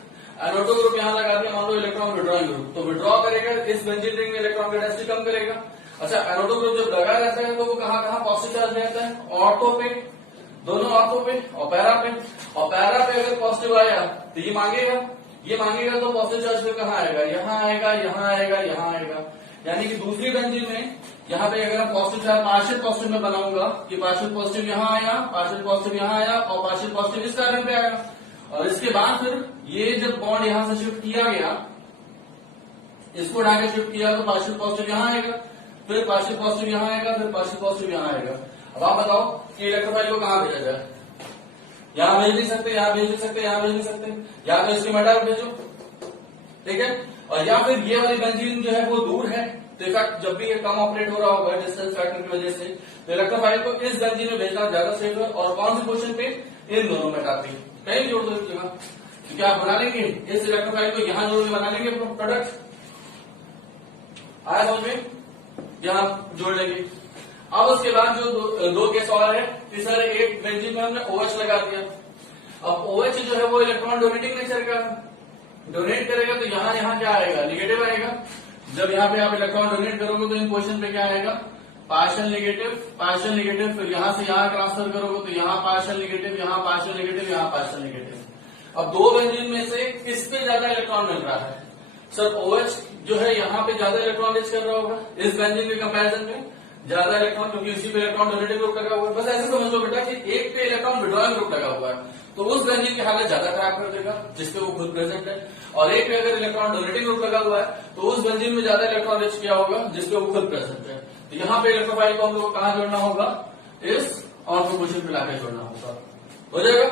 एनोडो ग्रुप यहाँ लगा दिया, मान लो इलेक्ट्रॉन विड्रॉइंग ग्रुप, तो विड्रॉ करेगा, इस बेंजीन रिंग में इलेक्ट्रॉन का डेंसिटी कम करेगा। अच्छा, एनोडो ग्रुप जब लगा रहता है तो वो कहाँ पॉजिटिव चार्ज रहता है, ऑर्थो पे, दोनों ऑर्थो पे और पैरा पे। और पैरा पे अगर पॉजिटिव आया तो ये मांगेगा ये मांगेगा तो पॉजिटिव चार्ज फिर कहाँ आएगा, यहाँ आएगा, यहाँ आएगा, यहाँ आएगा। यानी कि दूसरी बेंजीन में यहाँ पे अगर हम पॉजिटिव चार्ज पार्शियल पॉजिटिव में बनाऊंगा कि पार्शियल पॉजिटिव यहाँ आया, पार्शियल पॉजिटिव यहाँ आया और पार्शियल पॉजिटिव इस कार्बन पे आया। और इसके बाद फिर ये जब बॉन्ड यहां से शिफ्ट किया गया, इसको उठा के शिफ्ट किया तो पार्शियल पॉजिटिव यहाँ आएगा, फिर पार्शियल पॉजिटिव यहाँ आएगा, फिर पार्शियल पॉजिटिव यहाँ आएगा। अब आप बताओ कि इलेक्ट्रोफाइल को कहाँ भेजा जाए, यहाँ भेज नहीं सकते, यहाँ भेज नहीं सकते, यहाँ भेज नहीं सकते, या तो इसके मेटा भेजो, ठीक है। और या फिर ये वाली बेंजीन जो है वो दूर है, तो इफेक्ट जब भी ये कम ऑपरेट हो रहा होगा डिस्टेंस फैक्टर की वजह से, तो इलेक्ट्रोफाइल को इस बेंजीन में भेजना ज्यादा सेफ है। और कौन सी पोजीशन पे, इन दोनों में आती है, कहीं जोड़ दो इसकी जगह, क्या आप बना लेंगे इस इलेक्ट्रोफाइल को यहाँ जोड़ के बना लेंगे प्रोडक्ट, आया समझ में, यहाँ जोड़ लेंगे। अब उसके बाद जो दो केस और है कि सर एक बेंजीन में हमने OH लगा दिया, अब OH जो है वो इलेक्ट्रॉन डोनेटिंग नेचर का, डोनेट करेगा तो यहाँ यहाँ क्या आएगा, निगेटिव आएगा। जब यहाँ पे आप इलेक्ट्रॉन डोनेट करोगे तो इन पोजीशन पे क्या आएगा, पार्शियल निगेटिव, फिर यहाँ से यहाँ ट्रांसफर करोगे तो यहाँ पार्शियल निगेटिव, यहाँ पार्शियल निगेटिव, यहाँ पार्शियल निगेटिव। अब दो बेंजीन में से किस पे ज्यादा इलेक्ट्रॉन मिल रहा है, सर OH जो है यहाँ पे ज्यादा इलेक्ट्रॉन रिच कर रहा होगा इस बेंजीन के कंपैरिजन में, ज्यादा इलेक्ट्रॉन, क्योंकि इसी पे इलेक्ट्रॉन डोनेटिव ग्रुप लगा हुआ है। बस ऐसे समझ लो बेटा कि एक पे इलेक्ट्रॉन विड्रॉइंग ग्रुप लगा हुआ है, तो उस बेंजीन की हालत ज्यादा खराब कर देगा जिसपे वो खुद प्रेजेंट है, और एक पे अगर इलेक्ट्रॉन डोनेटिंग ग्रुप लगा हुआ है तो उस बेंजीन में ज्यादा इलेक्ट्रॉन रिच किया होगा जिसपे वो खुद प्रेजेंट है। तो यहाँ पे इलेक्ट्रोफाइल को हम लोग कहाँ जोड़ना होगा, इस ऑर्थो पोजीशन पे लाकर जोड़ना होगा, हो जाएगा।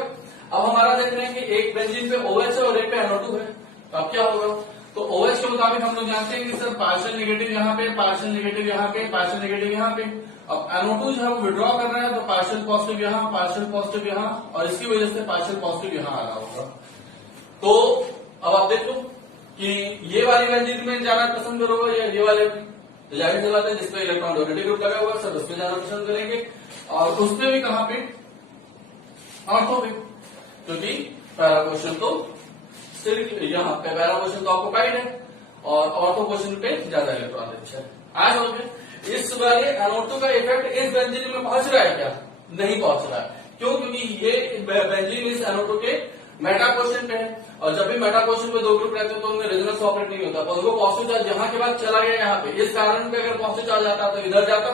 अब हमारा देख रहे हैं कि एक बेंजीन पे OH है और एक पे NO2 है, तो अब क्या होगा, तो OH के मुताबिक हम लोग जानते हैं कि सर पार्शियल निगेटिव यहाँ पे, पार्शियल निगेटिव यहाँ पे, पार्शियल निगेटिव यहाँ पे। अब NO2 जो है वो विड्रॉ कर रहा है तो पार्शियल पॉजिटिव यहाँ, पार्शियल पॉजिटिव यहाँ, और इसकी वजह से पार्शियल पॉजिटिव यहाँ आ रहा होगा। तो अब आप देख लो कि ये वाली बेंजीन में जाना पसंद करोगे या ये वाले, जाहिर सी बात है जिसपे इलेक्ट्रॉन डोनेटिव ग्रुप लगा हुआ है सर उसमें जाना पसंद करेंगे, और उसमें भी कहाँ पे, ऑर्थो पे, क्योंकि पहला क्वेश्चन तो यहाँ पे पहला क्वेश्चन तो ऑक्युपाइड है और ऑर्थो क्वेश्चन पे ज्यादा इलेक्ट्रॉन रिच है। आज हो गए इस बार NO2 का इफेक्ट इस बेंजीन में पहुंच रहा है क्या, नहीं पहुंच रहा है, क्यों, क्योंकि ये बेंजीन इस NO2 के मेटा क्वेश्चन पे है, और जब भी मेटा क्वेश्चन पे दो ग्रुप रहते हैं तो उनमें रेजोनेंस ऑपरेट नहीं होता, पर उनको पॉजिटिव चार्ज यहाँ के बाद चला गया यहाँ पे, इस कारण पे अगर पॉजिटिव चार्ज आता तो इधर जाता,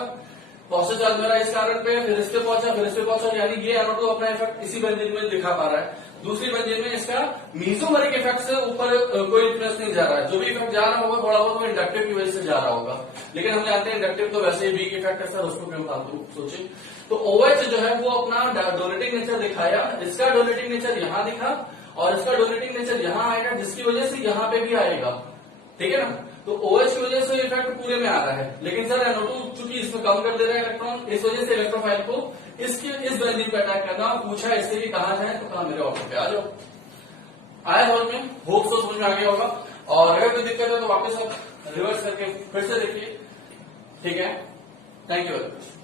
पॉजिटिव चार्ज मेरा इस कारण पे, फिर इस पे पहुंचा, फिर इस पे पहुंचा, यानी ये NO2 अपना इफेक्ट इसी बेंजीन में दिखा पा रहा है। दूसरी बेंजीन में इसका मीसोमेरिक इफेक्ट से ऊपर कोई इन्फ्लुएंस नहीं जा रहा है, जो भी इफेक्ट जा रहा होगा थोड़ा बहुत वो इंडक्टिव की वजह से जा रहा होगा, लेकिन हम जानते हैं इंडक्टिव तो वैसे ही वीक इफेक्ट है सर, उसको क्यों फालतू सोचे। तो OH जो है वो अपना डोनेटिंग नेचर दिखाया, इसका डोनेटिंग नेचर यहाँ दिखा और इसका डोनेटिंग नेचर यहाँ आएगा, जिसकी वजह से यहाँ पे भी आएगा, ठीक है ना। तो OH की वजह से इफेक्ट पूरे में आ रहा है, लेकिन सर NO2 चूंकि इसमें कम कर दे रहा है इलेक्ट्रॉन, इस वजह से इलेक्ट्रोफाइल को इसकी इस बेंजीन पे अटैक करना, पूछा इससे भी कहा जाए तो कहा मेरे ऑप्शन पे आ जाओ। आया समझ में, होप सो समझ में आ गया होगा, और अगर कोई दिक्कत है तो वापस आप रिवर्स करके फिर से देखिए, ठीक है। Thank you very much.